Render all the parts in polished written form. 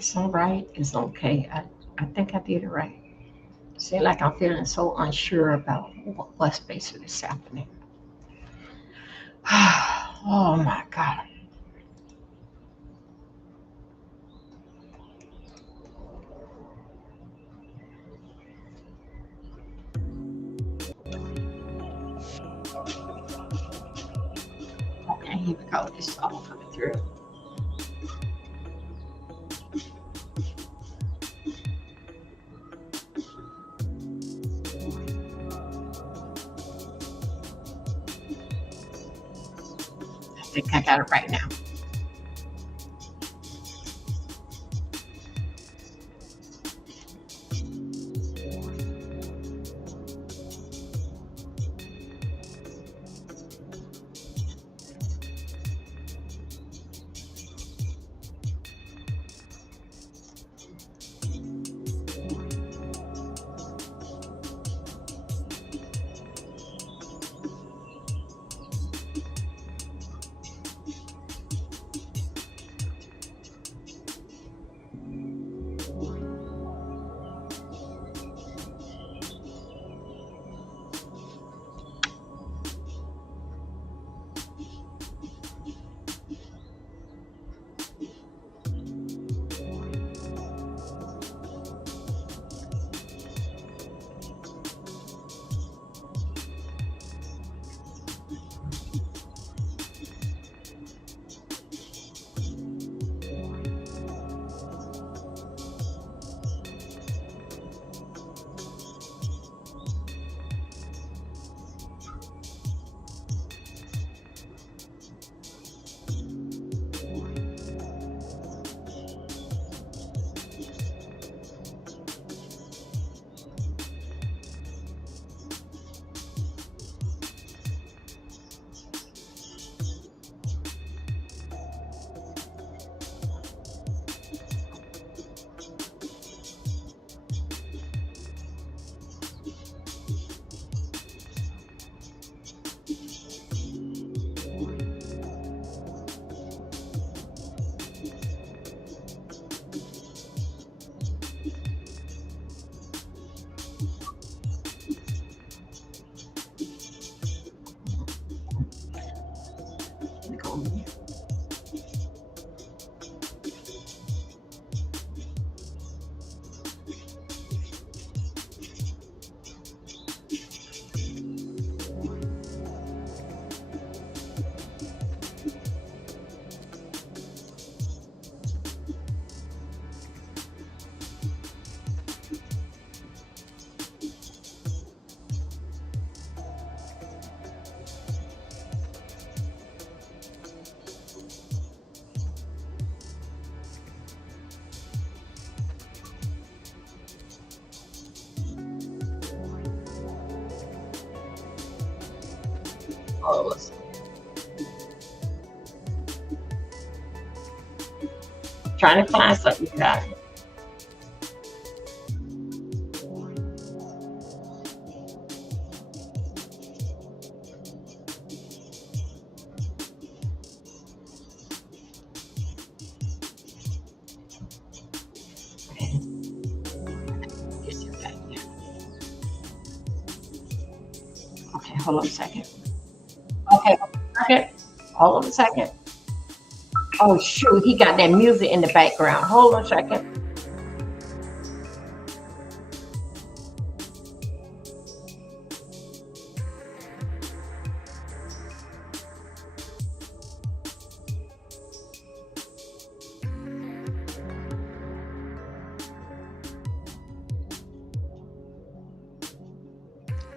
It's all right. It's okay. I think I did it right. See, like I'm feeling so unsure about what's basically happening. Oh my God. Okay, here we go. It's all coming through. I think I got it right now. Let me go over here. Oh, trying to find something, guys. Okay. Yes, okay. Yeah. Okay, hold on a second. Okay, hold on a second. Hold on a second. Oh shoot, he got that music in the background. Hold on a second.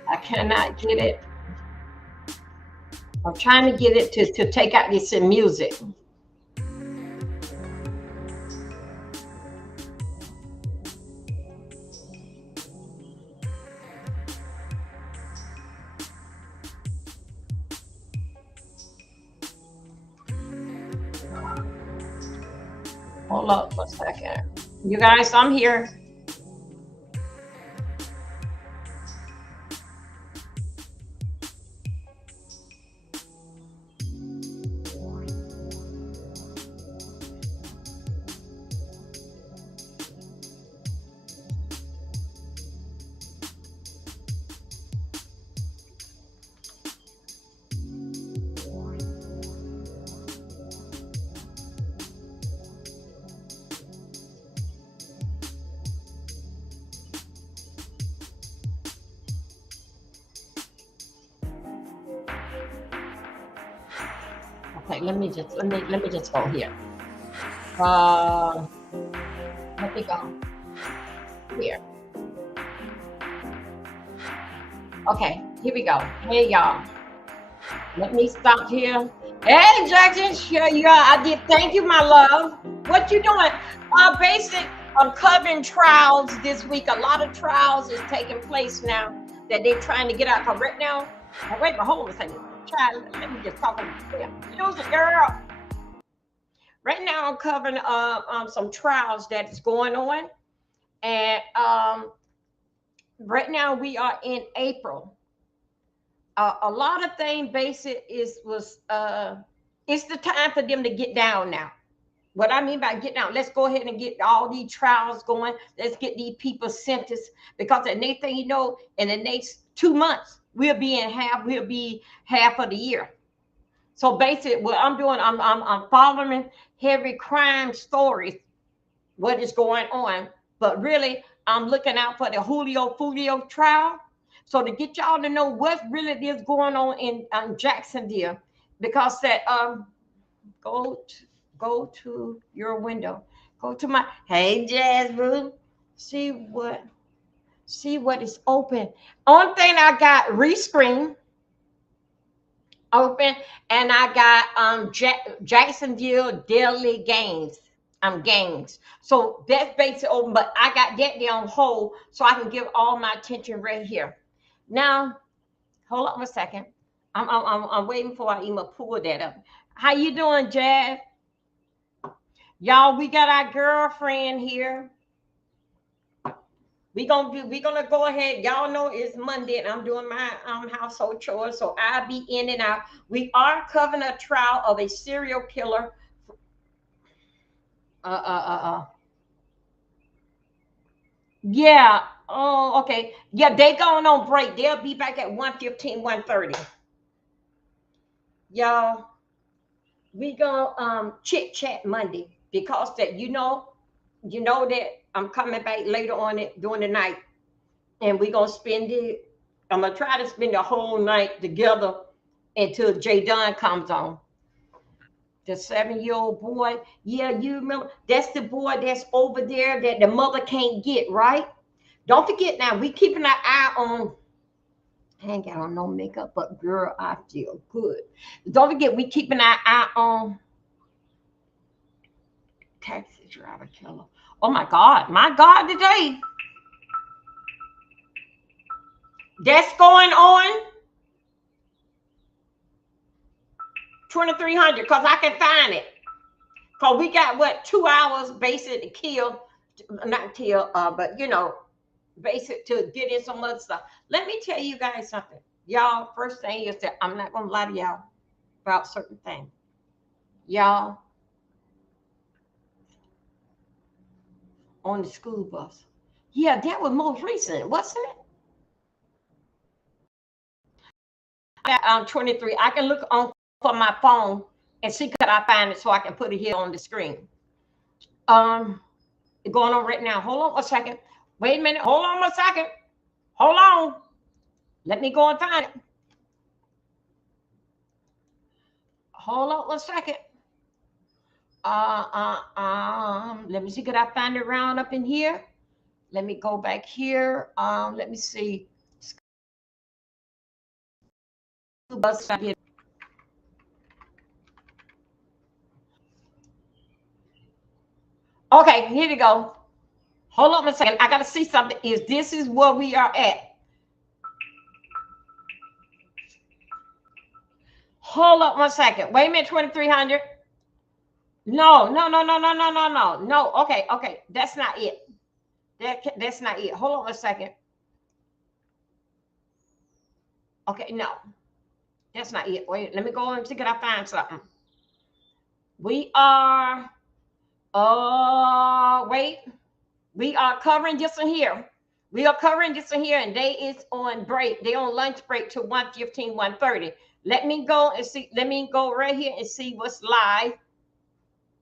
I cannot get it. I'm trying to get it to take out this music. Hold up for a second. You guys, I'm here. Okay, let me just go here. Uh, let me go here. Okay, here we go. Hey y'all, let me stop here. Hey Jackson, sure you are. I did. Thank you, my love. What you doing? Basic. I'm covering trials this week. A lot of trials is taking place now that they're trying to get out. Cause right now, oh, wait, but hold on a second. Child, let me just talk about it. Use a girl. Right now, I'm covering some trials that is going on, and right now we are in April. A lot of things basic it's the time for them to get down now. What I mean by get down, let's go ahead and get all these trials going. Let's get these people sentenced, because the next thing you know, in the next 2 months, we'll be half of the year. So basically what I'm doing, I'm following heavy crime stories, what is going on, but really I'm looking out for the Julio Fulio trial. So to get y'all to know what really is going on in Jacksonville, because that go to, go to your window, go to my hey Jazz Boo, see what is open. Only thing I got Restream open, and I got Jacksonville Daily Games. Games. So that's basically open, but I got that there on hold so I can give all my attention right here. Now, hold on a second. I'm waiting for I even pull that up. How you doing, Jazz? Y'all, we got our girlfriend here. We gonna go ahead. Y'all know it's Monday and I'm doing my household chores, so I'll be in and out. We are covering a trial of a serial killer. Uh uh uh uh. Yeah. Oh, okay. Yeah, they going on break. They'll be back at 1:15, 1:30. Y'all, we gonna chit chat Monday, because that you know that I'm coming back later on it during the night, and we gonna spend it. I'm gonna try to spend the whole night together until Jay Dunn comes on. The 7-year-old boy. Yeah, you remember that's the boy that's over there that the mother can't get, right? Don't forget now, we keeping our eye on. I ain't got on no makeup, but girl, I feel good. Don't forget, we keeping our eye on taxi driver killer. Oh my God, today that's going on 2300, because I can find it. Because we got what, 2 hours basic to kill, not kill, but basic to get in some other stuff. Let me tell you guys something. Y'all, first thing is that I'm not gonna lie to y'all about certain things. Y'all, on the school bus. Yeah, that was most recent, wasn't it? 23. I can look on for my phone and see could I find it so I can put it here on the screen. Um, Going on right now. Hold on a second. Wait a minute. Hold on a second. Hold on. Let me go and find it. Hold on a second. Let me see. Could I find it round up in here? Let me go back here. Let me see. Bus here. Okay, here we go. Hold on a second. I gotta see something. This is where we are at? Hold up 1 second. Wait a minute, 2300. No, no, no, no, no, no, no, no, no. Okay, okay. That's not it. That's not it. Hold on a second. Okay, no. That's not it. Wait, let me go and see if I find something. We are wait. We are covering this one here. We are covering this one here, and they is on break. They on lunch break to 1:15, 1:30. Let me go and see. Let me go right here and see what's live.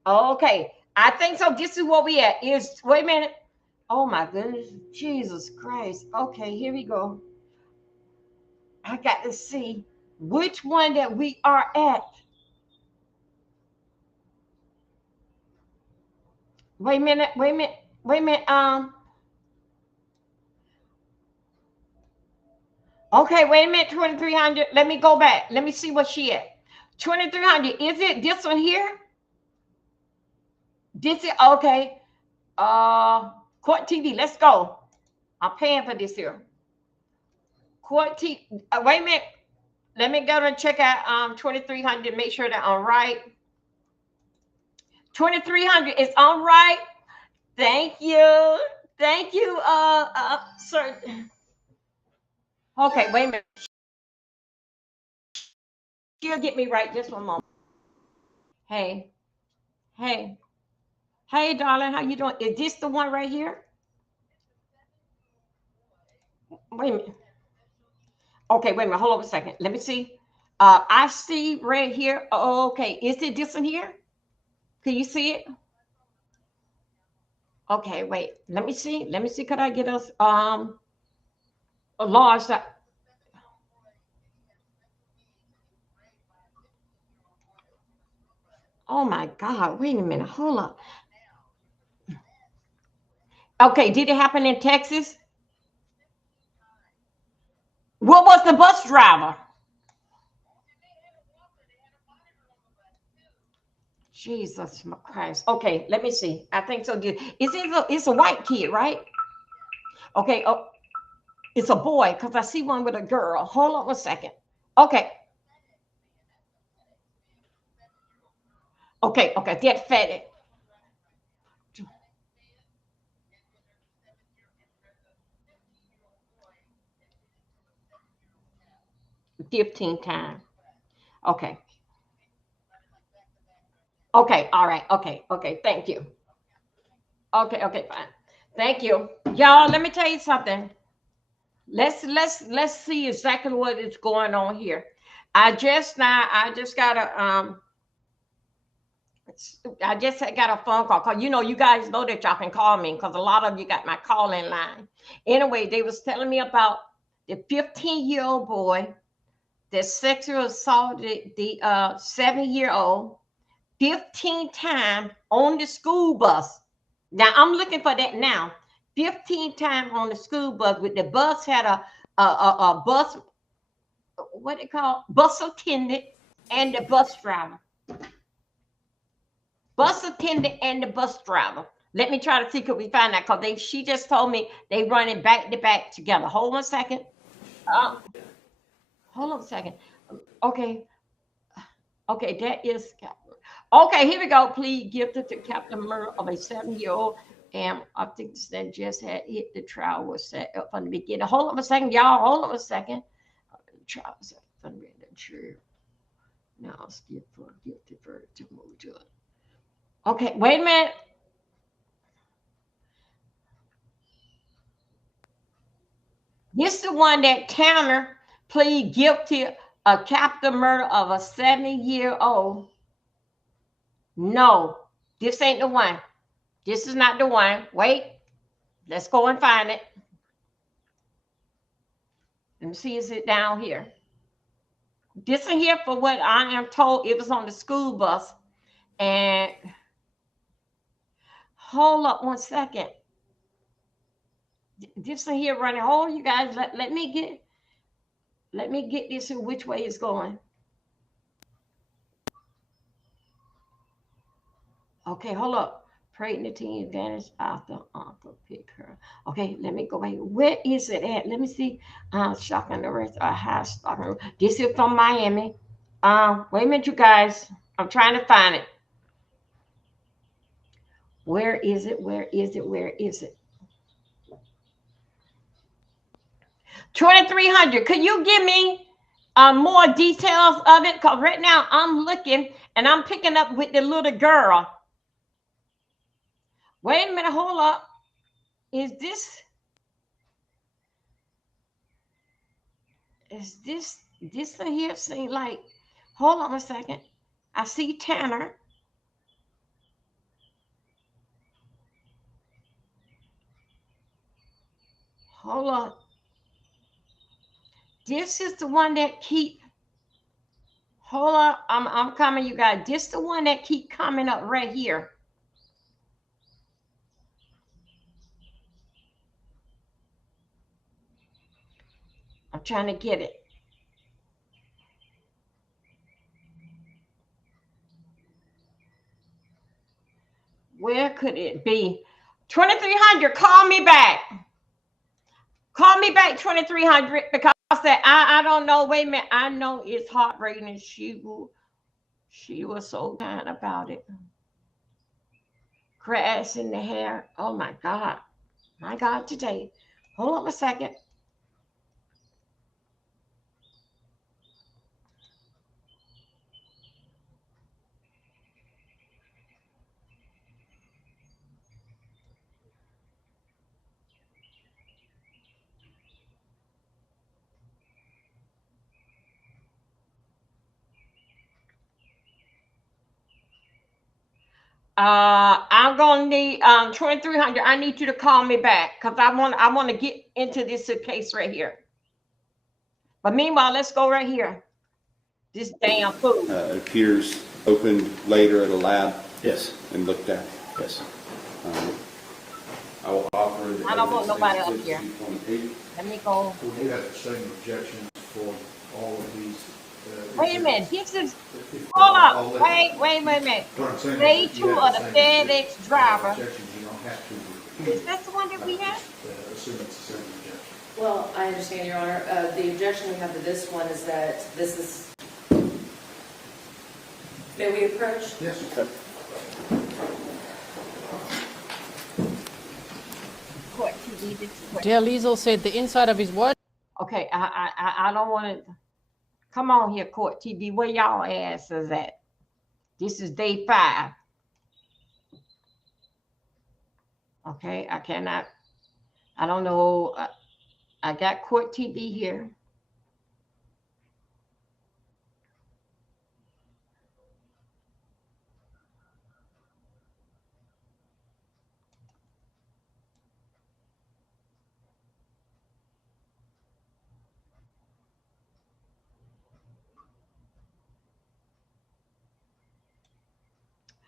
Okay. I think so. This is what we at. Is wait a minute. Oh my goodness. Jesus Christ. Okay, here we go. I got to see which one that we are at. Wait a minute. Wait a minute. Wait a minute. Okay. Wait a minute. 2300. Let me go back. Let me see what she at. 2300. Is it this one here? This is okay. Court TV. Let's go. I'm paying for this here. Court TV. Wait a minute. Let me go and check out 2300. Make sure that I'm right. 2300 is on right. Thank you. Thank you, sir. Okay, wait a minute. She'll get me right just one moment. Hey, hey, hey, darling, how you doing? Is this the one right here? Wait a minute. Okay, wait a minute. Hold on a second. Let me see. I see right here. Oh, okay, is it this one here? Can you see it? Okay, wait. Let me see. Let me see. Could I get us a large? Oh my God! Wait a minute. Hold up. Okay, did it happen in Texas? What was the bus driver? Jesus Christ. Okay, let me see. I think so. It's a white kid, right? Okay. Oh, it's a boy because I see one with a girl. Hold on a second. Okay. Okay. Okay. Get fed. 15 times. Okay. Okay. All right. Okay. Okay. Thank you. Okay. Okay. Fine. Thank you. Y'all, let me tell you something. Let's see exactly what is going on here. I just got a phone call because you guys know that y'all can call me because a lot of you got my call in line. Anyway, they was telling me about the 15-year-old boy that sexually assaulted the 7-year-old 15 times on the school bus. Now I'm looking for that now. 15 times on the school bus with the bus had a bus, what it called, bus attendant and the bus driver. Bus attendant and the bus driver. Let me try to see could we find that because she just told me they running back to back together. Hold on a second. Uh, hold on a second. Okay. Okay, that is okay. Here we go. Plead guilty to capital murder of a 7-year-old. And I think that just had hit the trial was set up from the beginning. Hold on a second, y'all. Hold on a second. The trial was set up from the beginning. Now skip for guilty verdict to move to it. Okay, wait a minute. This is the one that Tanner plead guilty of capital murder of a 7-year-old. No, this ain't the one. This is not the one. Wait, let's go and find it. Let me see, is it down here? This is here for what I am told. It was on the school bus. And hold up one second. This is here running. Hold you guys. Let me get this here which way it's going. Okay, hold up. Pregnant teen vanished after uncle pick her. Okay, let me go back. Where is it at? Let me see. Shocking arrest or high stalking. This is from Miami. Wait a minute, you guys. I'm trying to find it. Where is it? Where is it? Where is it? 2300. Could you give me more details of it? Because right now I'm looking and I'm picking up with the little girl. Wait a minute, hold up. Is this here seem like, hold on a second. I see Tanner. Hold on. This is the one that keep, hold on, I'm coming, you guys. This the one that keep coming up right here. I'm trying to get it. Where could it be? 2300. Call me back. Call me back 2300 because I don't know. Wait a minute. I know it's heartbreaking. She was so kind about it. Grass in the hair. Oh my God. My God, today. Hold on a second. I'm gonna need 2300. I need you to call me back because I want to get into this case right here. But meanwhile, let's go right here. This damn food. It appears opened later at a lab. Yes. And looked at. Yes. I will offer. I don't want nobody up here. Let me go. We have the same objections for all of these. Wait a minute. This is. Hold up. Wait a minute. Day 2 of the FedEx driver. You don't have to. Is that the one that we have? Assume it's the same objection. Well, I understand, Your Honor. The objection we have to this one is that this is. May we approach? Yes. Okay. Court TV, this is what- Dale Liesel said the inside of his what? Okay, I don't want to. Come on here, Court TV. Where y'all asses at? This is day 5. Okay, I cannot. I don't know. I got Court TV here.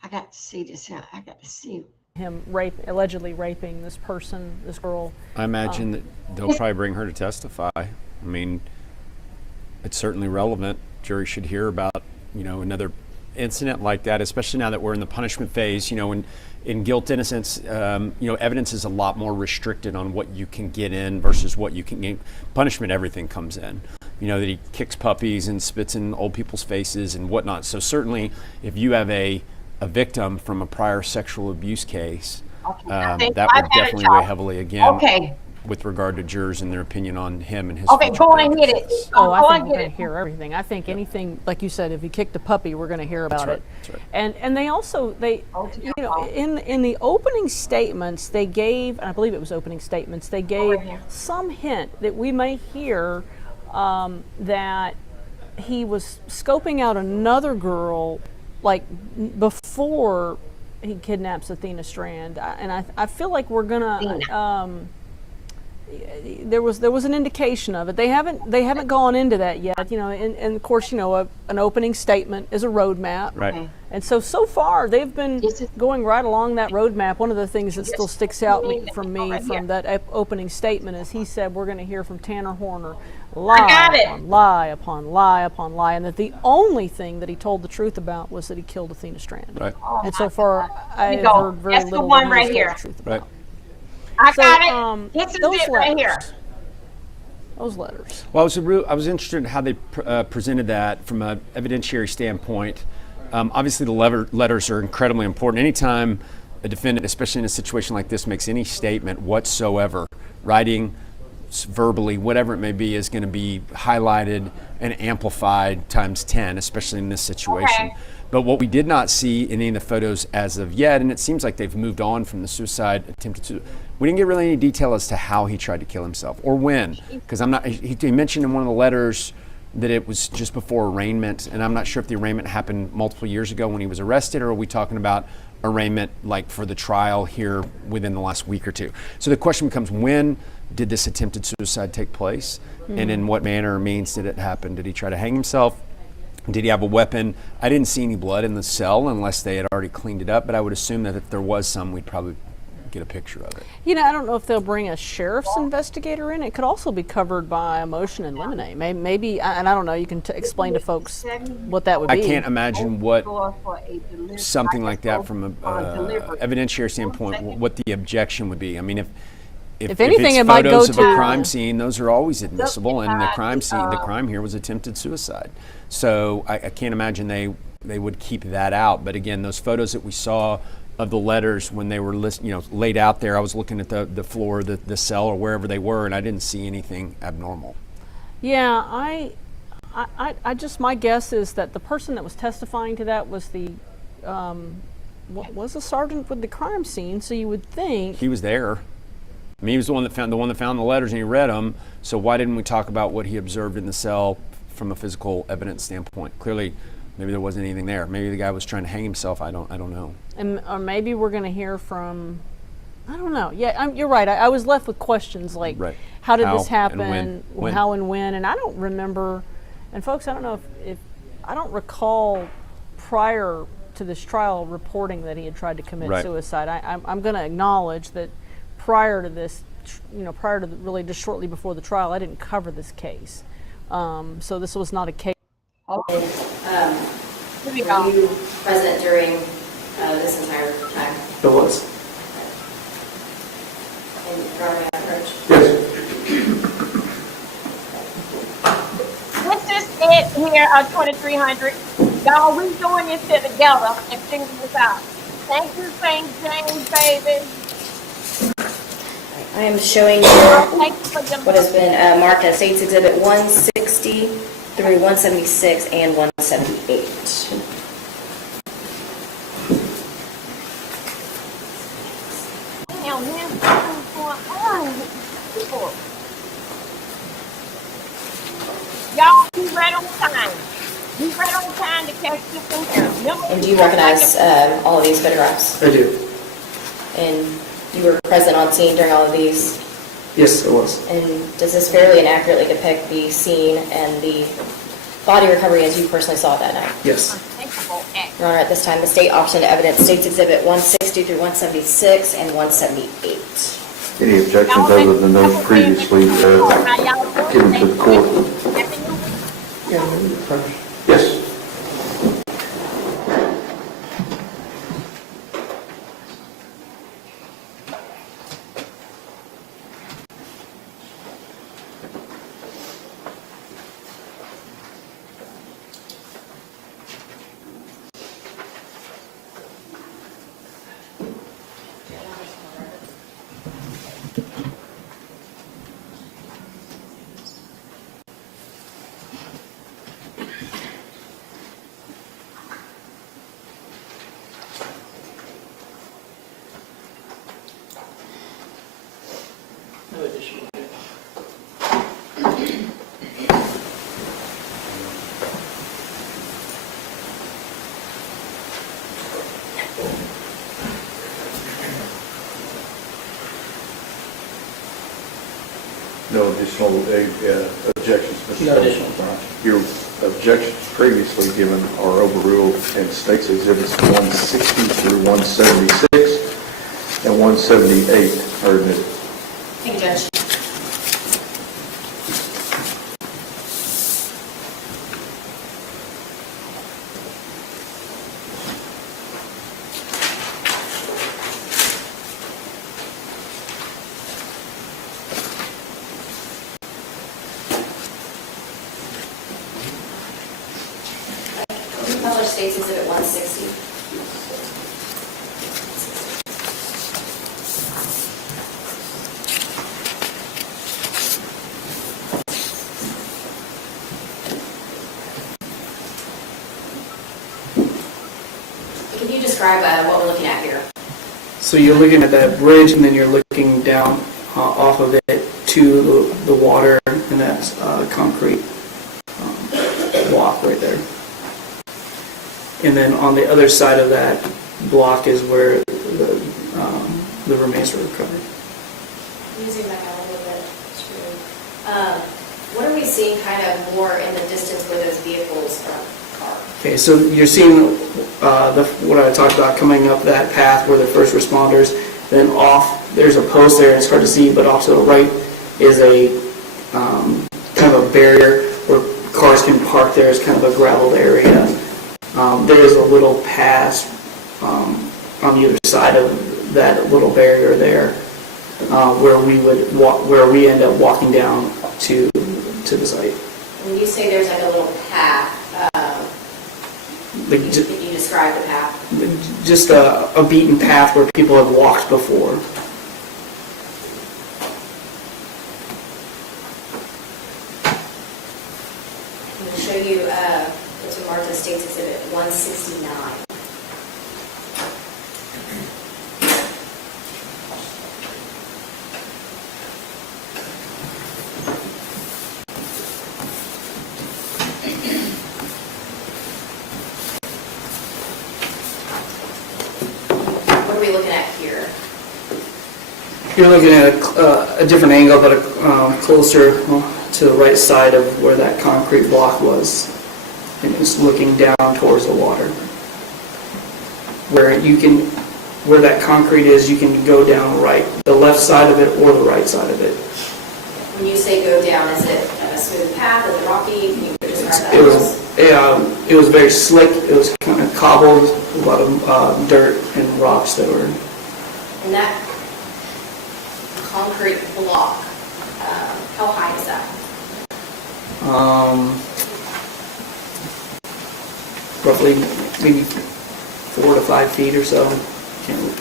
I got to see this here. I got to see. Him allegedly raping this person, this girl. I imagine that they'll probably bring her to testify. I mean, it's certainly relevant. Jury should hear about, another incident like that, especially now that we're in the punishment phase. In guilt, innocence, evidence is a lot more restricted on what you can get in versus what you can get. Punishment, everything comes in. That he kicks puppies and spits in old people's faces and whatnot. So certainly, if you have a victim from a prior sexual abuse case, that would definitely weigh heavily again with regard to jurors and their opinion on him and his. Okay, go on and hit it. I think we're going to hear everything. I think anything, like you said, if he kicked a puppy, we're going to hear about it. That's right. And they also, in the opening statements they gave, and I believe it was opening statements, they gave some hint that we may hear that he was scoping out another girl like before he kidnaps Athena Strand, and I feel like we're gonna. There was an indication of it. They haven't gone into that yet, and of course, an opening statement is a roadmap, right? And so far they've been going right along that roadmap. One of the things that still sticks out from that opening statement is he said we're going to hear from Tanner Horner lie upon lie upon lie upon lie, and that the only thing that he told the truth about was that he killed Athena Strand. Right. And so far I've heard very That's little. The one that right he's here. told the truth about. Right. I got it. This is those it right here. Those letters. Well, I was interested in how they presented that from an evidentiary standpoint. Obviously, the letters are incredibly important. Anytime a defendant, especially in a situation like this, makes any statement whatsoever, writing, verbally, whatever it may be, is going to be highlighted and amplified times 10, especially in this situation. Okay. But what we did not see in any of the photos as of yet, and it seems like they've moved on from the suicide attempted to, we didn't get really any detail as to how he tried to kill himself or when, because he mentioned in one of the letters that it was just before arraignment, and I'm not sure if the arraignment happened multiple years ago when he was arrested, or are we talking about arraignment like for the trial here within the last week or two. So the question becomes, when did this attempted suicide take place, and in what manner or means did it happen? Did he try to hang himself? Did he have a weapon? I didn't see any blood in the cell unless they had already cleaned it up, but I would assume that if there was some, we'd probably get a picture of it. You know, I don't know if they'll bring a sheriff's investigator in. It could also be covered by a motion in limine. Maybe, and I don't know. You can explain to folks what that would I be. can't imagine what something like that from a evidentiary standpoint, what the objection would be. I mean, if anything, it's it might go photos of a to- crime scene, those are always admissible, and the crime here was attempted suicide. So I can't imagine they would keep that out. But again, those photos that we saw of the letters when they were laid out there, I was looking at the floor, the cell, or wherever they were, and I didn't see anything abnormal. Yeah, I just, my guess is that the person that was testifying to that was was a sergeant with the crime scene. So you would think He was there. I mean, he was the one that found the letters, and he read them. So why didn't we talk about what he observed in the cell from a physical evidence standpoint? Clearly, maybe there wasn't anything there. Maybe the guy was trying to hang himself. I don't know. or maybe we're going to hear from, I don't know. Yeah, you're right. I was left with questions like, Right. how did How this happen? and when. How and when? And I don't remember. And folks, I don't know if I don't recall prior to this trial reporting that he had tried to commit Right. suicide. I'm going to acknowledge that prior to this, prior to really just shortly before the trial, I didn't cover this case. So this was not a case. Were you present during this entire time? It was. In driving approach? Yes. This is it here at 2300. Y'all, we doing this here together and figure this out. Thank you, St. James, baby. I am showing you Thank you for your what has been marked as States Exhibit 160 through 176 and 178. Damn, man, what's going on with people? Y'all, be right on time. Be right on time to catch this in here. Remember, And do you recognize all of these photographs? I do. And you were present on scene during all of these? Yes, it was. And does this fairly and accurately depict the scene and the body recovery as you personally saw it that night? Yes. unthinkable act. Your Honor, at this time, the state option evidence, States Exhibit 160 through 176 and 178. Any objections other than those previously given to the court? Yes. No additional. No additional objections, Mr. No Chairman. additional, Your Honor. Your objections previously given are overruled and States Exhibits 160 through 176 and 178 are admitted. Thank you, Judge. Can you publish States Exhibit 160? Can you describe what we're looking at here? So you're looking at that bridge, and then you're looking down off of it to the water and that concrete block right there. And then on the other side of that block is where the remains were recovered. Can you zoom back out a little bit? What are we seeing kind of more in the distance where those vehicles are? Okay, so you're seeing what I talked about coming up that path where the first responders, Then off, there's a post there, it's hard to see, but off to the right is a kind of a barrier where cars can park there. It's kind of a graveled area. There is a little pass on the other side of that little barrier there, where we would walk, where we end up walking down to the site. When you say there's like a little path, Like, can you describe the path? just a beaten path where people have walked before. I'm going to show you what's marked as States Exhibit 169. What are we looking at here? You're looking at a different angle, but closer to the right side of where that concrete block was, and it's looking down towards the water. Where that concrete is, you can go down right, the left side of it or the right side of it. When you say go down, is it a smooth path? Is it rocky? Can you describe that? It was very slick. It was kind of cobbled, a lot of dirt and rocks that were. And that concrete block, how high is that? Roughly maybe 4 to 5 feet or so. Can't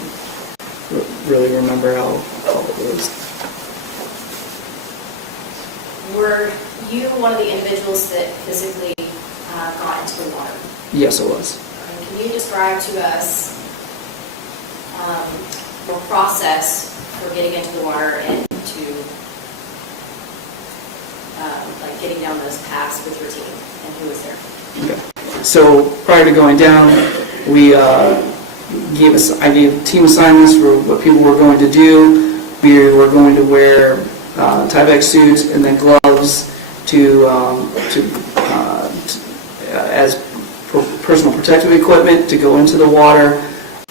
really remember how tall it was. Were you one of the individuals that physically got into the water? Yes, it was. And can you describe to us your process for getting into the water and to like getting down those paths with your team, and who was there? Okay. So prior to going down, I gave team assignments for what people were going to do. We were going to wear Tyvek suits and then gloves as personal protective equipment to go into the water.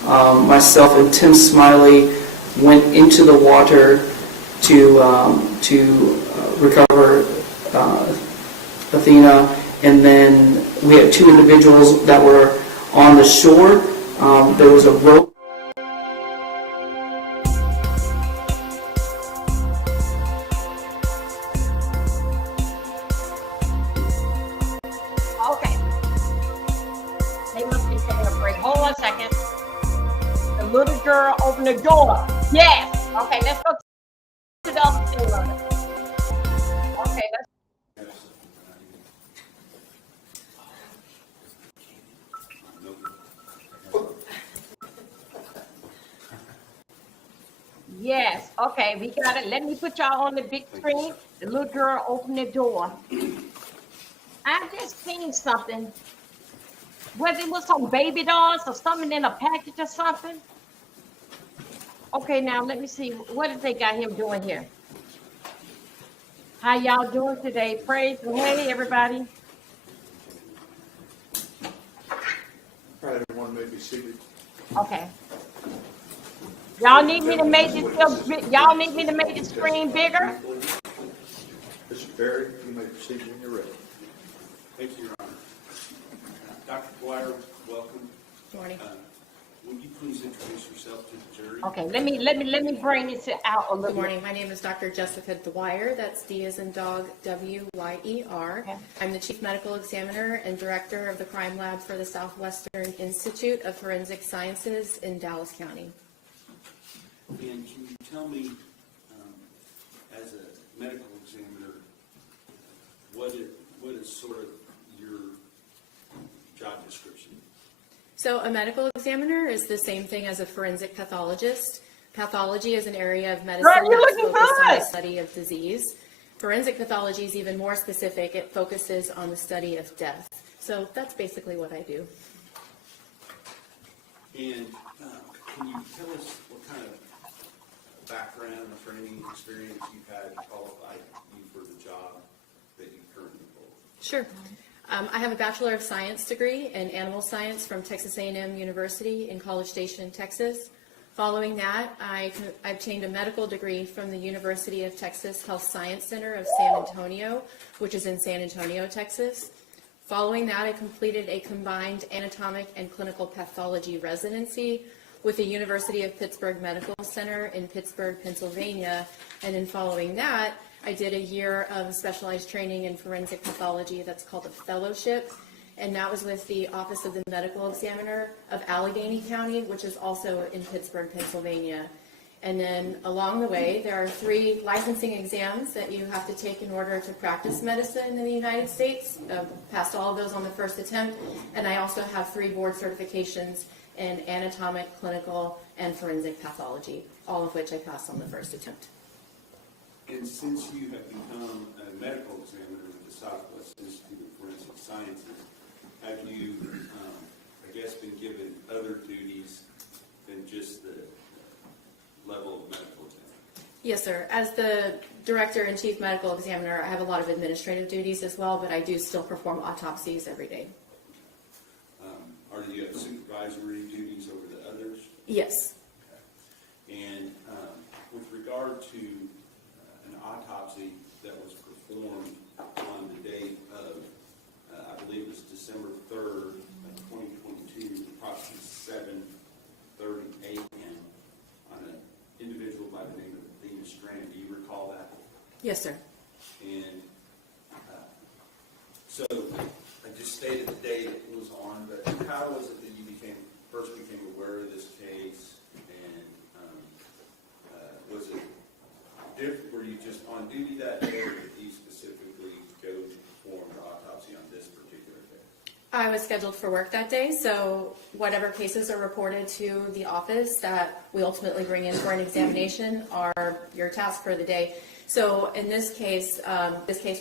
Myself and Tim Smiley went into the water to recover Athena, and then we had 2 individuals that were on the shore. There was a rope. Okay. They must be taking a break. Hold on a second. The little girl opened the door. Yes. Okay, let's go to the other thing of it. Okay, let's. Yes, okay, we got it. Let me put y'all on the big screen. The little girl opened the door. I just seen something. Whether it was some baby dolls or something in a package or something. Okay, now let me see. What did they got him doing here? How y'all doing today? Praise and hey, everybody. Probably want to make it seated. Okay. Y'all need me to make this y'all need me to make the screen bigger? Mr. Perry, you may proceed when you're ready. Thank you, Your Honor. Dr. Dwyer, welcome. Good morning. Would you please introduce yourself to the jury? Okay, let me bring this out a Good little bit. morning. My name is Dr. Jessica Dwyer. That's D as in dog, W-Y-E-R. Okay. I'm the Chief Medical Examiner and Director of the Crime Lab for the Southwestern Institute of Forensic Sciences in Dallas County. And can you tell me, as a medical examiner, what is sort of your job description? So a medical examiner is the same thing as a forensic pathologist. Pathology is an area of medicine Girl, you're that's looking focused on the good. study of disease. Forensic pathology is even more specific. It focuses on the study of death. So that's basically what I do. And can you tell us what kind of background or training experience you've had to qualify you for the job that you currently hold? Sure. I have a Bachelor of Science degree in Animal Science from Texas A&M University in College Station, Texas. Following that, I obtained a medical degree from the University of Texas Health Science Center of San Antonio, which is in San Antonio, Texas. Following that, I completed a combined anatomic and clinical pathology residency with the University of Pittsburgh Medical Center in Pittsburgh, Pennsylvania. And then following that, I did a year of specialized training in forensic pathology that's called a fellowship. And that was with the Office of the Medical Examiner of Allegheny County, which is also in Pittsburgh, Pennsylvania. And then along the way, there are 3 licensing exams that you have to take in order to practice medicine in the United States. Passed all of those on the first attempt. And I also have 3 board certifications in anatomic, clinical, and forensic pathology, all of which I passed on the first attempt. And since you have become a medical examiner with the Southwest Institute of Forensic Sciences, have you, I guess, been given other duties than just the level of medical examiner? Yes, sir. As the Director and Chief Medical Examiner, I have a lot of administrative duties as well, but I do still perform autopsies every day. Are you have supervisory duties over the others? Yes. Okay. And with regard to an autopsy that was performed on the date of, I believe it was December 3rd of 2022, approximately 7:30 a.m. on an individual by the name of Venus Strand. Do you recall that? Yes, sir. And so I just stated the date it was on, but how was it that you first became aware of this case? And was it different? Were you just on duty that day, or did you specifically go to perform the autopsy on this particular case? I was scheduled for work that day, so whatever cases are reported to the office that we ultimately bring in for an examination are your task for the day. So in this case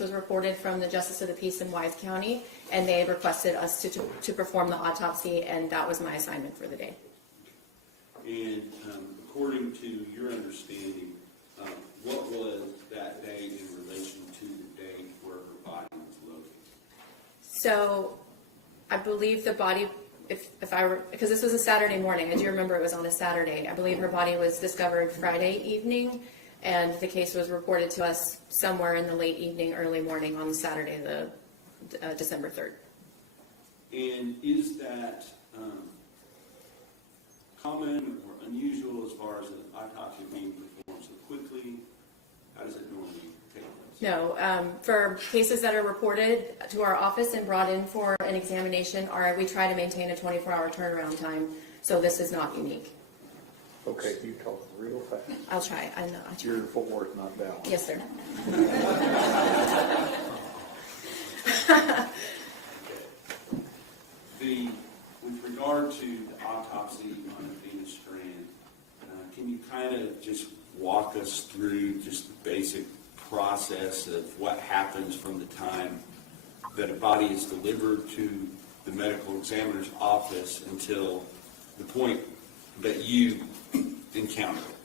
was reported from the Justice of the Peace in Wise County, and they requested us to perform the autopsy, and that was my assignment for the day. And according to your understanding, what was that date in relation to the date where her body was located? So I believe the body, because this was a Saturday morning, I do remember it was on a Saturday. I believe her body was discovered Friday evening, and the case was reported to us somewhere in the late evening, early morning on Saturday, the December 3rd. And is that common or unusual as far as an autopsy being performed so quickly? How does it normally take place? No, for cases that are reported to our office and brought in for an examination, we try to maintain a 24-hour turnaround time, so this is not unique. Okay, you talk real fast. I'll try. I know. I'll try. Your footwork not balanced. Yes, sir. With regard to the autopsy on Venus Strand, can you kind of just walk us through just the basic process of what happens from the time that a body is delivered to the medical examiner's office until the point that you encounter it?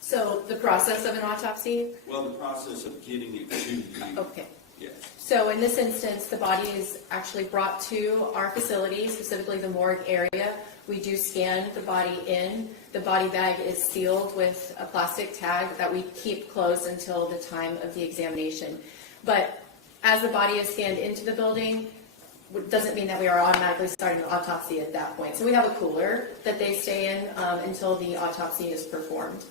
So the process of an autopsy? Well, the process of getting it to you. Okay. Yes. So in this instance, the body is actually brought to our facility, specifically the morgue area. We do scan the body in. The body bag is sealed with a plastic tag that we keep closed until the time of the examination. But as the body is scanned into the building, it doesn't mean that we are automatically starting the autopsy at that point. So we have a cooler that they stay in until the autopsy is performed.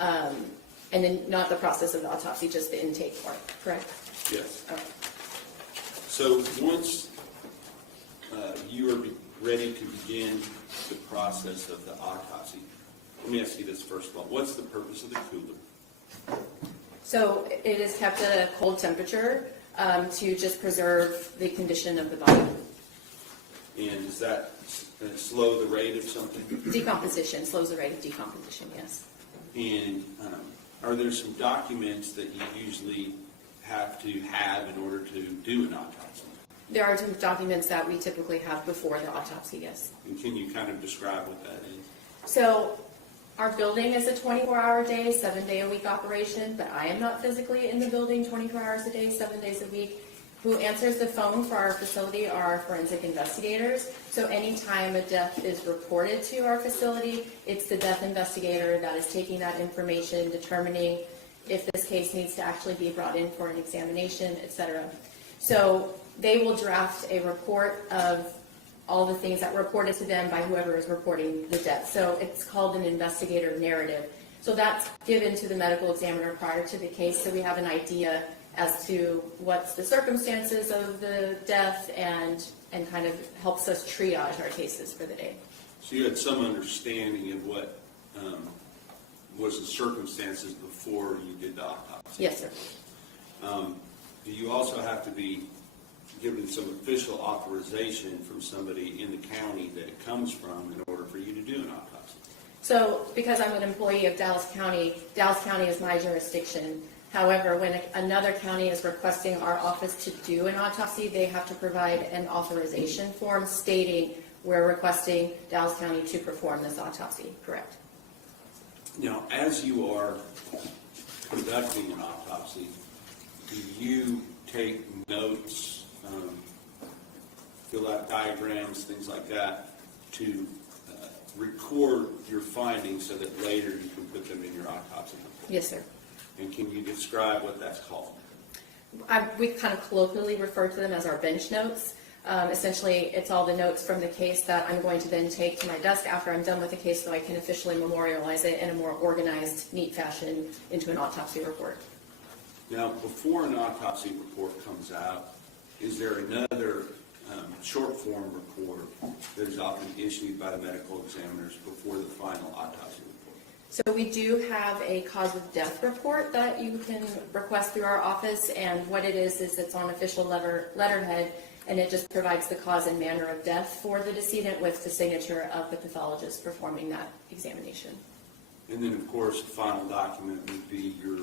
And then not the process of the autopsy, just the intake part, correct? Yes. Okay. So once you are ready to begin the process of the autopsy, let me ask you this first of all. What's the purpose of the cooler? So it is kept at a cold temperature to just preserve the condition of the body. And does that slow the rate of something? Decomposition, slows the rate of decomposition, yes. And are there some documents that you usually have to have in order to do an autopsy? There are some documents that we typically have before the autopsy, yes. And can you kind of describe what that is? So our building is a 24-hour-a-day, 7-day-a-week operation, but I am not physically in the building 24 hours a day, 7 days a week. Who answers the phone for our facility are our forensic investigators. So anytime a death is reported to our facility, it's the death investigator that is taking that information, determining if this case needs to actually be brought in for an examination, et cetera. So they will draft a report of all the things that were reported to them by whoever is reporting the death. So it's called an investigator narrative. So that's given to the medical examiner prior to the case, so we have an idea as to what's the circumstances of the death and kind of helps us triage our cases for the day. So you had some understanding of what was the circumstances before you did the autopsy? Yes, sir. Do you also have to be given some official authorization from somebody in the county that it comes from in order for you to do an autopsy? So because I'm an employee of Dallas County is my jurisdiction. However, when another county is requesting our office to do an autopsy, they have to provide an authorization form stating we're requesting Dallas County to perform this autopsy, correct? Now, as you are conducting an autopsy, do you take notes, fill out diagrams, things like that, to record your findings so that later you can put them in your autopsy report? Yes, sir. And can you describe what that's called? We kind of colloquially refer to them as our bench notes. Essentially, it's all the notes from the case that I'm going to then take to my desk after I'm done with the case so I can officially memorialize it in a more organized, neat fashion into an autopsy report. Now, before an autopsy report comes out, is there another short form report that is often issued by the medical examiners before the final autopsy report? So we do have a cause of death report that you can request through our office, and what it is it's on official letterhead, and it just provides the cause and manner of death for the decedent with the signature of the pathologist performing that examination. And then, of course, the final document would be your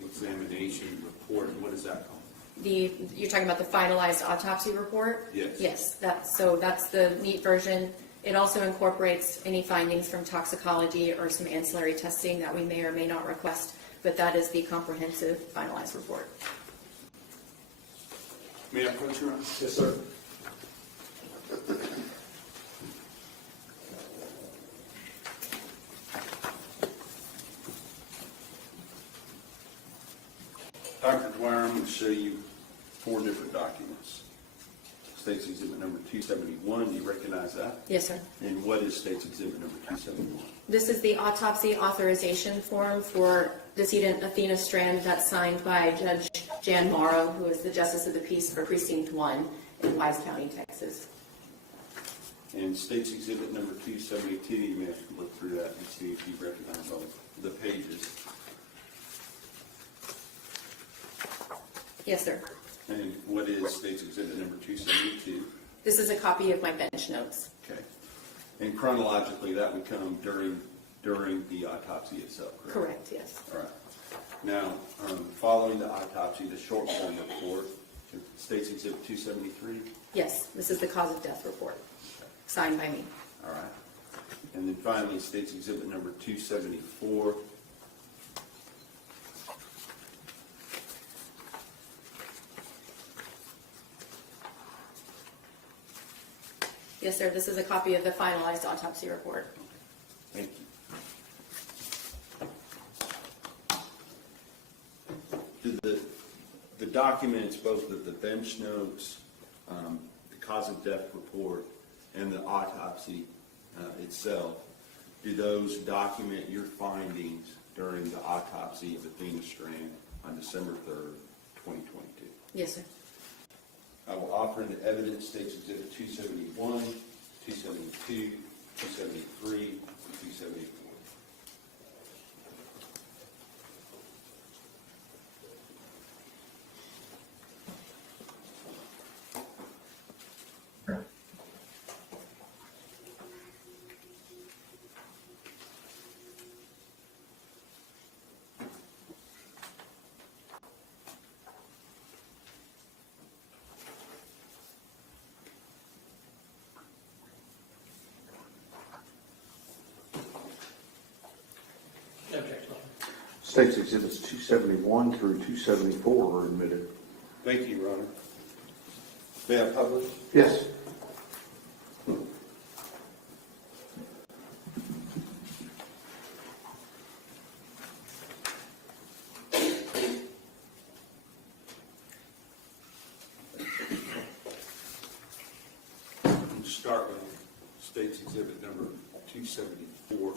examination report. And what is that called? You're talking about the finalized autopsy report? Yes. Yes, that's the neat version. It also incorporates any findings from toxicology or some ancillary testing that we may or may not request, but that is the comprehensive finalized report. May I approach you? Yes, sir. Dr. Dwyer, I'm going to show you 4 different documents. State's Exhibit number 271, do you recognize that? Yes, sir. And what is State's Exhibit number 271? This is the autopsy authorization form for decedent Athena Strand that's signed by Judge Jan Morrow, who is the Justice of the Peace for Precinct 1 in Wise County, Texas. And State's Exhibit number 272, you may have to look through that and see if you recognize all the pages. Yes, sir. And what is State's Exhibit number 272? This is a copy of my bench notes. Okay. And chronologically, that would come during the autopsy itself, correct? Correct, yes. All right. Now, following the autopsy, the short form report, State's Exhibit 273? Yes, this is the cause of death report, signed by me. All right. And then finally, State's Exhibit number 274. Yes, sir, this is a copy of the finalized autopsy report. Thank you. Do the documents, both the bench notes, the cause of death report, and the autopsy itself, do those document your findings during the autopsy of Athena Strand on December 3rd, 2022? Yes, sir. I will offer into evidence State's Exhibit 271, 272, 273, and 274. Objection. State's Exhibits 271 through 274 are admitted. Thank you, Your Honor. May I publish? Yes. We'll start with State's Exhibit number 274.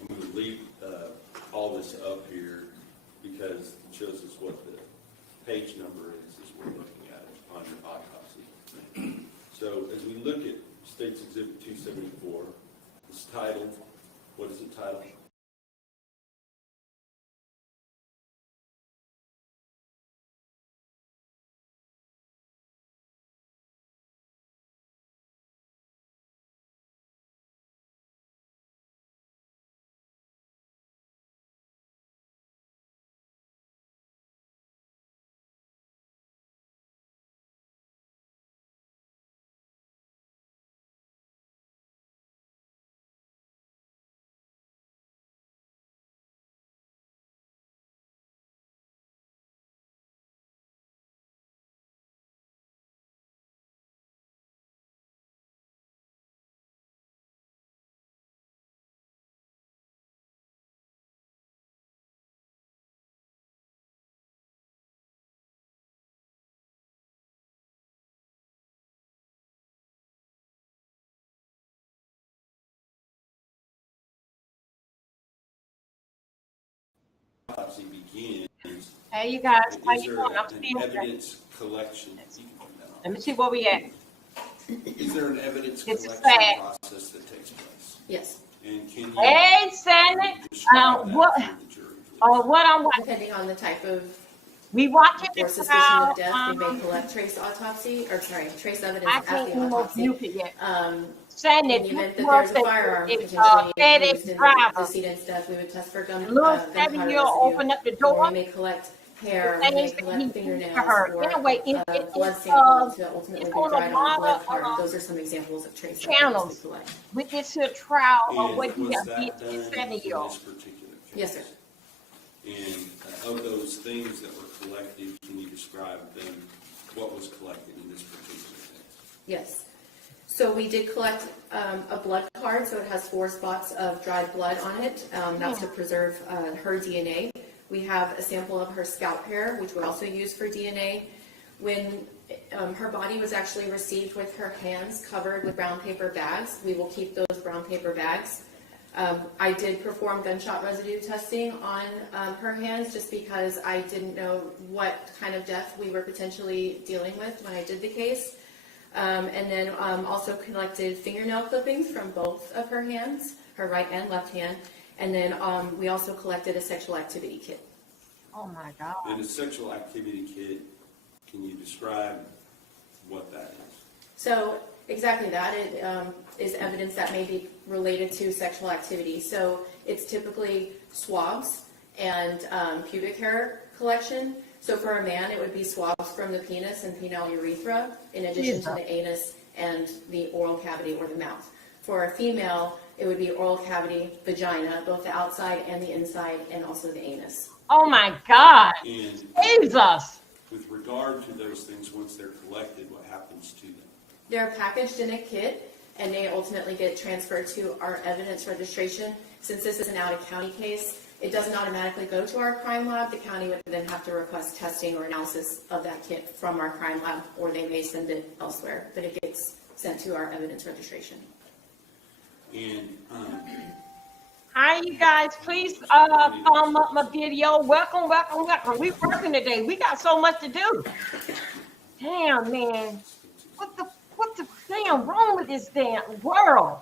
I'm going to leave all this up here because it shows us what the page number is as we're looking at it on your autopsy. So as we look at State's Exhibit 274, it's titled, what is it titled? Autopsy begins. Hey, you guys, how Is you there doing? I'm an still here. evidence collection? You can turn that on. Let me see where we at. Is there an evidence It's collection sad. process that takes place? Yes, And can you Hey, Sandy. describe that What? for the jury, please? What I'm watching? depending on the type of We watching or the suspicion trial. of death, we may collect trace evidence I at can't the even autopsy. mute it yet. In Sandy, the event this that was there's a firearm a potentially FedEx used in the driver. decedent's death, we would test for The little gunpowder 7-year-old residue. opened up the Or door. we may collect hair, The we may things that he collect did fingernails, to her. or Anyway, a blood sample to ultimately it's be on a dried on a lot blood of card. Those are some examples of trace evidence we channels collect. with this here trial of And what he was has that did to done this in 7-year-old. this particular case? Yes, sir. And of those things that were collected, can you describe them, what was collected in this particular case? Yes. So we did collect a blood card, so it has 4 spots of dried blood on it. That's to preserve her DNA. We have a sample of her scalp hair, which we also use for DNA. When her body was actually received with her hands covered with brown paper bags, we will keep those brown paper bags. I did perform gunshot residue testing on her hands just because I didn't know what kind of death we were potentially dealing with when I did the case. And then also collected fingernail clippings from both of her hands, her right and left hand. And then we also collected a sexual activity kit. Oh my God. And a sexual activity kit, can you describe what that is? So exactly that. It is evidence that may be related to sexual activity. So it's typically swabs and pubic hair collection. So for a man, it would be swabs from the penis and penile urethra, in addition to the anus and the oral cavity or the mouth. For a female, it would be oral cavity, vagina, both the outside and the inside, and also the anus. Oh my God. And Jesus. with regard to those things, once they're collected, what happens to them? They're packaged in a kit, and they ultimately get transferred to our evidence registration. Since this is an out-of-county case, it doesn't automatically go to our crime lab. The county would then have to request testing or analysis of that kit from our crime lab, or they may send it elsewhere, but it gets sent to our evidence registration. And Hi, you guys. Please thumb up my video. Welcome, welcome, welcome. We're working today. We got so much to do. Damn, man. What the damn wrong with this damn world?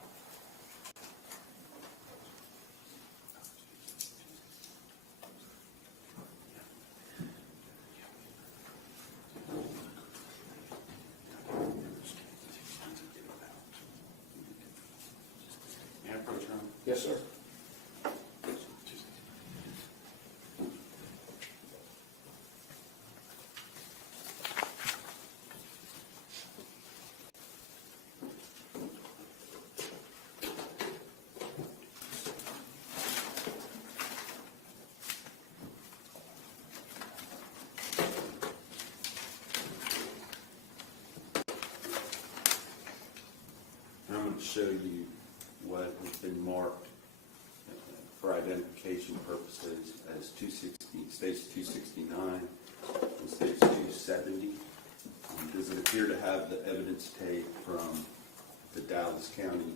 may I approach her? Yes, sir. And I'm going to show you what has been marked for identification purposes as 260, states 269 and states 270. Does it appear to have the evidence tape from the Dallas County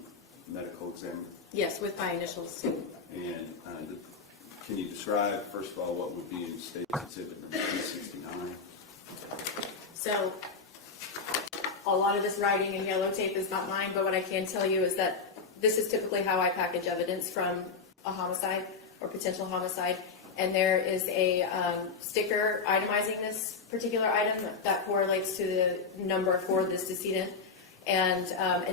Medical Examiner? Yes, with my initials too. And can you describe, first of all, what would be in State's Exhibit number 269? So a lot of this writing in yellow tape is not mine, but what I can tell you is that this is typically how I package evidence from a homicide or potential homicide. And there is a sticker itemizing this particular item that correlates to the number for this decedent. And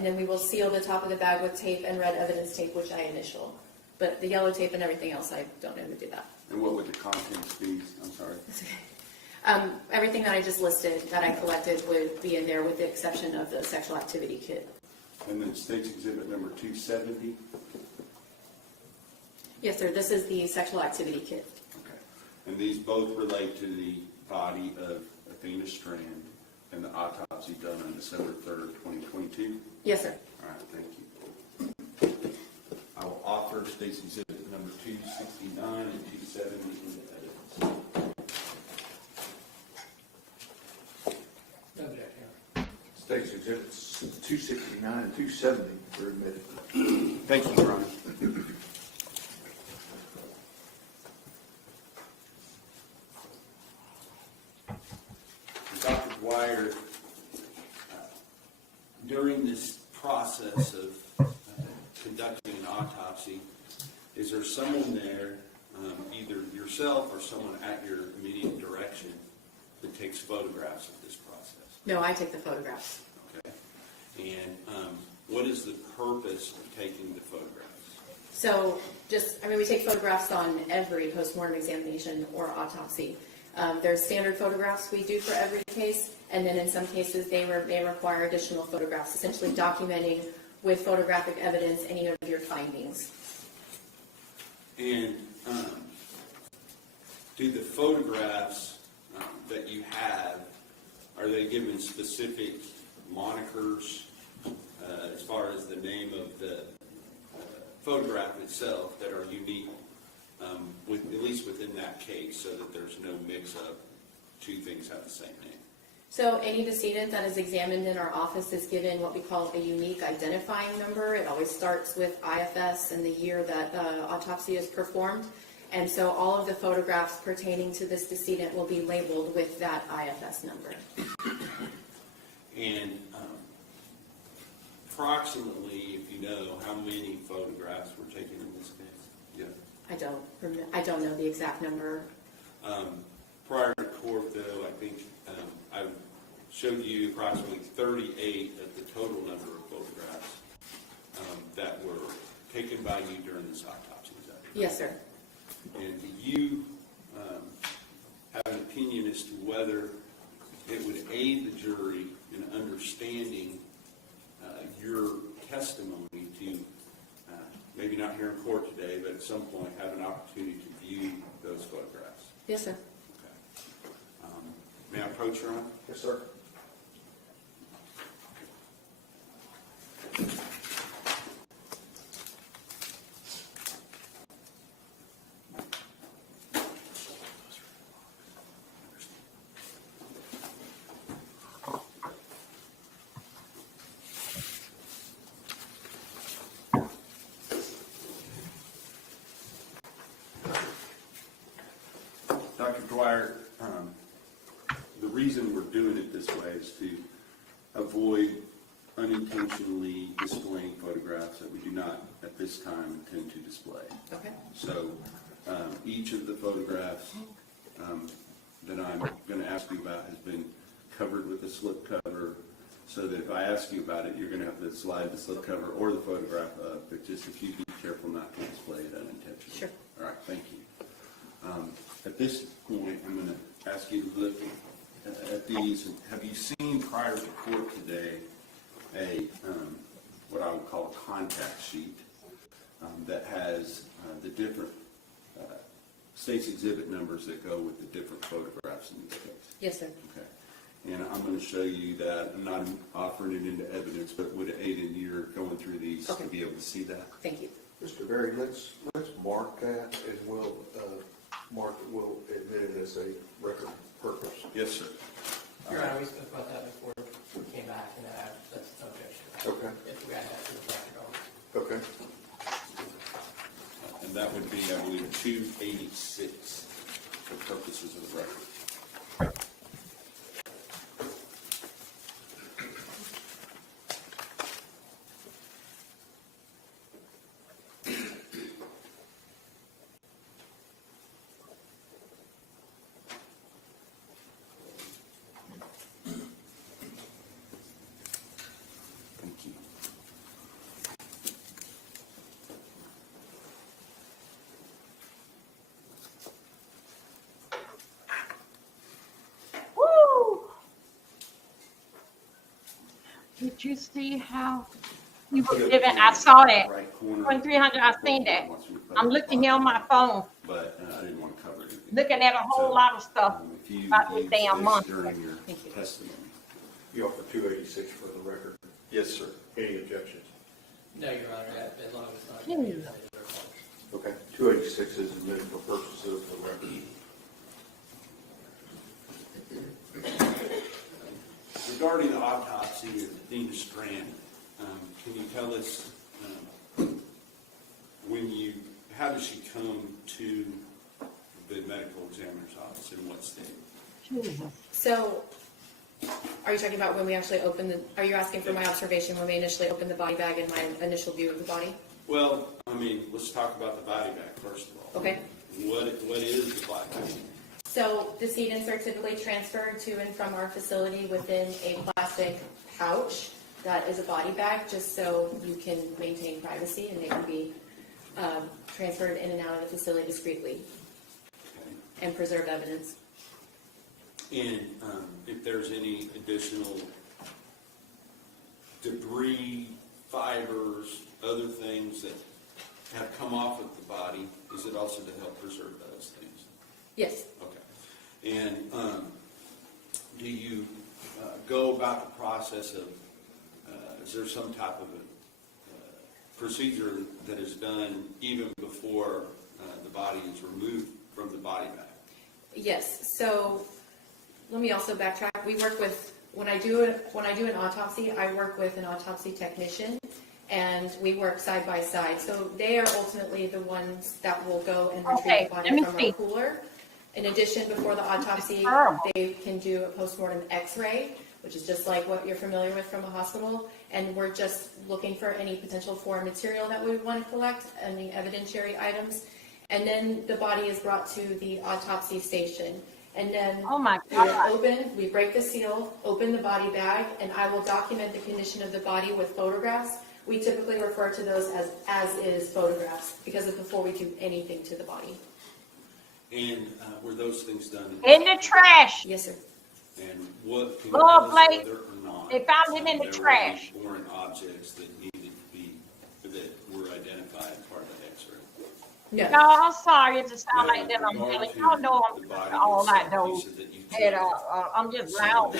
then we will seal the top of the bag with tape and red evidence tape, which I initial. But the yellow tape and everything else, I don't know who did that. And what would the contents be? I'm sorry. That's okay. Everything that I just listed that I collected would be in there with the exception of the sexual activity kit. And then State's Exhibit number 270? Yes, sir. This is the sexual activity kit. Okay. And these both relate to the body of Athena Strand and the autopsy done on December 3rd, 2022? Yes, sir. All right, thank you. I will offer State's Exhibit number 269 and 270 into evidence. State's Exhibits 269 and 270 are admitted. Thank you, Ron. Dr. Dwyer, during this process of conducting an autopsy, is there someone there, either yourself or someone at your immediate direction, that takes photographs of this process? No, I take the photographs. Okay. And what is the purpose of taking the photographs? So we take photographs on every postmortem examination or autopsy. There's standard photographs we do for every case, and then in some cases they may require additional photographs, essentially documenting with photographic evidence any of your findings. And do the photographs that you have, are they given specific monikers as far as the name of the photograph itself that are unique, at least within that case, so that there's no mix-up, two things have the same name? So any decedent that is examined in our office is given what we call a unique identifying number. It always starts with IFS and the year that the autopsy is performed. And so all of the photographs pertaining to this decedent will be labeled with that IFS number. And approximately, if you know, how many photographs were taken in this case? Yeah. I don't know the exact number. Prior to court, though, I think I showed you approximately 38 of the total number of photographs that were taken by you during this autopsy. Is that correct? Yes, sir. And do you have an opinion as to whether it would aid the jury in understanding your testimony to, maybe not here in court today, but at some point have an opportunity to view those photographs? Yes, sir. Okay. May I approach, Ron? Yes, sir. Dr. Dwyer, the reason we're doing it this way is to avoid unintentionally displaying photographs that we do not at this time intend to display. Okay. So each of the photographs that I'm going to ask you about has been covered with a slip cover, so that if I ask you about it, you're going to have to slide the slip cover or the photograph up, but just if you be careful not to display it unintentionally. Sure. All right, thank you. At this point, I'm going to ask you to look at these. Have you seen prior to court today a what I would call a contact sheet that has the different state's exhibit numbers that go with the different photographs in this case? Yes, sir. Okay. And I'm going to show you that. I'm not offering it into evidence, but would it aid in your going be able to see that. Thank you. Mr. Berry, let's mark that and we'll, we'll admit it as a record purpose. Yes, sir. Your Honor, we spoke about that before we came back, and that's no objection. Okay. If we add that to the record, Okay. And that would be, I believe, 286 for purposes of the record. Thank you. Woo! Did you see how you were giving? I saw that. Right corner. 2300, I seen that. I'm looking here on my phone, But I didn't want to cover anything. looking at a whole lot of stuff If you about this use damn this month. during your testimony. You offer 286 for the record. Yes, sir. Any objections? no, Your Honor, as long as it's not. Hmm. Okay. 286 is admitted for purposes of the record. Regarding the autopsy of Dina Strand, can you tell us how did she come to the medical examiner's office, in what state? So, are you talking about when we actually opened are you asking for my observation when we initially opened the body bag and my initial view of the body? Well, I mean, let's talk about the body bag first of all. Okay. What is the body bag? So the seedants are typically transferred to and from our facility within a plastic pouch that is a body bag, just so you can maintain privacy and they can be transferred in and out of the facility discreetly Okay. and preserve evidence. And if there's any additional debris, fibers, other things that have come off of the body, is it also to help preserve those things? Yes. Okay. And do you go about the process of, is there some type of a procedure that is done even before the body is removed from the body bag? Yes. So let me also backtrack. We work with, when I do an autopsy, I work with an autopsy technician, and we work side by side. So they are ultimately the ones that will go and retrieve the body from our cooler. In addition, before the autopsy, they can do a postmortem x-ray, which is just like what you're familiar with from a hospital. And we're just looking for any potential foreign material that we would want to collect, any evidentiary items. And then the body is brought to the autopsy station. And then Oh my God. we break the seal, open the body bag, and I will document the condition of the body with photographs. We typically refer to those as is photographs, because of before we do anything to the body. And were those things done In the trash. Yes, sir. And what can you Lord tell us Blake, whether or not they found him in the there were trash. any foreign objects that needed to be, that were identified as part of the x-ray? No. No, I'm sorry if it sound like that. I'm telling y'all know I'm all like those. And I'm just loud.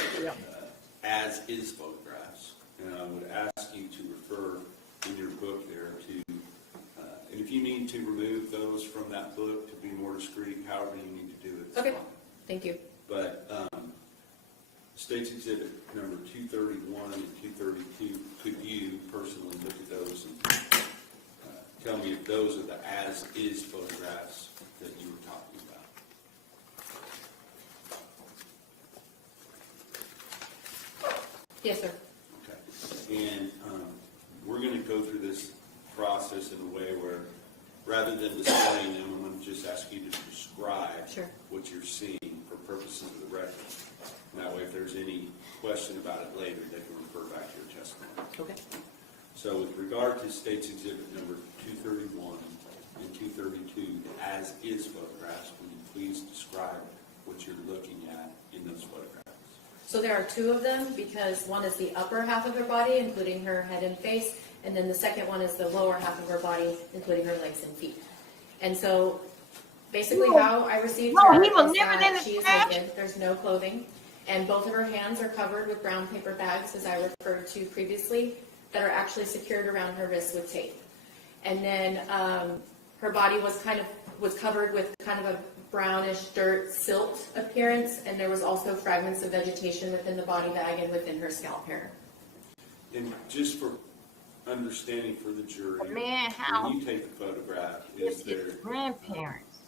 As is photographs, and I would ask you to refer in your book there to, and if you need to remove those from that book to be more discreet, however you need to do it. it's Okay. fine. Thank you. But State's Exhibit number 231 and 232, could you personally look at those and tell me if those are the as-is photographs that you were talking about? Yes, sir. Okay. And we're going to go through this process in a way where, rather than displaying them, I'm going to just ask you to describe what you're seeing for purposes of the record. And that way, if there's any question about it later, they can refer back to your testimony. Okay. So with regard to State's Exhibit number 231 and 232, as is photographs, will you please describe what you're looking at in those photographs? So there are two of them, because one is the upper half of her body, including her head and face, and then the second one is the lower half of her body, including her legs and feet. And so basically how I received her he was is never that in the she is trash. naked, there's no clothing, and both of her hands are covered with brown paper bags, as I referred to previously. that are actually secured around her wrists with tape. And then her body was covered with kind of a brownish dirt silt appearance, and there was also fragments of vegetation within the body bag and within her scalp hair. And just for understanding for the jury, Man, how when you take the photograph, is there grandparents?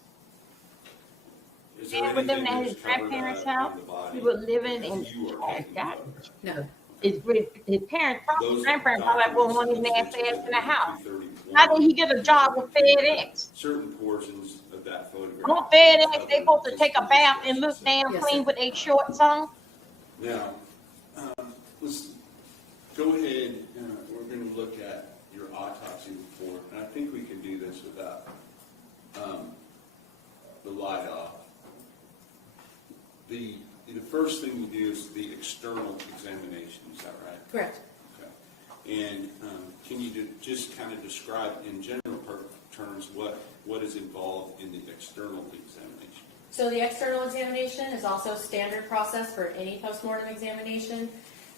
is there And with them anything at that's his covered grandparents' up house, on the body? he was living in. You are taking God, photos. No. his parents, probably Those grandparents, probably won't want his documents nasty ass in the that house. 231 How did he get a job with FedEx? Certain portions of that photograph. On FedEx, they supposed to take a bath and look damn Yes, clean sir. with their shorts on. Now, let's go ahead, we're going to look at your autopsy report, and I think we can do this without the light off. The first thing you do is the external examination, is that right? Correct. Okay. And can you just kind of describe in general terms what is involved in the external examination? So the external examination is also standard process for any postmortem examination.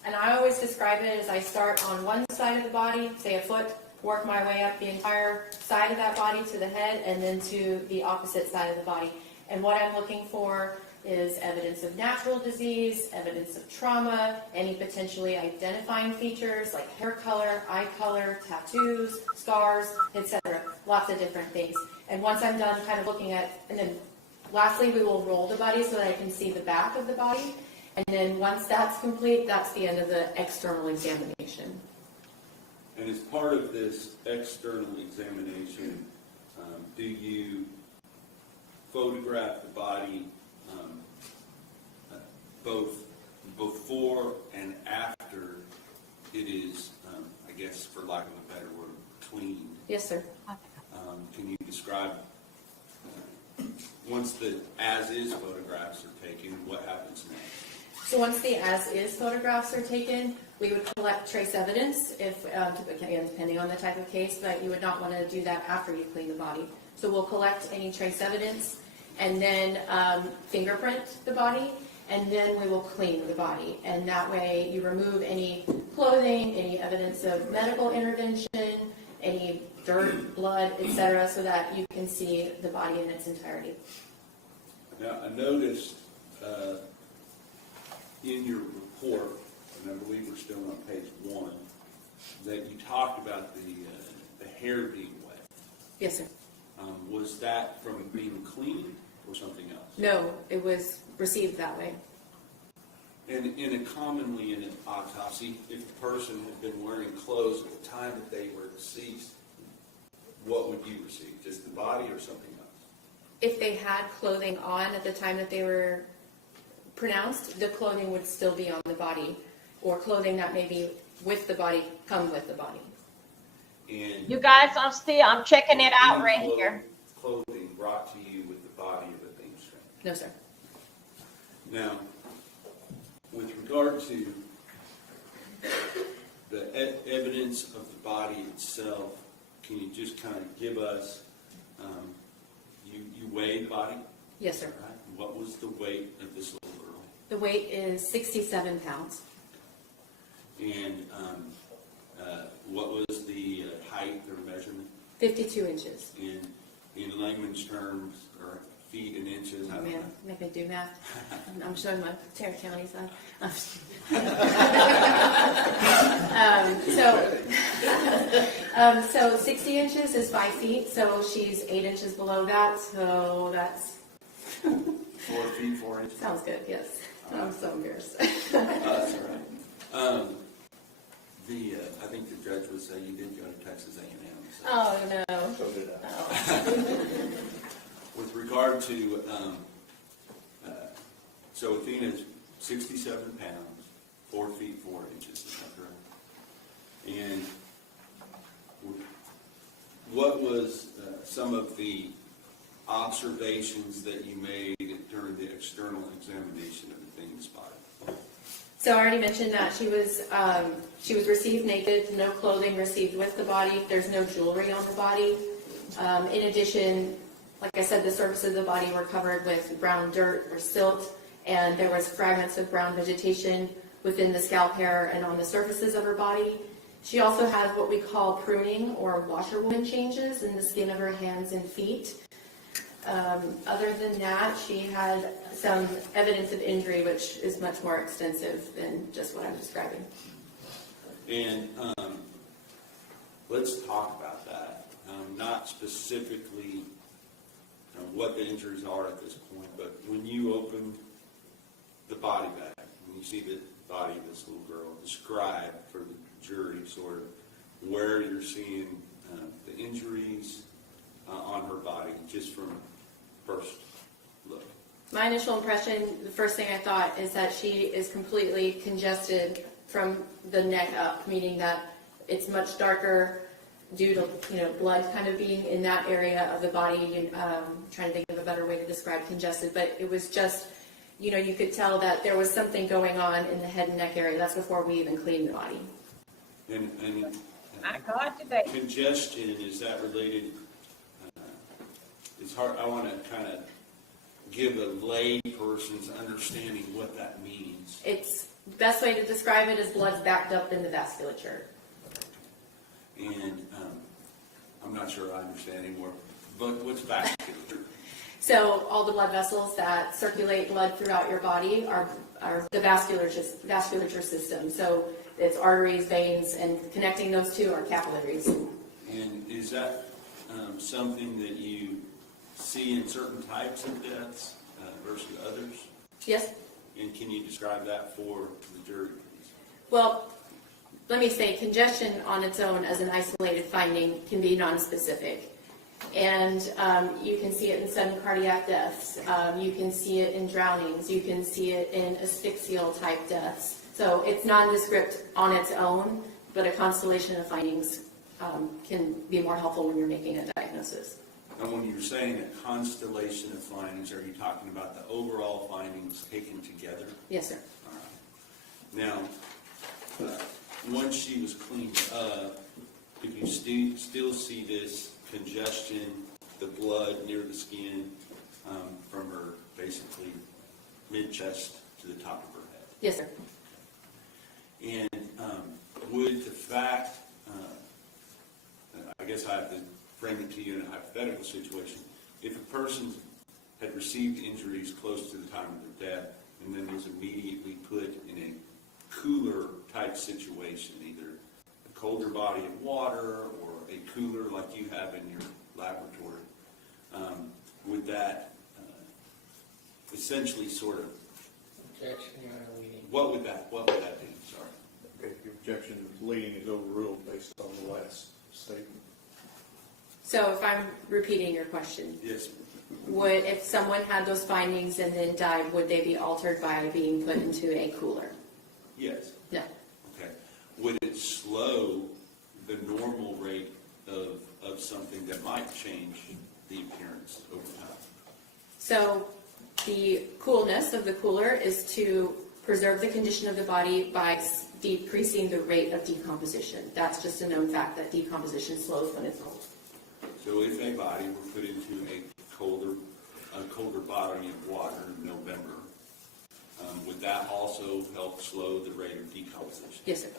And I always describe it as I start on one side of the body, say a foot, work my way up the entire side of that body to the head, and then to the opposite side of the body. And what I'm looking for is evidence of natural disease, evidence of trauma, any potentially identifying features like hair color, eye color, tattoos, scars, etc. Lots of different things. And once I'm done kind of looking at, and then lastly, we will roll the body so that I can see the back of the body. And then once that's complete, that's the end of the external examination. And as part of this external examination, do you photograph the body both before and after it is, I guess for lack of a better word, cleaned? Yes, sir. Can you describe, once the as-is photographs are taken, what happens next? So once the as-is photographs are taken, we would collect trace evidence, if again, depending on the type of case, but you would not want to do that after you clean the body. So we'll collect any trace evidence, and then fingerprint the body, and then we will clean the body. And that way you remove any clothing, any evidence of medical intervention, any dirt, blood, etc., so that you can see the body in its entirety. Now, I noticed in your report, and I believe we're still on page 1, that you talked about the hair being wet. Yes, sir. Was that from being cleaned or something else? No, it was received that way. And commonly in an autopsy, if the person had been wearing clothes at the time that they were deceased, what would you receive? Just the body or something else? If they had clothing on at the time that they were pronounced, the clothing would still be on the body, or clothing that may be with the body, come with the body. And You guys, I'm checking it out right here. Clothing brought to you with the body of it being strangled. No, sir. Now, with regard to the evidence of the body itself, can you just kind of give us, you weighed the body? Yes, sir. Right? What was the weight of this little girl? The weight is 67 pounds. And what was the height or measurement? 52 inches. In layman's terms, or feet and inches? I Oh, don't man, know. make me do math. I'm showing my Tarrant County side. So 60 inches is 5 feet, so she's 8 inches below that, so that's... 4 feet, 4 inches? Sounds good, yes. I'm so embarrassed. That's all right. I think the judge would say you did go to Texas A&M. So. Oh, no. So did I. Oh. With regard to, so Athena's 67 pounds, 4 feet, 4 inches, is that correct? And what was some of the observations that you made during the external examination of Athena's body? So I already mentioned that she was received naked, no clothing received with the body. There's no jewelry on the body. In addition, like I said, the surfaces of the body were covered with brown dirt or silt, and there was fragments of brown vegetation within the scalp hair and on the surfaces of her body. She also has what we call pruning or washerwoman changes in the skin of her hands and feet. Other than that, she had some evidence of injury, which is much more extensive than just what I'm describing. And let's talk about that. Not specifically what the injuries are at this point, but when you open the body bag, when you see the body of this little girl, describe for the jury sort of where you're seeing the injuries on her body, just from first look. My initial impression, the first thing I thought is that she is completely congested from the neck up, meaning that it's much darker due to blood kind of being in that area of the body. Trying to think of a better way to describe congested, but it was just, you could tell that there was something going on in the head and neck area. That's before we even cleaned the body. And My God, today. congestion, is that related? It's hard. I want to kind of give a lay person's understanding what that means. It's the best way to describe it is blood's backed up in the vasculature. And I'm not sure I understand anymore. But what's vasculature? So all the blood vessels that circulate blood throughout your body are the vasculature system. So it's arteries, veins, and connecting those two are capillaries. And is that something that you see in certain types of deaths versus others? Yes? And can you describe that for the jury, please? Well, let me say congestion on its own as an isolated finding can be nonspecific. And you can see it in sudden cardiac deaths. You can see it in drownings. You can see it in asphyxial type deaths. So it's nondescript on its own, but a constellation of findings can be more helpful when you're making a diagnosis. And when you're saying a constellation of findings, are you talking about the overall findings taken together? Yes, sir. All right. Now, once she was cleaned up, could you still see this congestion, the blood near the skin, from her basically mid-chest to the top of her head? Yes, sir. And would the fact, I guess I have to frame it to you in a hypothetical situation, if a person had received injuries close to the time of their death and then was immediately put in a cooler type situation, either a colder body of water or a cooler like you have in your laboratory, would that essentially sort of, Objection, Your Honor, leading. what would that be? Sorry. Okay, your objection to bleeding is overruled based on the last statement. So if I'm repeating your question, Yes. if someone had those findings and then died, would they be altered by being put into a cooler? Yes. No. Okay. Would it slow the normal rate of something that might change the appearance over time? So the coolness of the cooler is to preserve the condition of the body by decreasing the rate of decomposition. That's just a known fact that decomposition slows when it's cold. So if a body were put into a colder body of water in November, would that also help slow the rate of decomposition? Yes, sir.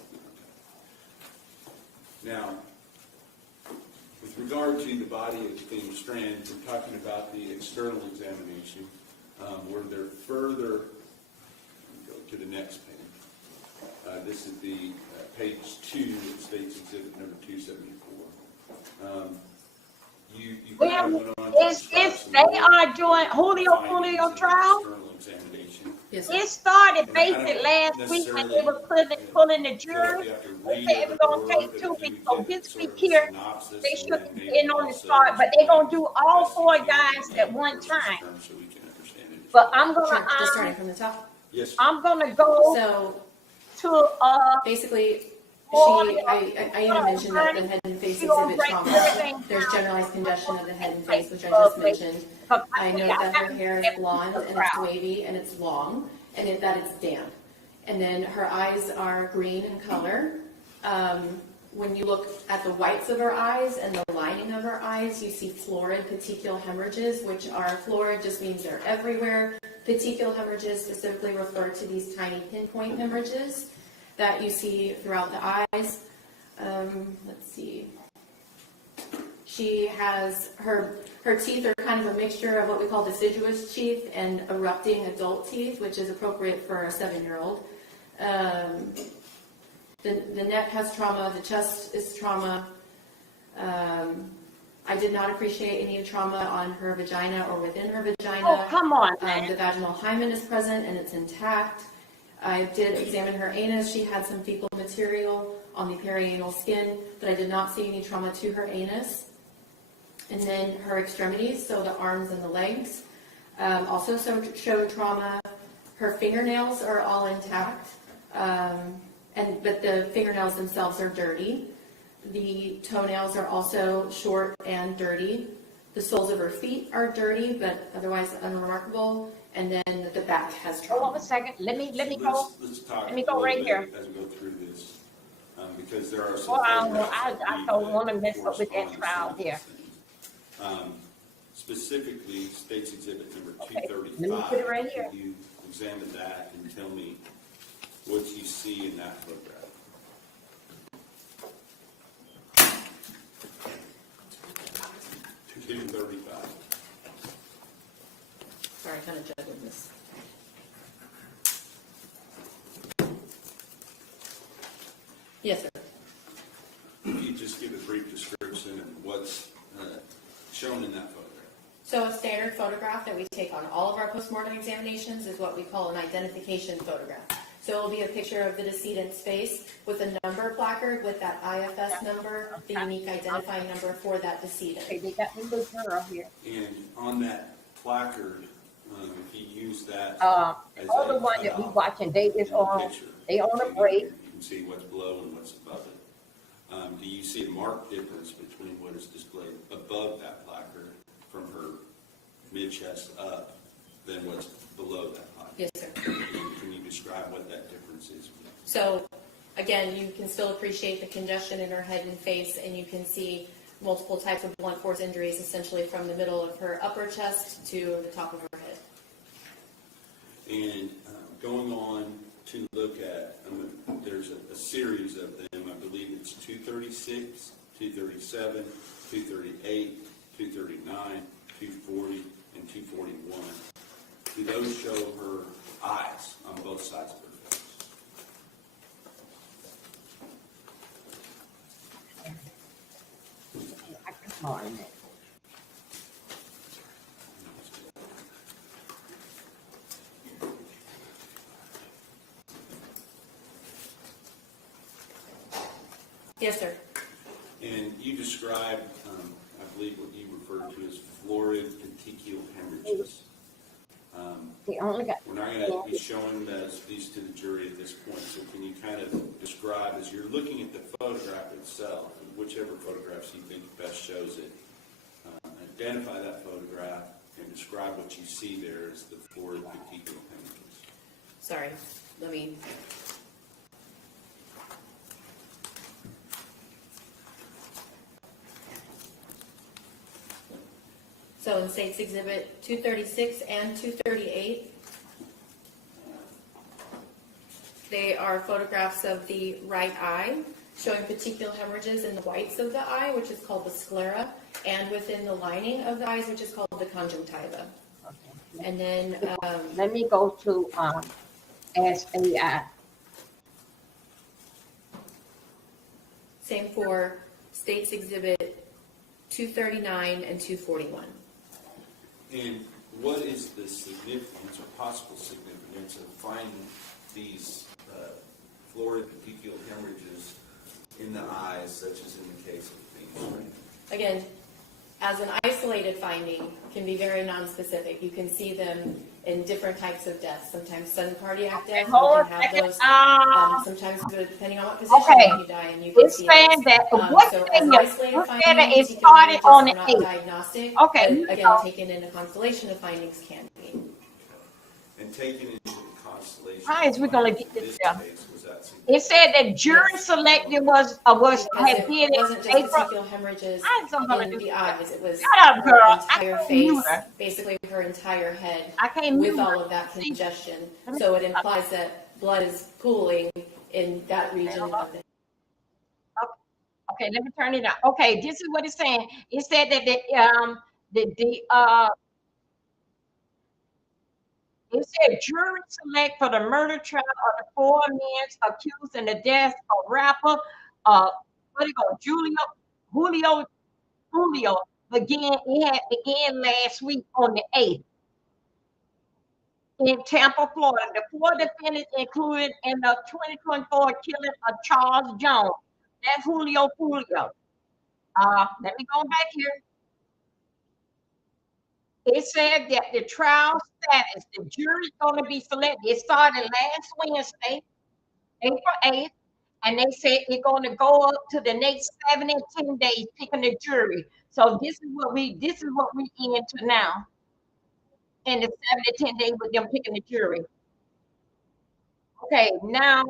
Okay. Now, with regard to the body of Theme Strand, we're talking about the external examination. Were there further, go to the next page. This is the page 2, it states exhibit number 274. You Well, went on to if describe they some are doing findings Julio of trial, external examination. Yes, sir. it started And I don't basically last week when they necessarily were pulling the feel like jury. we have to They read said it was every gonna word, take but 2 if you weeks. So get this sort week of a here, synopsis they and should then be maybe in on the also start, but they're gonna do all best 4 you can guys in at one versus time. terms so we can understand it. But I'm Sure, gonna, just starting from the top. Yes. I'm gonna go So to, basically, Julio. I even mentioned that the head and face She gonna exhibit break trauma. everything There's down. generalized congestion of the head and face, which I just mentioned. I note that her hair is got blonde and it's wavy and it's long, and that it's damp. And then her eyes are green in color. When you look at the whites of her eyes and the lining of her eyes, you see florid petechial hemorrhages, which are florid just means they're everywhere. Petechial hemorrhages specifically refer to these tiny pinpoint hemorrhages that you see throughout the eyes. let's see. She has, her teeth are kind of a mixture of what we call deciduous teeth and erupting adult teeth, which is appropriate for a 7-year-old. The neck has trauma, the chest is trauma. I did not appreciate any trauma on her vagina or within her vagina. Oh, come on, man. The vaginal hymen is present and it's intact. I did examine her anus. She had some fecal material on the perianal skin, but I did not see any trauma to her anus. And then her extremities, so the arms and the legs, also showed trauma. Her fingernails are all intact, but the fingernails themselves are dirty. The toenails are also short and dirty. The soles of her feet are dirty, but otherwise unremarkable. And then the back has trauma. Hold on a second. Let me go. Let's talk Let me go right here. as we go through this, because there are some. Well, photographs I that don't want to read mess up with that correspondence trial and here. things. Specifically, State's Exhibit number Okay, 235. let me put it right here. Can you examine that and tell me what you see in that photograph? Sorry, I kind of juggled this. Yes, sir. Can you just give a brief description of what's shown in that photograph? So a standard photograph that we take on all of our postmortem examinations is what we call an identification photograph. So it will be a picture of the decedent's face with a number placard with that IFS number, the unique identifying number for that decedent. Okay, they got me little girl here. And on that placard, he used that as All the a ones that we cutoff watching, they is in the on, picture. they on So a break. You can see what's below and what's above it. Do you see a marked difference between what is displayed above that placard from her mid-chest up than what's below that placard? Yes, sir. Can you describe what that difference is? So again, you can still appreciate the congestion in her head and face, and you can see multiple types of blunt force injuries essentially from the middle of her upper chest to the top of her head. And going on to look at, there's a series of them. I believe it's 236, 237, 238, 239, 240, and 241. Do those show her eyes on both sides of her face? Come on. Yes, sir. And you described, I believe, what you referred to as florid petechial hemorrhages. They only got. We're not going to be showing these to the jury at this point, so can you kind of describe, as you're looking at the photograph itself, whichever photographs you think best shows it, identify that photograph and describe what you see there as the florid petechial hemorrhages. Sorry, let me. So in State's Exhibit 236 and 238, they are photographs of the right eye showing petechial hemorrhages in the whites of the eye, which is called the sclera, and within the lining of the eyes, which is called the conjunctiva. And then Let me go to SAI. same for State's Exhibit 239 and 241. And what is the significance or possible significance of finding these florid petechial hemorrhages in the eyes, such as in the case of Venus ring? Again, as an isolated finding, can be very nonspecific. You can see them in different types of deaths. Sometimes sudden cardiac death, you Hold can on a have second. those. Sometimes depending on what position Okay. you die in, you can It's see saying those. that So what as thing an you isolated look finding, at it, it petechial started hemorrhages on are the not 8th. diagnostic. Okay, But again, taken into constellation of findings can be. And taken into the constellation. How is we gonna of get this this done? case, was that significant? It said that jury selected was Because had it been wasn't in just April. petechial hemorrhages I ain't gonna in do the that. eyes. It was Shut up, girl. her I entire can't face, mute her. basically her entire head, I can't with mute all her. of that See? congestion. Let me- So it implies that blood is pooling in that region of the Okay, let me turn it on. Okay, this is what it's saying. It said that the it said jury select for the murder trial of the four men accused in the death of rapper what do you call Julio began it had began last week on the 8th in Tampa, Florida. The four defendants included in the 2024 killing of Charles Jones. That's Julio. Let me go back here. It said that the trial status, the jury's going to be selected. It started last Wednesday, April 8th, and they said it's going to go up to the next 7 and 10 days picking the jury. So this is what we into now in the 7 to 10 days with them picking the jury. Okay, now,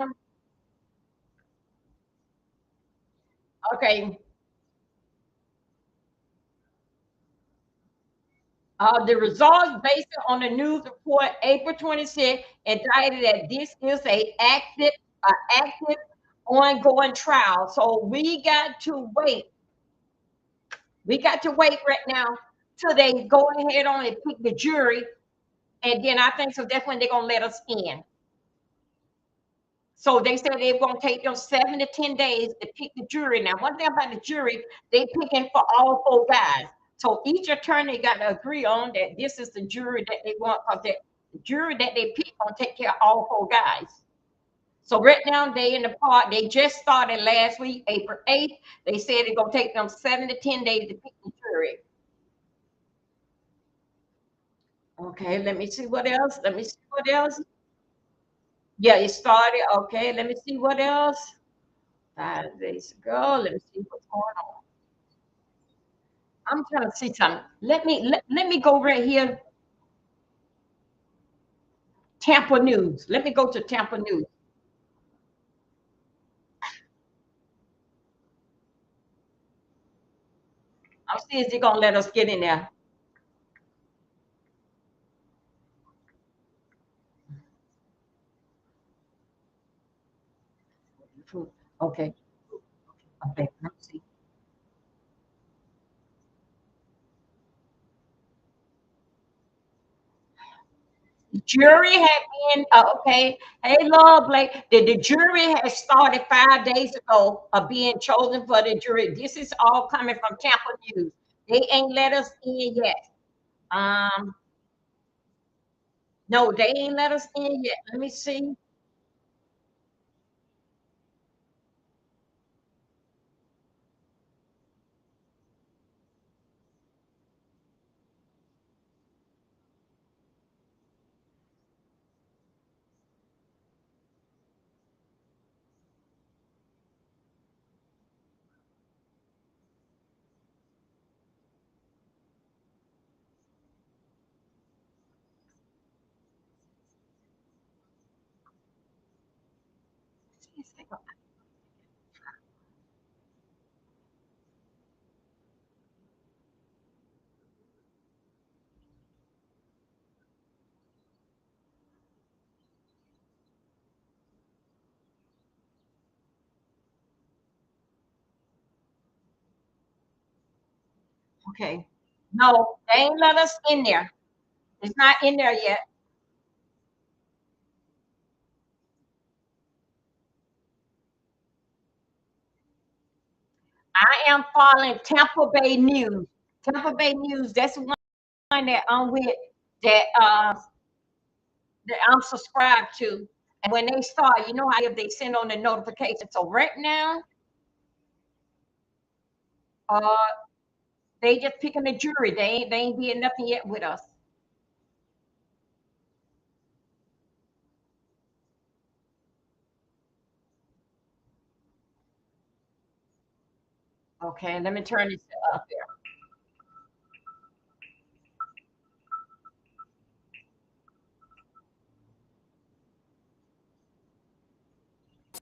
okay. The results based on the news report April 26th indicted that this is active ongoing trial. So we got to wait. We got to wait right now till they go ahead on and pick the jury. And then I think so that's when they're gonna let us in. So they said they're gonna take them 7 to 10 days to pick the jury. Now, one thing about the jury, they picking for all four guys. So each attorney got to agree on that this is the jury that they want, because the jury that they pick gonna take care of all four guys. So right now they in the part, they just started last week, April 8th. They said it's gonna take them 7 to 10 days to pick the jury. Okay, let me see what else. Let me see what else. Yeah, it started. Okay, let me see what else. 5 days ago. Let me see what's going on. I'm trying to see something. Let me go right here. Tampa News. Let me go to Tampa News. I'm seeing if they're gonna let us get in there. Okay. Okay. Let's see. The jury had been okay. Hey, Lord, Blake. The jury has started 5 days ago of being chosen for the jury. This is all coming from Tampa News. They ain't let us in yet. Um, no, they ain't let us in yet. Let me see. Okay. No, they ain't let us in there. It's not in there yet. I am following Tampa Bay News. Tampa Bay News, that's the one that I'm with, that that I'm subscribed to. And when they start, you know how if they send on the notification. So right now, uh they just picking the jury. They ain't did nothing yet with us. Okay, let me turn this up there.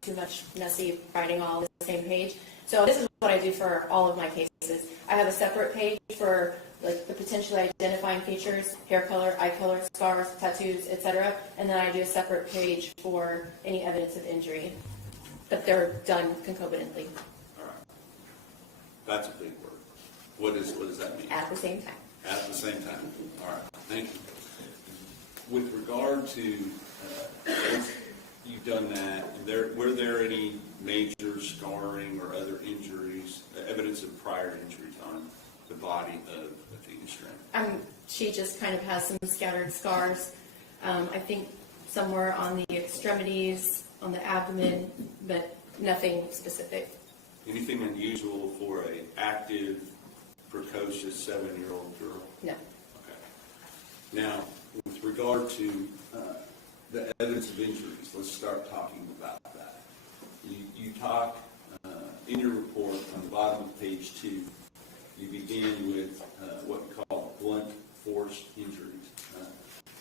Too much messy writing all on the same page. So this is what I do for all of my cases. I have a separate page for like the potentially identifying features, hair color, eye color, scars, tattoos, etc. And then I do a separate page for any evidence of injury. But they're done concomitantly. That's a big word. What does that mean? At the same time. At the same time. All right, thank you. With regard to, once you've done that, were there any major scarring or other injuries, evidence of prior injuries on the body of Athena Strand? She just kind of has some scattered scars. I think somewhere on the extremities, on the abdomen, but nothing specific. Anything unusual for a active, precocious 7-year-old girl? No. Okay. Now, with regard to the evidence of injuries, let's start talking about that. You talk in your report on the bottom of page 2, you begin with what you call blunt force injuries.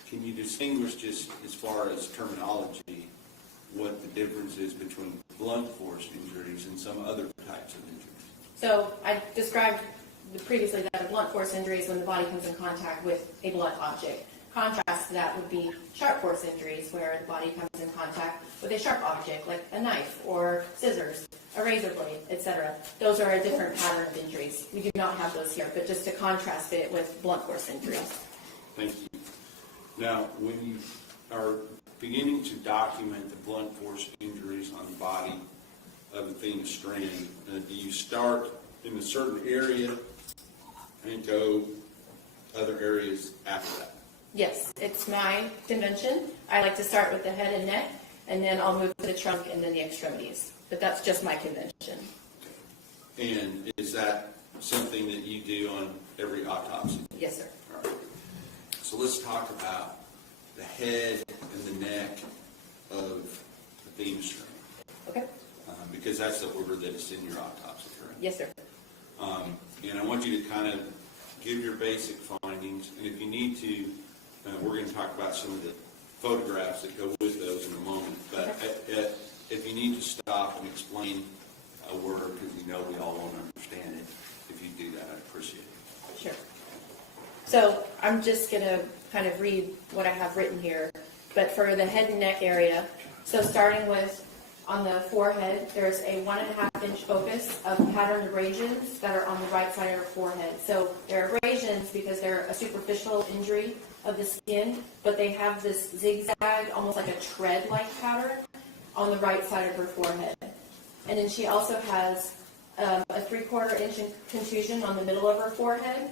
Can you distinguish, just as far as terminology, what the difference is between blunt force injuries and some other types of injuries? So I described previously that a blunt force injury is when the body comes in contact with a blunt object. Contrast to that would be sharp force injuries, where the body comes in contact with a sharp object like a knife or scissors, a razor blade, etc. Those are a different pattern of injuries. We do not have those here, but just to contrast it with blunt force injuries. Thank you. Now, when you are beginning to document the blunt force injuries on the body of Athena Strand, do you start in a certain area and go other areas after that? Yes, it's my convention. I like to start with the head and neck, and then I'll move to the trunk and then the extremities. But that's just my convention. And is that something that you do on every autopsy? Yes, sir. All right. So let's talk about the head and the neck of Athena Strand. Okay. Because that's the order that it's in your autopsy, correct? Yes, sir. And I want you to kind of give your basic findings, and if you need to, we're going to talk about some of the photographs that go with those in a moment, but if you need to stop and explain a word, because you know we all won't understand it, if you do that, I'd appreciate it. Sure. So I'm just going to kind of read what I have written here, but for the head and neck area, so starting with on the forehead, there's a 1.5 inch focus of patterned abrasions that are on the right side of her forehead. So they're abrasions because they're a superficial injury of the skin, but they have this zigzag, almost like a tread-like pattern on the right side of her forehead. And then she also has a 3/4 inch contusion on the middle of her forehead.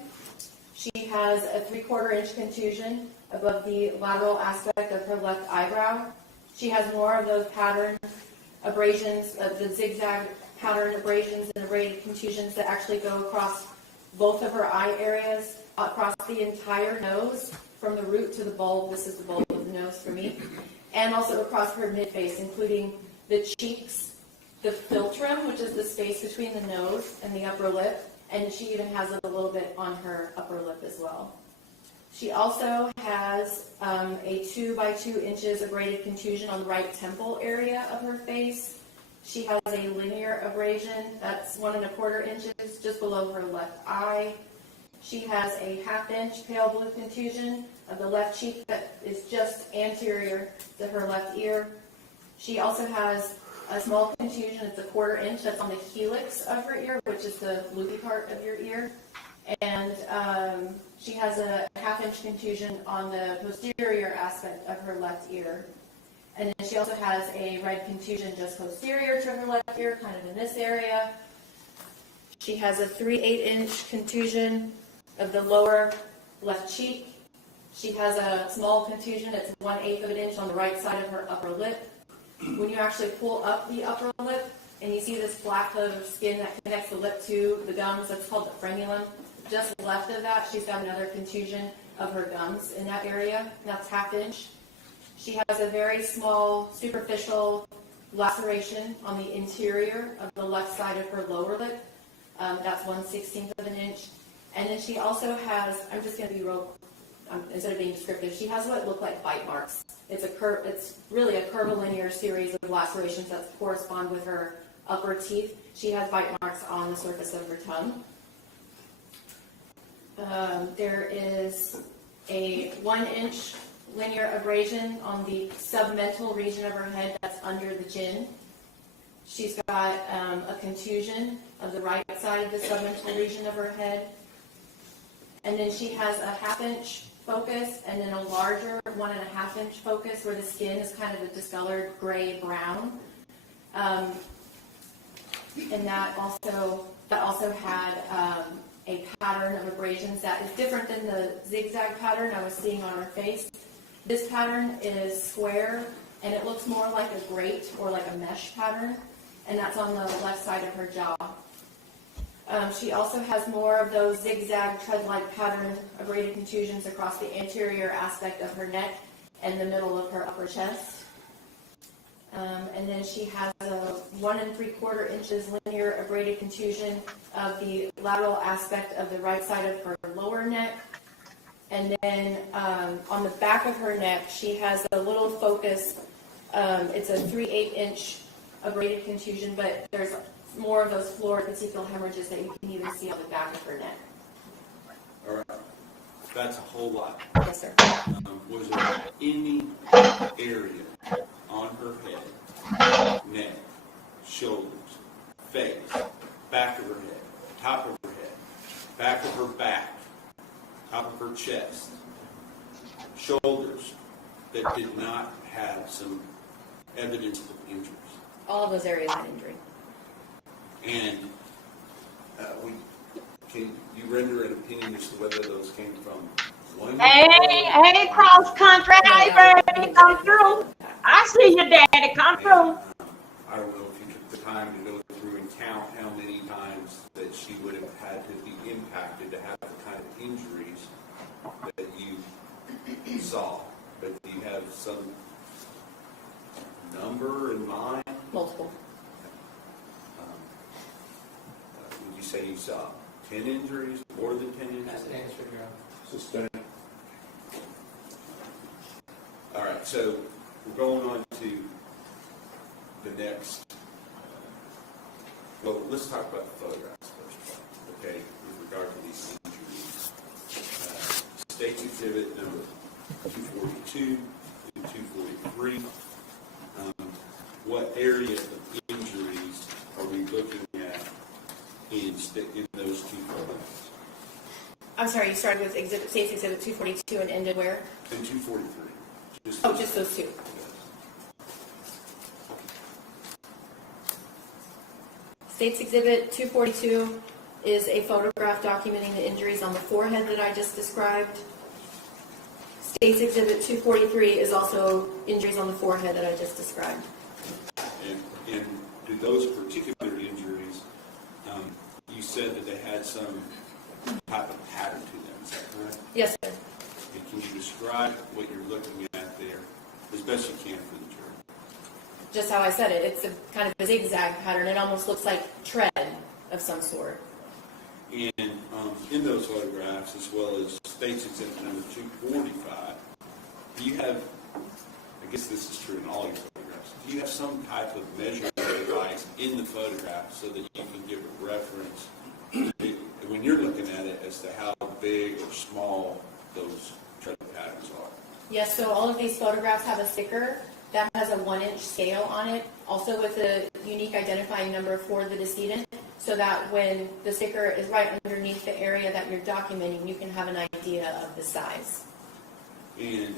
She has a 3/4 inch contusion above the lateral aspect of her left eyebrow. She has more of those patterned abrasions, the zigzag pattern abrasions and abraded contusions that actually go across both of her eye areas, across the entire nose, from the root to the bulb. This is the bulb of the nose for me. And also across her midface, including the cheeks, the philtrum, which is the space between the nose and the upper lip, and she even has it a little bit on her upper lip as well. She also has a 2 by 2 inches abraded contusion on the right temple area of her face. She has a linear abrasion that's 1 1/4 inches just below her left eye. She has a 1/2 inch pale blue contusion of the left cheek that is just anterior to her left ear. She also has a small contusion, it's a 1/4 inch, that's on the helix of her ear, which is the loopy part of your ear. And she has a 1/2 inch contusion on the posterior aspect of her left ear. And then she also has a red contusion just posterior to her left ear, kind of in this area. She has a 3/8 inch contusion of the lower left cheek. She has a small contusion, it's 1/8 of an inch on the right side of her upper lip. When you actually pull up the upper lip and you see this flap of skin that connects the lip to the gums, that's called the frenulum. Just left of that, she's got another contusion of her gums in that area, that's 1/2 inch. She has a very small superficial laceration on the interior of the left side of her lower lip. That's 1/16 of an inch. And then she also has, I'm just going to be real, instead of being descriptive, she has what look like bite marks. It's really a curvilinear series of lacerations that correspond with her upper teeth. She has bite marks on the surface of her tongue. There is a 1 inch linear abrasion on the submental region of her head that's under the chin. She's got a contusion of the right side of the submental region of her head. And then she has a 1/2 inch focus and then a larger 1.5 inch focus where the skin is kind of a discolored gray-brown. And that also had a pattern of abrasions that is different than the zigzag pattern I was seeing on her face. This pattern is square, and it looks more like a grate or like a mesh pattern, and that's on the left side of her jaw. She also has more of those zigzag tread-like pattern abraded contusions across the anterior aspect of her neck and the middle of her upper chest. And then she has a 1 3/4 inches linear abraded contusion of the lateral aspect of the right side of her lower neck. And then on the back of her neck, she has a little focus. It's a 3/8 inch abraded contusion, but there's more of those floor petechial hemorrhages that you can even see on the back of her neck. All right. That's a whole lot. Yes, sir. Was there any area on her head, neck, shoulders, face, back of her head, top of her head, back of her back, top of her chest, shoulders that did not have some evidence of injuries? All of those areas had injury. And can you render an opinion as to whether those came from one? Hey, cross country, hey, baby, come through. I see your daddy, come through. I don't know if you took the time to go through and count how many times that she would have had to be impacted to have the kind of injuries that you saw. But do you have some number in mind? Multiple. Would you say you saw 10 injuries, more than 10 injuries? That's the answer, Your Honor. Sustained. All right, so we're going on to the next. Well, let's talk about the photographs first, okay, with regard to these injuries. State's Exhibit number 242 and 243. What area of injuries are we looking at in those two photographs? I'm sorry, you started with State's Exhibit 242 and ended where? And 243. Just those two. State's Exhibit 242 is a photograph documenting the injuries on the forehead that I just described. State's Exhibit 243 is also injuries on the forehead that I just described. And do those particular injuries, you said that they had some type of pattern to them, is that correct? Yes, sir. And can you describe what you're looking at there as best you can for the jury? Just how I said it. It's a kind of a zigzag pattern. It almost looks like tread of some sort. And in those photographs, as well as State's Exhibit number 245, do you have, I guess this is true in all your photographs, do you have some type of measuring device in the photograph so that you can give a reference when you're looking at it as to how big or small those tread patterns are? Yes, so all of these photographs have a sticker that has a 1-inch scale on it, also with a unique identifying number for the decedent, so that when the sticker is right underneath the area that you're documenting, you can have an idea of the size. And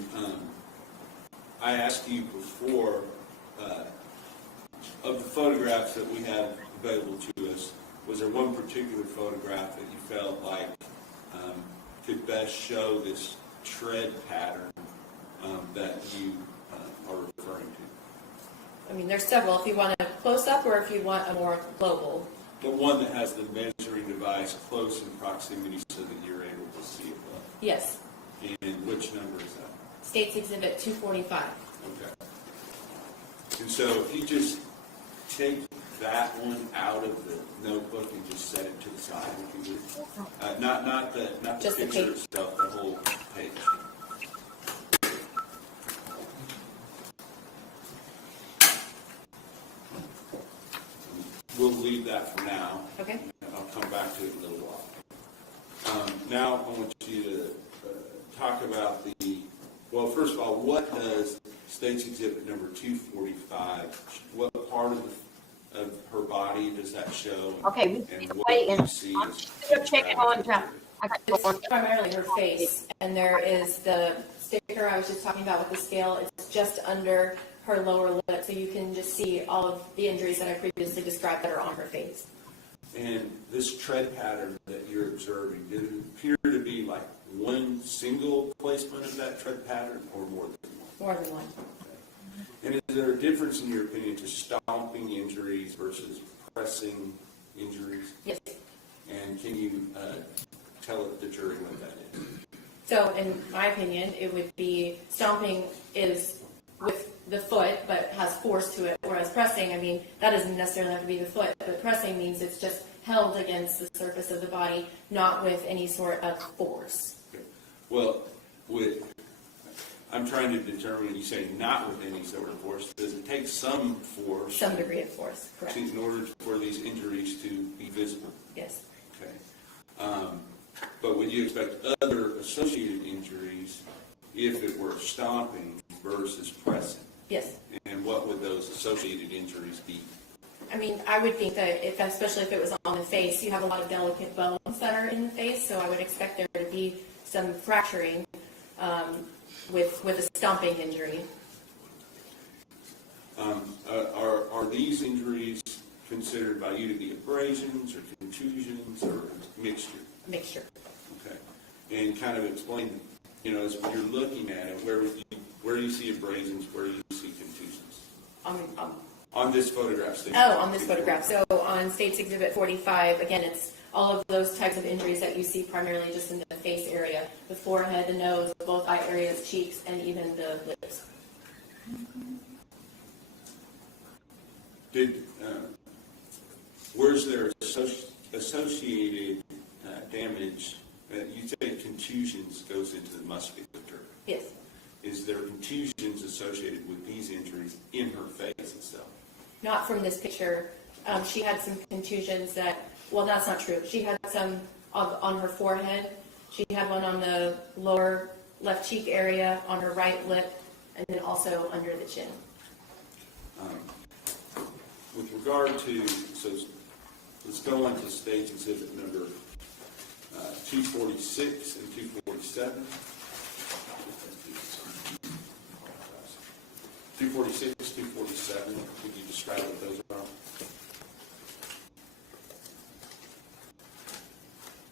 I asked you before, of the photographs that we have available to us, was there one particular photograph that you felt like could best show this tread pattern that you are referring to? I mean, there's several. If you want a close-up or if you want a more global. The one that has the measuring device close in proximity so that you're able to see it well. Yes. And which number is that? State's Exhibit 245. Okay. And so if you just take that one out of the notebook and just set it to the side, if you would. Not the Just the picture page. itself, the whole page. We'll leave that for now. Okay. And I'll come back to it in a little while. Now I want you to talk about well, first of all, what does State's Exhibit number 245, what part of of her body does that show? Okay, we see And the what way, do and you see I'm as still checking on John. I got to go on. It's primarily her face, and there is the sticker I was just talking about with the scale. It's just under her lower lip, so you can just see all of the injuries that I previously described that are on her face. And this tread pattern that you're observing, did it appear to be like one single placement of that tread pattern or more than one? More than one. And is there a difference in your opinion to stomping injuries versus pressing injuries? Yes. And can you tell the jury what that is? So in my opinion, it would be stomping is with the foot, but has force to it, whereas pressing, I mean, that doesn't necessarily have to be the foot, but pressing means it's just held against the surface of the body, not with any sort of force. Okay. Well, I'm trying to determine when you say not with any sort of force, does it take some force? Some degree of force, correct. In order for these injuries to be visible? Yes. Okay. But would you expect other associated injuries if it were stomping versus pressing? Yes. And what would those associated injuries be? I mean, I would think that if, especially if it was on the face, you have a lot of delicate bones that are in the face, so I would expect there to be some fracturing with a stomping injury. Are these injuries considered by you to be abrasions or contusions or mixture? Mixture. Okay. And kind of explain, as you're looking at it, where do you see abrasions, where do you see contusions? On this photograph. On this photograph. So on State's Exhibit 45, again, it's all of those types of injuries that you see primarily just in the face area, the forehead, the nose, both eye areas, cheeks, and even the lips. Where's there associated damage? You say contusions goes into the musculature. Yes. Is there contusions associated with these injuries in her face itself? Not from this picture. She had some contusions that's not true. She had some on her forehead. She had one on the lower left cheek area, on her right lip, and then also under the chin. With regard to, so let's go on to State's Exhibit number 246 and 247. 246, 247, could you describe what those are?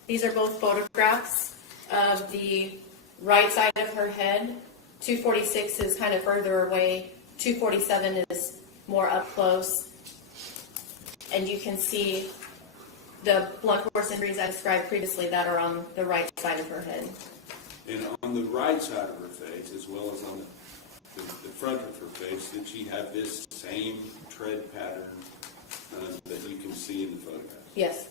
These are both photographs of the right side of her head. 246 is kind of further away. 247 is more up close. And you can see the blunt force injuries I described previously that are on the right side of her head. And on the right side of her face, as well as on the front of her face, did she have this same tread pattern that you can see in the photograph? Yes.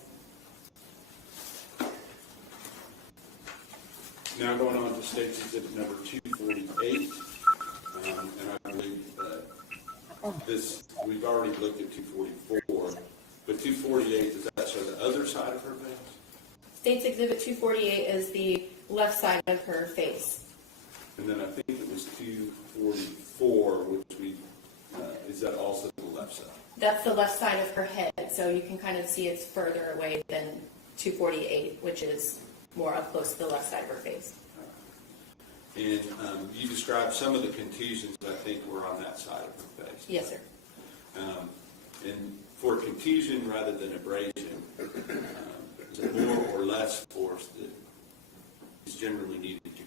Now going on to State's Exhibit number 248, and I believe this, we've already looked at 244, but 248, does that show the other side of her face? State's Exhibit 248 is the left side of her face. And then I think it was 244, which is that also the left side? That's the left side of her head, so you can kind of see it's further away than 248, which is more up close to the left side of her face. And you described some of the contusions I think were on that side of her face. Yes, sir. And for contusion rather than abrasion, is it more or less force that is generally needed to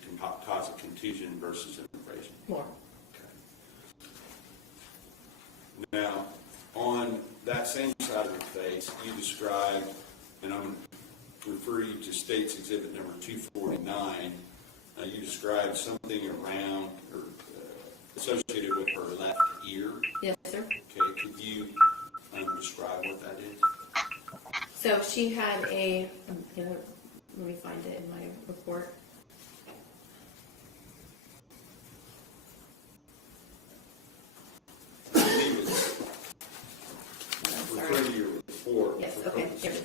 cause a contusion versus an abrasion? More. Okay. Now, on that same side of her face, you described, and I'm going to refer you to State's Exhibit number 249, you described something around or associated with her left ear. Yes, sir. Okay, could you describe what that is? So she had let me find it in my report. Refer to your report. Yes, okay, here it is.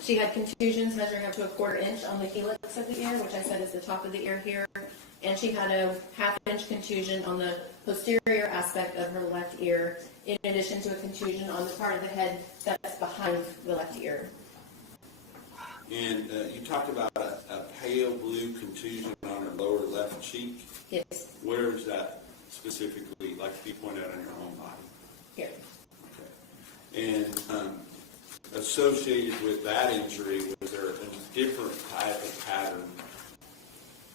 She had contusions measuring up to 1/4 inch on the helix of the ear, which I said is the top of the ear here, and she had a half-inch contusion on the posterior aspect of her left ear, in addition to a contusion on the part of the head that's behind the left ear. And you talked about a pale blue contusion on her lower left cheek. Yes, Where is that specifically, like you pointed out on your own body? here. Okay. And associated with that injury, was there a different type of pattern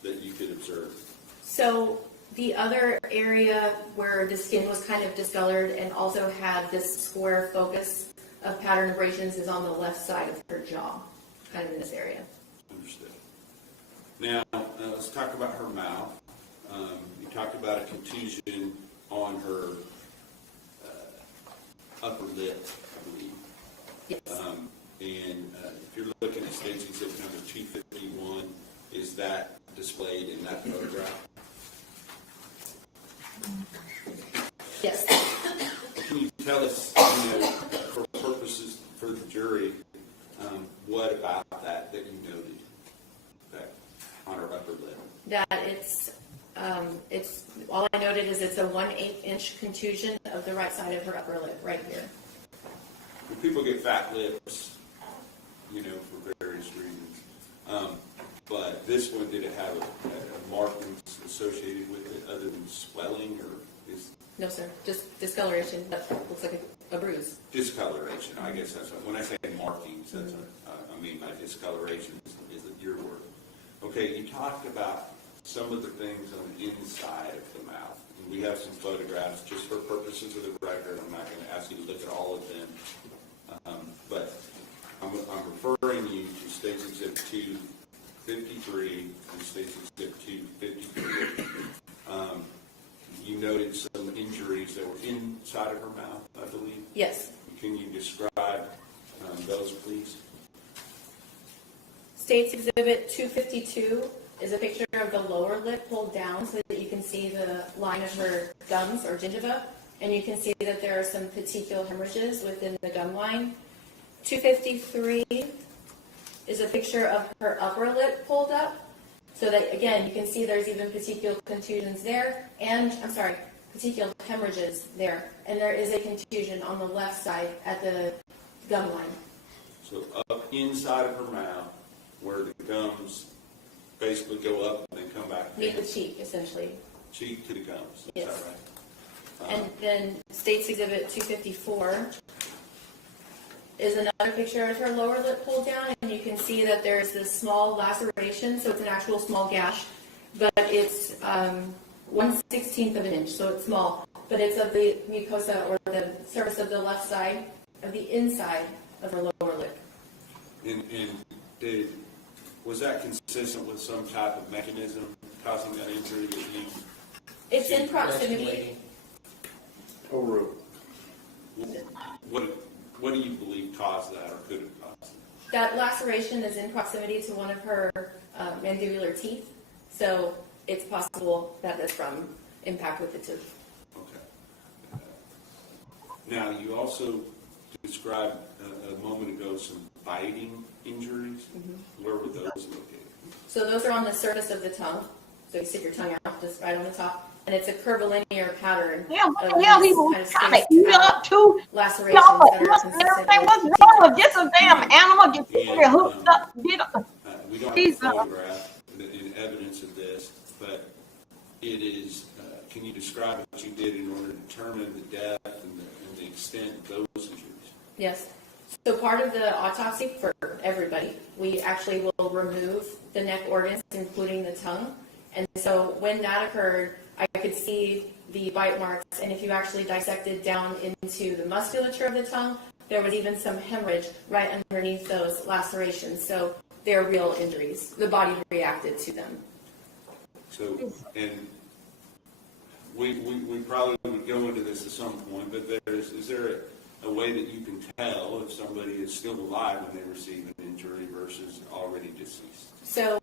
that you could observe? So the other area where the skin was kind of discolored and also had this square focus of pattern abrasions is on the left side of her jaw, kind of in this area. Understood. Now, let's talk about her mouth. You talked about a contusion on her upper lip, I believe. Yes. And if you're looking at State's Exhibit number 251, is that displayed in that photograph? Yes. Can you tell us, for purposes for the jury, what about that you noted that on her upper lip? That it's all I noted is it's a 1/8 inch contusion of the right side of her upper lip, right here. Well, people get fat lips, for various reasons. But this one, did it have a marking associated with it other than swelling, or is No, sir, just discoloration that looks like a bruise. discoloration? I guess that's when I say markings, that's what I mean by discoloration is your word. Okay, you talked about some of the things on the inside of the mouth. And we have some photographs just for purposes of the record. I'm not going to ask you to look at all of them. But I'm referring you to State's Exhibit 253 and State's Exhibit 253. You noted some injuries that were inside of her mouth, I believe. Yes. Can you describe those, please? State's Exhibit 252 is a picture of the lower lip pulled down so that you can see the line of her gums or gingiva, and you can see that there are some petechial hemorrhages within the gum line. 253 is a picture of her upper lip pulled up, so that, again, you can see there's even petechial contusions there, and, petechial hemorrhages there, and there is a contusion on the left side at the gum line. So up inside of her mouth, where the gums basically go up and then come back Meet down. the cheek, essentially. Cheek to the gums, is Yes. that right? And then State's Exhibit 254 is another picture of her lower lip pulled down, and you can see that there's this small laceration, so it's an actual small gash, but it's 1/16 of an inch, so it's small, but it's of the mucosa or the surface of the left side of the inside of her lower lip. And was that consistent with some type of mechanism causing that injury that you? It's in proximity. Over What do you believe caused that or could have caused it? That laceration is in proximity to one of her mandibular teeth, so it's possible that it's from impact with the tooth. Okay. Now, you also described a moment ago some biting injuries. Mm-hmm. Where were those located? So those are on the surface of the tongue. So you stick your tongue out just right on the top, and it's a curvilinear pattern. Yeah, what of the hell these he was kind of trying to spaced eat out up to? lacerations Y'all, that are what's consistent what's wrong with just a damn animal get And, hooked up, get up? We don't have Please, a photograph in evidence of this, but it is, can you describe what you did in order to determine the depth and the extent of those injuries? Yes. So part of the autopsy for everybody, we actually will remove the neck organs, including the tongue. And so when that occurred, I could see the bite marks. And if you actually dissected down into the musculature of the tongue, there was even some hemorrhage right underneath those lacerations. So they're real injuries. The body reacted to them. So, and we probably would go into this at some point, but is there a way that you can tell if somebody is still alive when they receive an injury versus already deceased? So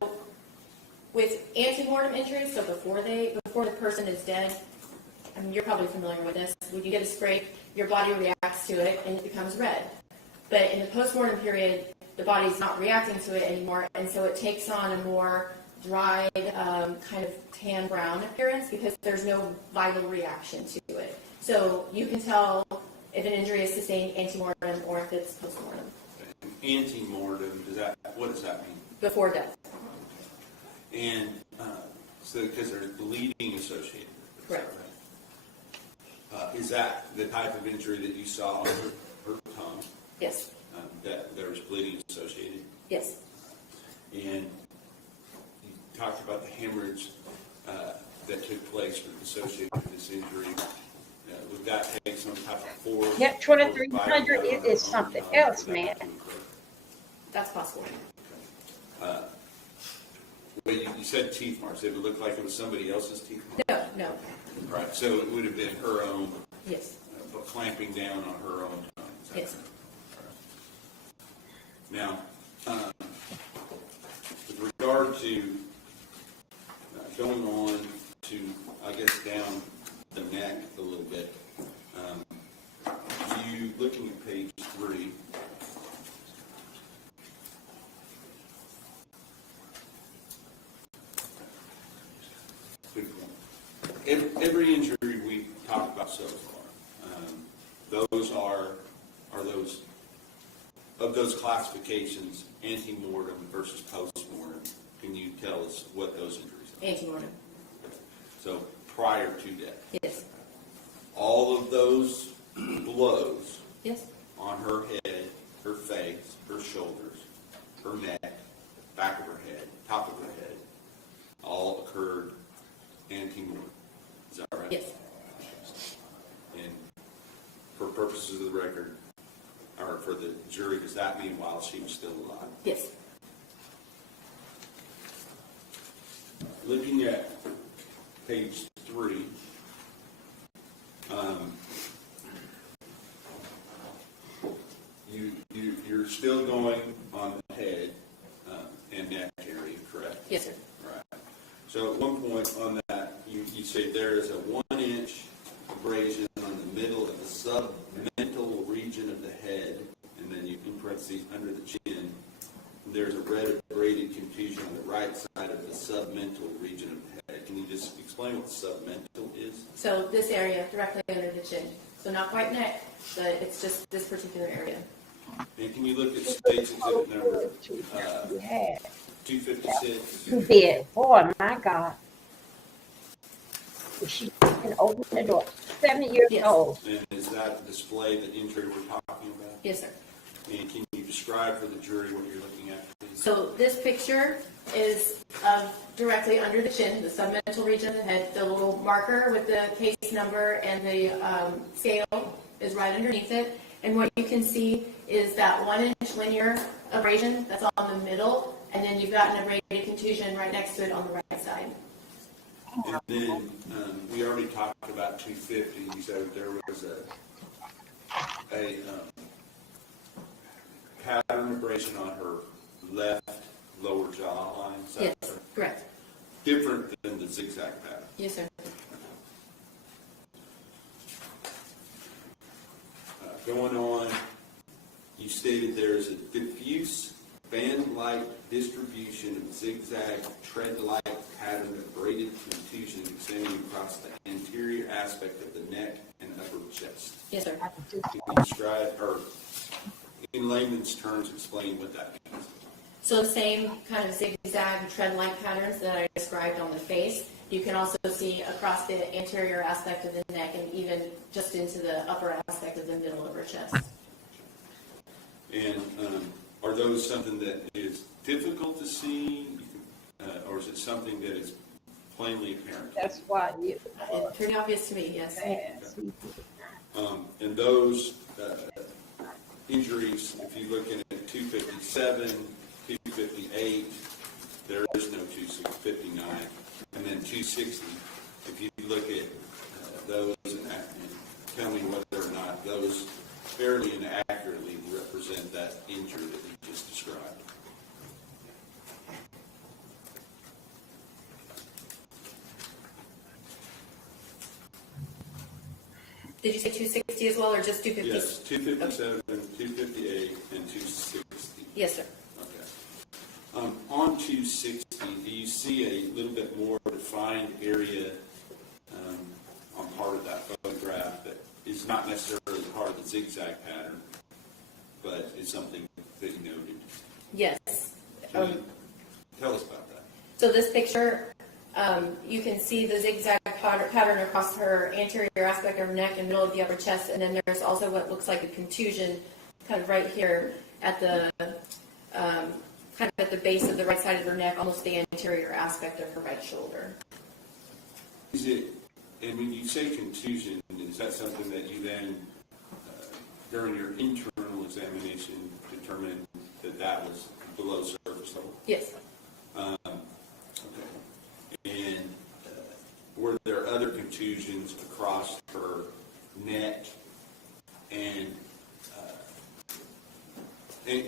with antemortem injuries, so before the person is dead, I mean, you're probably familiar with this. When you get a scrape, your body reacts to it and it becomes red. But in the postmortem period, the body's not reacting to it anymore, and so it takes on a more dried, kind of tan brown appearance because there's no vital reaction to it. So you can tell if an injury is sustained ante-mortem or if it's post-mortem. Ante-mortem, what does that mean? Before death. And so because there's bleeding associated with it. Correct. Right? Is that the type of injury that you saw on her tongue? Yes. That there was bleeding associated? Yes. And you talked about the hemorrhage that took place associated with this injury. Would that take some type of force? Yeah, 2,300 is something else, man. That's possible. Well, you said teeth marks. It would look like it was somebody else's teeth marks? No. Right, so it would have been her own, Yes. clamping down on her own tongue. Is that Yes. right? Now, with regard to going on to, I guess, down the neck a little bit, you looking at page 3. Good point. Every injury we've talked about so far, those of those classifications, ante-mortem versus post-mortem. Can you tell us what those injuries are? Ante-mortem. So prior to death. Yes. All of those blows Yes. on her head, her face, her shoulders, her neck, back of her head, top of her head, all occurred ante-mortem. Is that right? Yes. And for purposes of the record, or for the jury, does that mean while she was still alive? Yes. Looking at page 3, you're still going on the head and neck area, correct? Yes, sir. Right. So at one point on that, you say there is a 1-inch abrasion on the middle of the submental region of the head, and then you in parentheses under the chin. There's a red abraded contusion on the right side of the submental region of the head. Can you just explain what submental is? So this area directly under the chin. So not quite neck, but it's just this particular area. And can you look at State's Exhibit number 256? Too big. Boy, my God. She can open the door. 7 years Yes. old. And is that the display, the injury we're talking about? Yes, sir. And can you describe for the jury what you're looking at, please? So this picture is directly under the chin, the submental region of the head. The little marker with the case number and the scale is right underneath it. And what you can see is that 1-inch linear abrasion that's on the middle, and then you've got an abraded contusion right next to it on the right side. And then we already talked about 250. You said there was a pattern abrasion on her left lower jawline. Is that Yes, correct? correct. Different than the zigzag pattern. Yes, sir. Going on, you stated there is a diffuse band-like distribution of zigzag tread-like pattern of braided contusion extending across the anterior aspect of the neck and upper chest. Yes, sir. Can you describe, or in layman's terms, explain what that means? So the same kind of zigzag tread-like patterns that I described on the face, you can also see across the anterior aspect of the neck and even just into the upper aspect of the middle of her chest. And are those something that is difficult to see, or is it something that is plainly apparent? That's why you. It's pretty obvious to me, yes. And those injuries, if you look at 257, 258, there is no 259, and then 260. If you look at those and tell me whether or not those fairly and accurately represent that injury that you just described. Did you say 260 as well, or just 250? Yes, 257, 258, and 260. Yes, sir. Okay. On 260, Steve, do you see a little bit more defined area on part of that photograph that is not necessarily part of the zigzag pattern, but is something that you noted? Yes. Can you tell us about that? So this picture, you can see the zigzag pattern across her anterior aspect of her neck and middle of the upper chest, and then there's also what looks like a contusion kind of right here at the kind of at the base of the right side of her neck, almost the anterior aspect of her right shoulder. Is it, and when you say contusion, is that something that you then, during your internal examination, determined that that was below surface level? Yes. Okay. And were there other contusions across her neck and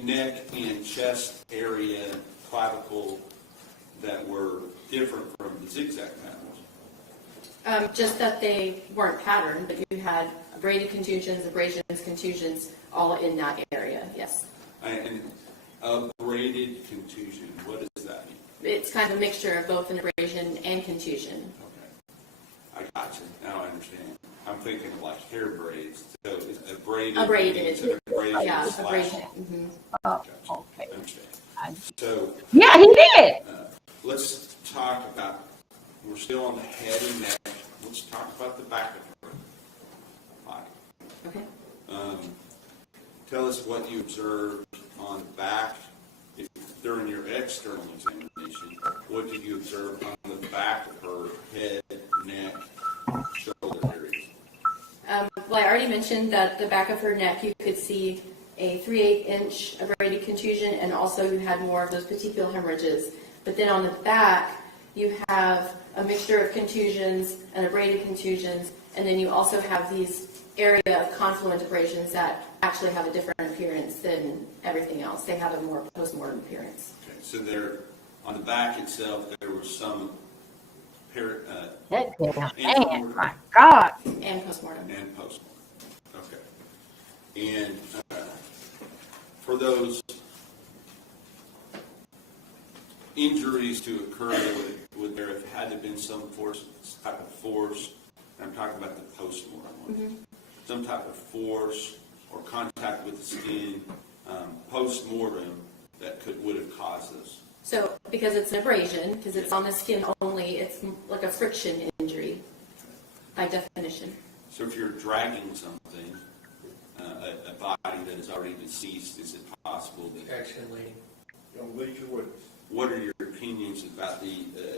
neck and chest area, clavicle, that were different from the zigzag patterns? Just that they weren't patterned, but you had braided contusions, abrasions, contusions, all in that area, yes. And a braided contusion, what does that mean? It's kind of a mixture of both an abrasion and contusion. Okay. I got you. Now I understand. I'm thinking of like hair braids. So it's a braided. Yeah, abrasion. Mm-hmm. Okay. Understand. So yeah, he did. Let's talk about, we're still on the head and neck. Let's talk about the back of her body. Okay. Tell us what you observed on the back during your external examination. What did you observe on the back of her head, neck, shoulder areas? Well, I already mentioned that the back of her neck, you could see a 3/8 inch abraded contusion, and also you had more of those petechial hemorrhages. But then on the back, you have a mixture of contusions and abraded contusions, and then you also have these area of confluent abrasions that actually have a different appearance than everything else. They have a more post-mortem appearance. Okay, so there, on the back itself, there was some Man, my God. And post-mortem. And post-mortem. Okay. And for those injuries to occur, would there have had to been some type of force? I'm talking about the post-mortem one. Mm-hmm. Some type of force or contact with the skin post-mortem that would have caused this. So, because it's an abrasion, because it's on the skin only, it's like a friction injury by definition. So if you're dragging something, a body that is already deceased, is it possible that... Actually, Don't lead your witness. What are your opinions about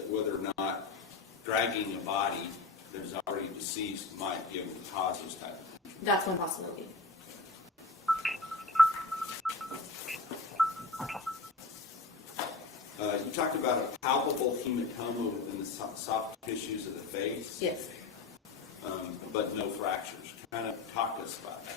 whether or not dragging a body that is already deceased might be able to cause this type of injury? That's one possibility. You talked about a palpable hematoma within the soft tissues of the face. Yes. But no fractures. Kind of talk to us about that.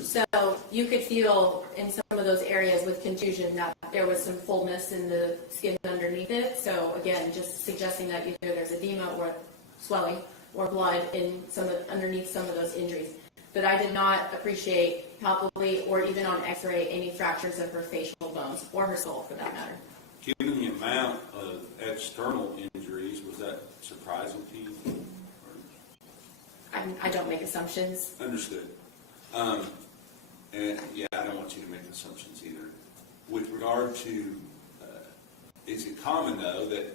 So you could feel in some of those areas with contusion that there was some fullness in the skin underneath it. So again, just suggesting that either there's edema or swelling or blood in underneath some of those injuries. But I did not appreciate palpably or even on x-ray any fractures of her facial bones or her skull for that matter. Given the amount of external injuries, was that surprising to you? I don't make assumptions. Understood. And yeah, I don't want you to make assumptions either. With regard to, is it common though that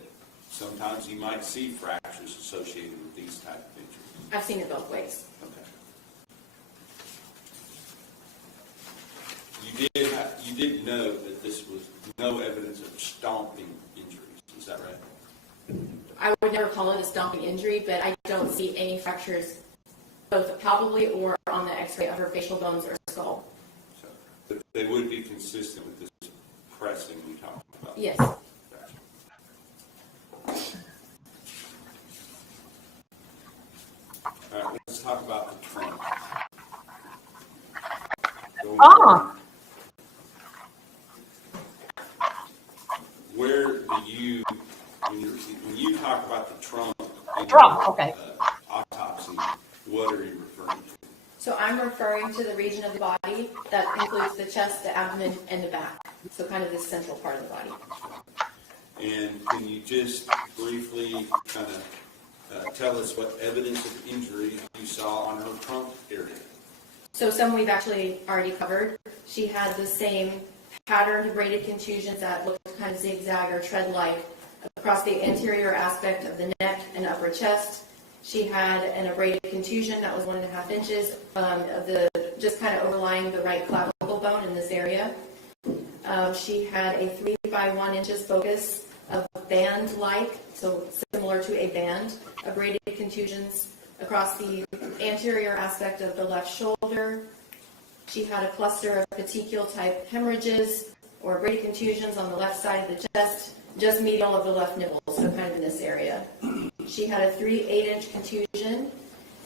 sometimes you might see fractures associated with these type of injuries? I've seen it both ways. Okay. You did know that this was no evidence of stomping injuries. Is that right? I would never call it a stomping injury, but I don't see any fractures both palpably or on the x-ray of her facial bones or skull. So, but they would be consistent with this pressing we talked about? Yes. Gotcha. All right, let's talk about the trunk. Where do you, when you talk about the trunk in Okay. Autopsy, what are you referring to? So I'm referring to the region of the body that includes the chest, the abdomen, and the back. So kind of this central part of the body. And can you just briefly kind of tell us what evidence of injury you saw on her trunk area? So some we've actually already covered. She had the same patterned braided contusions that looked kind of zigzag or tread-like across the anterior aspect of the neck and upper chest. She had an abraded contusion that was 1.5 inches of the just kind of overlying the right clavicle bone in this area. She had a 3 by 1 inches focus of band-like, so similar to a band, abraded contusions across the anterior aspect of the left shoulder. She had a cluster of petechial-type hemorrhages or abraded contusions on the left side of the chest, just medial of the left nipple, so kind of in this area. She had a 3/8-inch contusion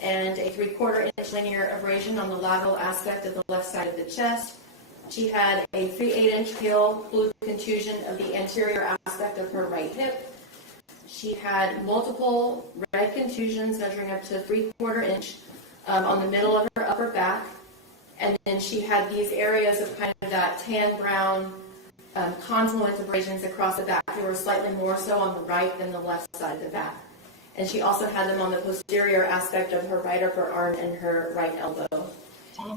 and a 3/4 inch linear abrasion on the lateral aspect of the left side of the chest. She had a 3/8-inch pale blue contusion of the anterior aspect of her right hip. She had multiple red contusions measuring up to 3/4 inch on the middle of her upper back. And then she had these areas of kind of that tan brown confluent abrasions across the back. They were slightly more so on the right than the left side of the back. And she also had them on the posterior aspect of her right upper arm and her right elbow.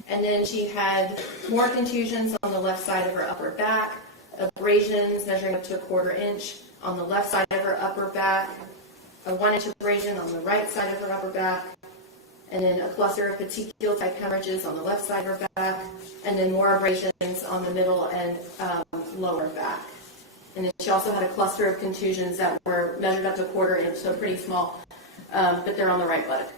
And then she had more contusions on the left side of her upper back, abrasions measuring up to 1/4 inch on the left side of her upper back, a 1-inch abrasion on the right side of her upper back, and then a cluster of petechial-type hemorrhages on the left side of her back, and then more abrasions on the middle and lower back. And then she also had a cluster of contusions that were measured up to 1/4 inch, so pretty small, but they're on the right buttock.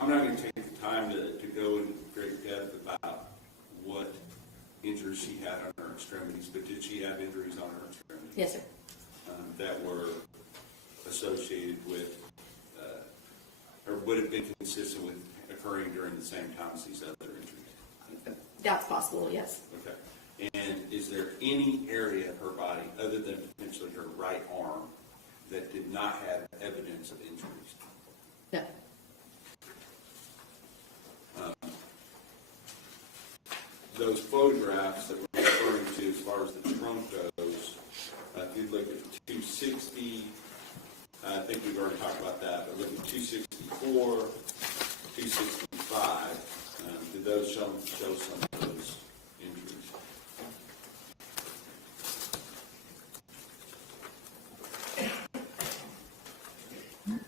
I'm not going to take the time to go into great depth about what injuries she had on her extremities, but did she have injuries on her extremities? Yes, sir. That were associated with, or would have been consistent with occurring during the same time as these other injuries? That's possible, yes. Okay. And is there any area of her body, other than potentially her right arm, that did not have evidence of injuries? No. Those photographs that we're referring to as far as the trunk goes, if you look at 260, I think we've already talked about that, but look at 264, 265, did those show some of those injuries?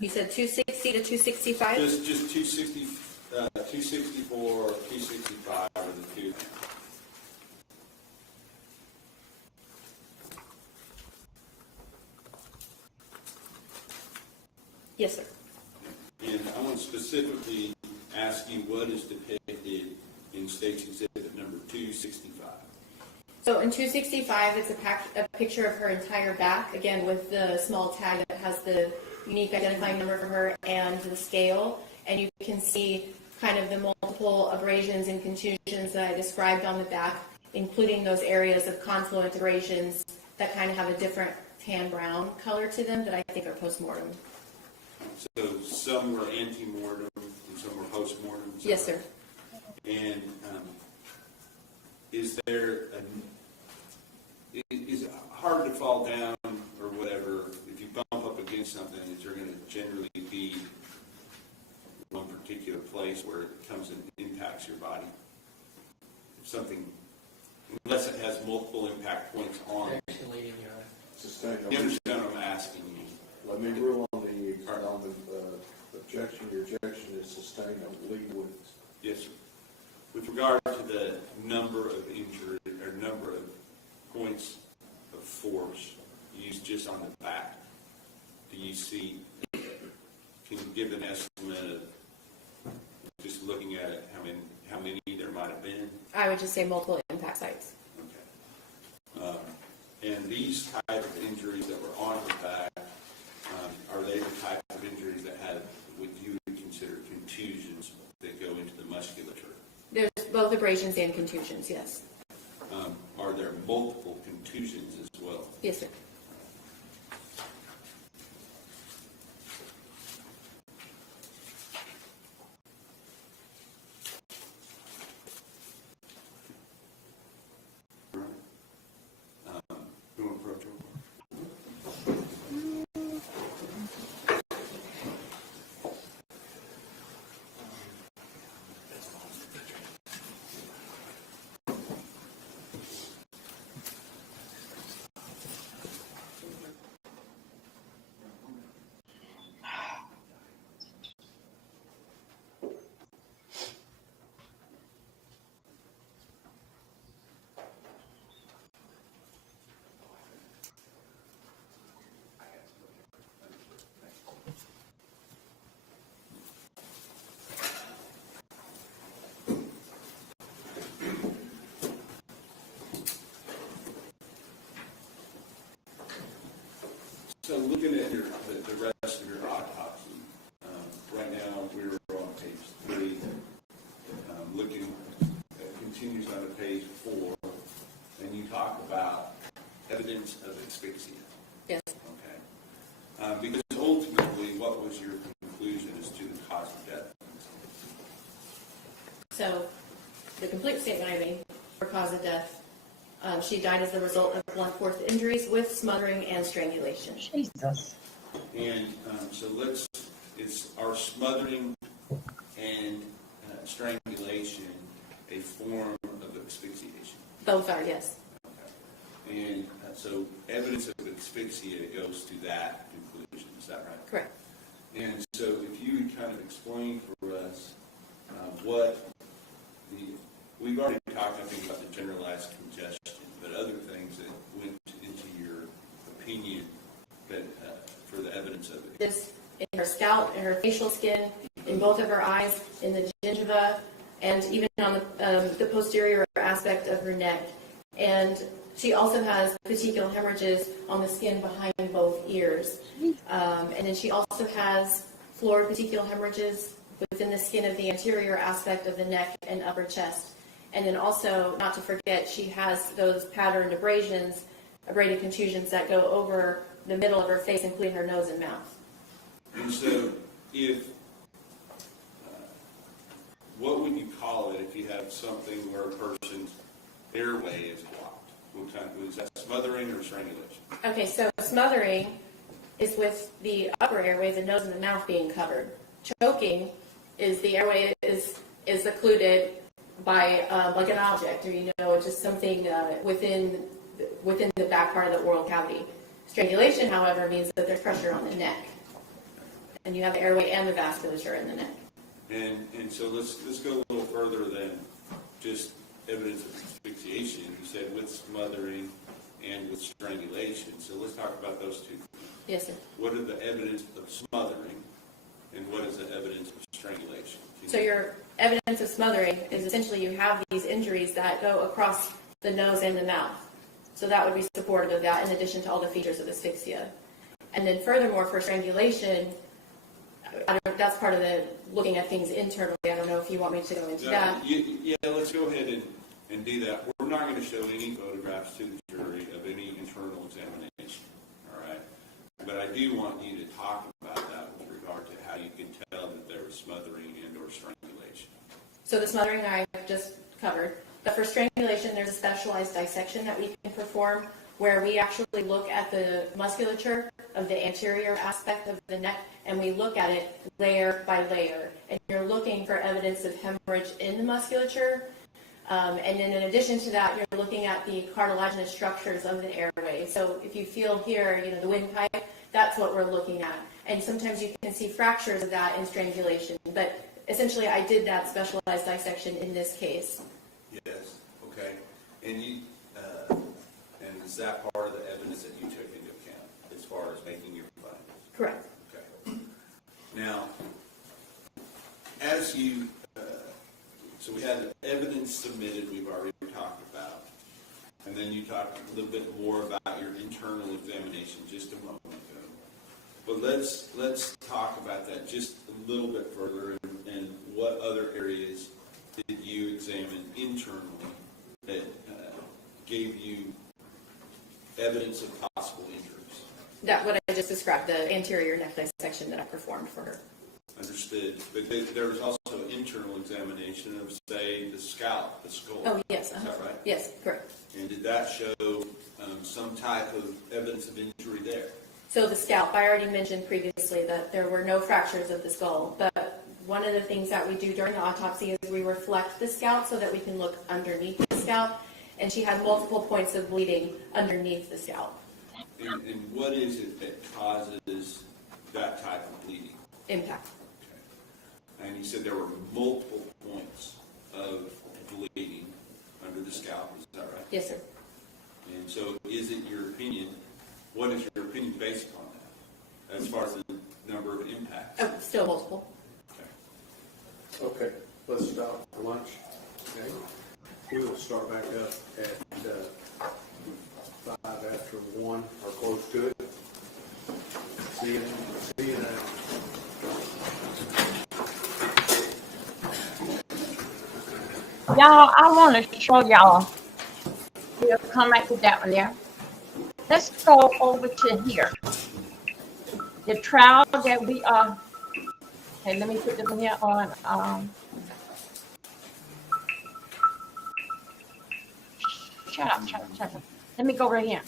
You said 260 to 265? Just 260, 264, 265 are the two. Yes, sir. And I want to specifically ask you what is depicted in State's Exhibit number 265. So in 265, it's a picture of her entire back, again with the small tag that has the unique identifying number for her and the scale. And you can see kind of the multiple abrasions and contusions that I described on the back, including those areas of confluent abrasions that kind of have a different tan brown color to them that I think are post-mortem. So some were ante-mortem and some were post-mortem? Yes, sir. And is it hard to fall down or whatever, if you bump up against something, is there going to generally be one particular place where it comes and impacts your body? If something, unless it has multiple impact points on it. Actually, in your Sustain. You understand what I'm asking you? Let me rule on the objection. Your objection is sustained on lead witness. Yes, sir. With regard to the number of injury or number of points of force used just on the back, do you see, can you give an estimate of, just looking at it, how many there might have been? I would just say multiple impact sites. Okay. And these type of injuries that were on the back, are they the type of injuries that have what you would consider contusions that go into the musculature? There's both abrasions and contusions, yes. Are there multiple contusions as well? Yes, sir. Right. So looking at the rest of your autopsy, right now we're on page 3. Looking, it continues on to page 4, and you talk about evidence of asphyxia. Yes. Okay. Because ultimately, what was your conclusion as to the cause of death? So the complete statement I made for cause of death, she died as the result of blunt force injuries with smothering and strangulation. Jesus. And so are smothering and strangulation a form of asphyxiation? Both are, yes. Okay. And so evidence of asphyxia goes to that conclusion, is that right? Correct. And so if you would kind of explain for us what we've already talked, I think, about the generalized congestion, but other things that went into your opinion that for the evidence of it. This in her scalp, in her facial skin, in both of her eyes, in the gingiva, and even on the posterior aspect of her neck. And she also has petechial hemorrhages on the skin behind both ears. And then she also has floor petechial hemorrhages within the skin of the anterior aspect of the neck and upper chest. And then also, not to forget, she has those patterned abrasions, abraded contusions that go over the middle of her face, including her nose and mouth. And so if, what would you call it if you have something where a person's airway is blocked? What kind, was that smothering or strangulation? Okay, so smothering is with the upper airway, the nose and the mouth being covered. Choking is the airway is occluded by like an object, or just something within the back part of the oral cavity. Strangulation, however, means that there's pressure on the neck, and you have the airway and the vasculature in the neck. And so let's go a little further than just evidence of asphyxiation. You said with smothering and with strangulation. So let's talk about those two. Yes, sir. What are the evidence of smothering, and what is the evidence of strangulation? So your evidence of smothering is essentially you have these injuries that go across the nose and the mouth. So that would be supportive of that, in addition to all the features of asphyxia. And then furthermore, for strangulation, that's part of the looking at things internally. I don't know if you want me to go into that. Yeah, let's go ahead and do that. We're not going to show any photographs to the jury of any internal examination, all right? But I do want you to talk about that with regard to how you can tell that there was smothering and or strangulation. So the smothering I just covered. But for strangulation, there's a specialized dissection that we can perform where we actually look at the musculature of the anterior aspect of the neck, and we look at it layer by layer. And you're looking for evidence of hemorrhage in the musculature. And then in addition to that, you're looking at the cartilaginous structures of the airway. So if you feel here, the windpipe, that's what we're looking at. And sometimes you can see fractures of that in strangulation. But essentially, I did that specialized dissection in this case. Yes, okay. And and is that part of the evidence that you took into account as far as making your findings? Correct. Okay. Now, as you, so we had evidence submitted we've already talked about, and then you talked a little bit more about your internal examination just a moment ago. But let's talk about that just a little bit further, and what other areas did you examine internally that gave you evidence of possible injuries? That what I just described, the anterior neck dissection that I performed for her. Understood. But there was also an internal examination of, say, the scalp, the skull. Oh, yes. Is that right? Yes, correct. And did that show some type of evidence of injury there? So the scalp, I already mentioned previously that there were no fractures of the skull, but one of the things that we do during the autopsy is we reflect the scalp so that we can look underneath the scalp, and she had multiple points of bleeding underneath the scalp. And what is it that causes that type of bleeding? Impact. Okay. And you said there were multiple points of bleeding under the scalp, is that right? Yes, sir. And so is it your opinion, what is your opinion based on that, as far as the number of impacts? Oh, still multiple. Okay, let's stop for lunch. Okay. We will start back up at 5 after 1 or close to it. Y'all, I want to show y'all. We'll come back to that one there. Let's go over to here. The trial that we are. Okay, let me put this one here on. Shut up, shut up, shut up. Let me go right here.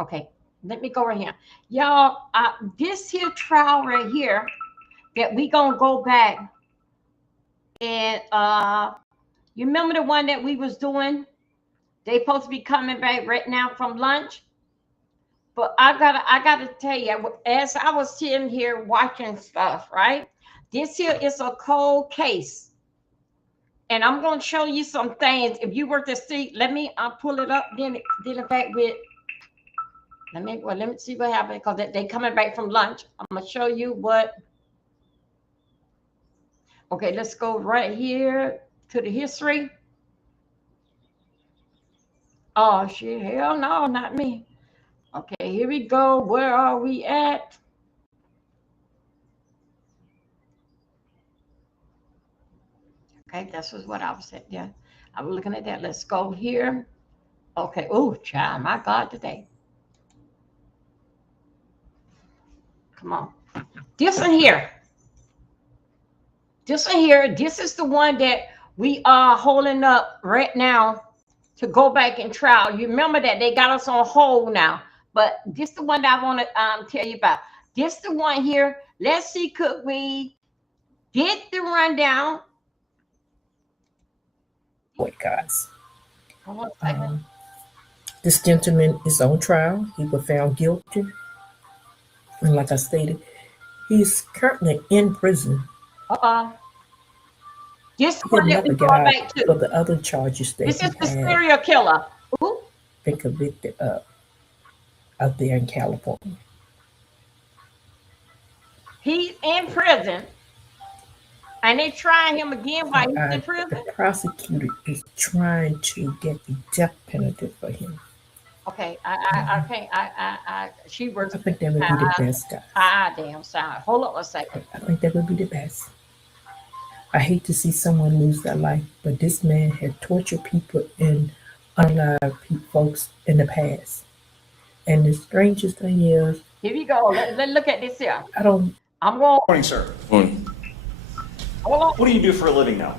Okay, let me go right here. Y'all, this here trial right here that we gonna go back and you remember the one that we was doing? They supposed to be coming back right now from lunch. But I gotta tell you, as I was sitting here watching stuff, right? This here is a cold case. And I'm gonna show you some things. If you were to see, let me pull it up, then in fact with let me see what happened because they coming back from lunch. I'm gonna show you what. Okay, let's go right here to the history. Oh shit, hell no, not me. Okay, here we go. Where are we at? Okay, this is what I was saying. Yeah, I was looking at that. Let's go here. Okay. Oh, child, my God, today. Come on. This one here. This one here. This is the one that we are holding up right now to go back and trial. You remember that they got us on hold now. But this is the one that I want to tell you about. This the one here. Let's see, could we get the rundown? Wait, guys. Hold on a second. This gentleman is on trial. He was found guilty. And like I stated, he's currently in prison. This He one that never we go got back to. for the other charges that This he is the had serial killer. Ooh. been convicted of out there in California. He's in prison. And they trying him again while he's in prison? The prosecutor is trying to get the death penalty for him. Okay, I can't. She works. I think that would be the best, guy. Damn sorry. Hold on a second. I think that would be the best. I hate to see someone lose their life, but this man had tortured people and unalive folks in the past. And the strangest thing is, here we go. Let's look at this here. I'm going. Morning, sir. Morning. Hold on. What do you do for a living now?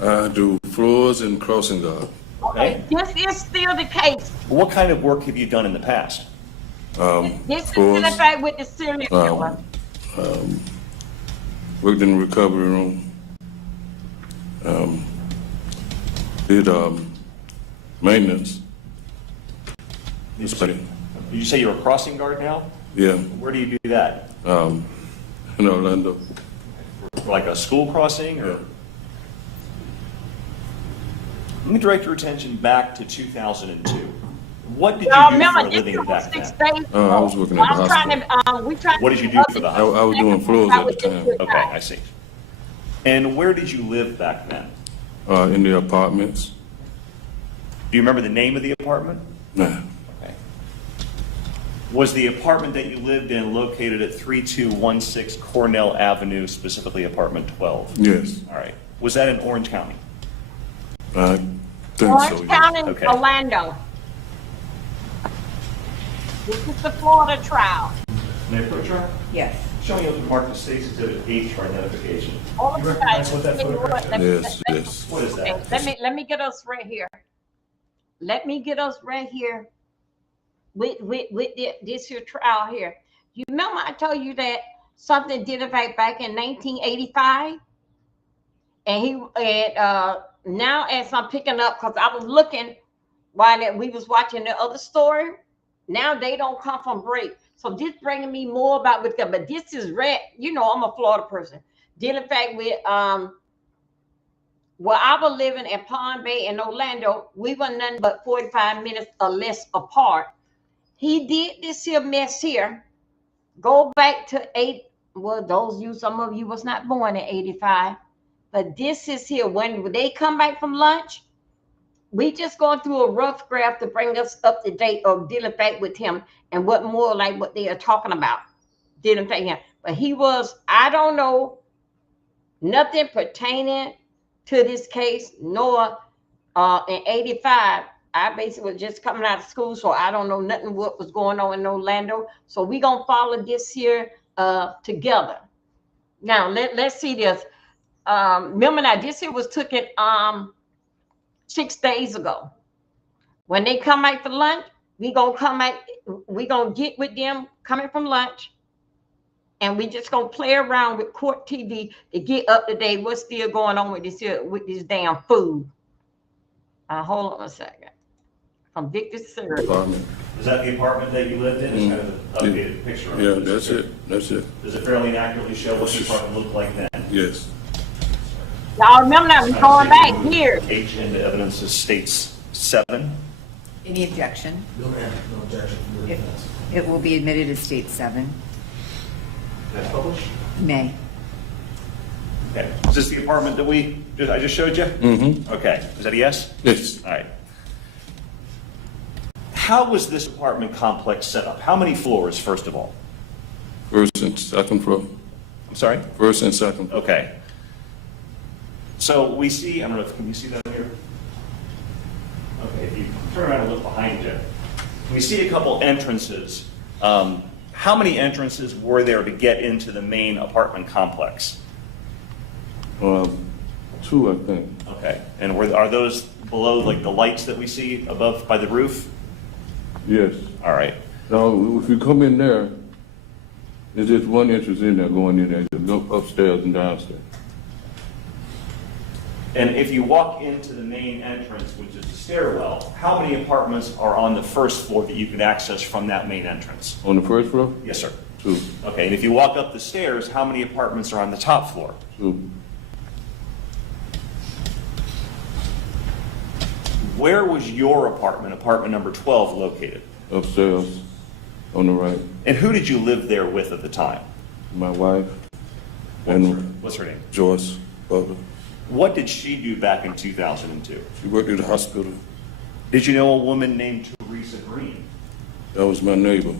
I do floors and crossing guard. Okay, this is still the case. What kind of work have you done in the past? This is floors, in effect with the serial killer. worked in the recovery room. Did maintenance. Did you say you're a crossing guard now? Yeah, Where do you do that? in Orlando. Like a school crossing? Or? Yeah. Let me direct your attention back to 2002. What did you Y'all do remember for a this living was back 6 then? days I was working at the I'm hospital. trying to, What did you do for the hospital? I was doing floors at the time. Okay, I see. And where did you live back then? In the apartments. Do you remember the name of the apartment? Nah. Okay. Was the apartment that you lived in located at 3216 Cornell Avenue, specifically apartment 12? Yes. All right. Was that in Orange County? I think Orange so. County, Okay. Orlando. This is the Florida trial. May I approach her? Yes. Showing you the Mark States Exhibit H for identification. All You the recognize guys, what that you know photograph what, Yes, yes. What is that? okay, let me get us right here. Let me get us right here with this here trial here. You remember I told you that something did affect back in 1985, and now as I'm picking up because I was looking while we was watching the other story. Now they don't come from break. So this bringing me more about with them, but this is red. You know, I'm a Florida person. Dealing fact with where I was living in Palm Bay and Orlando, we were nothing but 45 minutes or less apart. He did this here mess here. Go back to some of you was not born in 85, but this is here when they come back from lunch. We just going through a rough graph to bring us up to date of dealing back with him and what more like what they are talking about. Dealing back him. But he was, I don't know, nothing pertaining to this case, nor in 85. I basically was just coming out of school, so I don't know nothing what was going on in Orlando. So we gonna follow this here together. Now let's see this. Remember now, this here was taken 6 days ago. When they come out for lunch, we gonna get with them coming from lunch, and we just gonna play around with court TV to get up to date what's still going on with this damn food. Hold on a second. From Victor Sir. Apartment. Is that the apartment that you lived in? It's kind of an updated picture. of Yeah, it. that's it, that's it. Does it fairly accurately show what the apartment looked like then? Yes. Y'all remember that we going back here. H into evidence is states 7. Any objection? No, ma'am, no objection from the defense. It will be admitted as state 7. That's published? May. Okay. Is this the apartment that I just showed you? Mm-hmm. Okay. Is that a yes? Yes. All right. How was this apartment complex set up? How many floors, first of all? First and second floor. I'm sorry? First and second. Okay. So we see, I don't know if, can you see that here? Okay, if you turn around and look behind you, we see a couple entrances. How many entrances were there to get into the main apartment complex? 2, I think. Okay, and are those below, like the lights that we see above by the roof? Yes. All right. Now, if you come in there, there's just one entrance in there going in there. You go upstairs and downstairs. And if you walk into the main entrance, which is the stairwell, how many apartments are on the first floor that you can access from that main entrance? On the first floor? Yes, sir. 2. Okay, and if you walk up the stairs, how many apartments are on the top floor? 2. Where was your apartment, apartment number 12, located? Upstairs, on the right. And who did you live there with at the time? My wife and What's her name? Joyce Butler. What did she do back in 2002? She worked at the hospital. Did you know a woman named Teresa Green? That was my neighbor.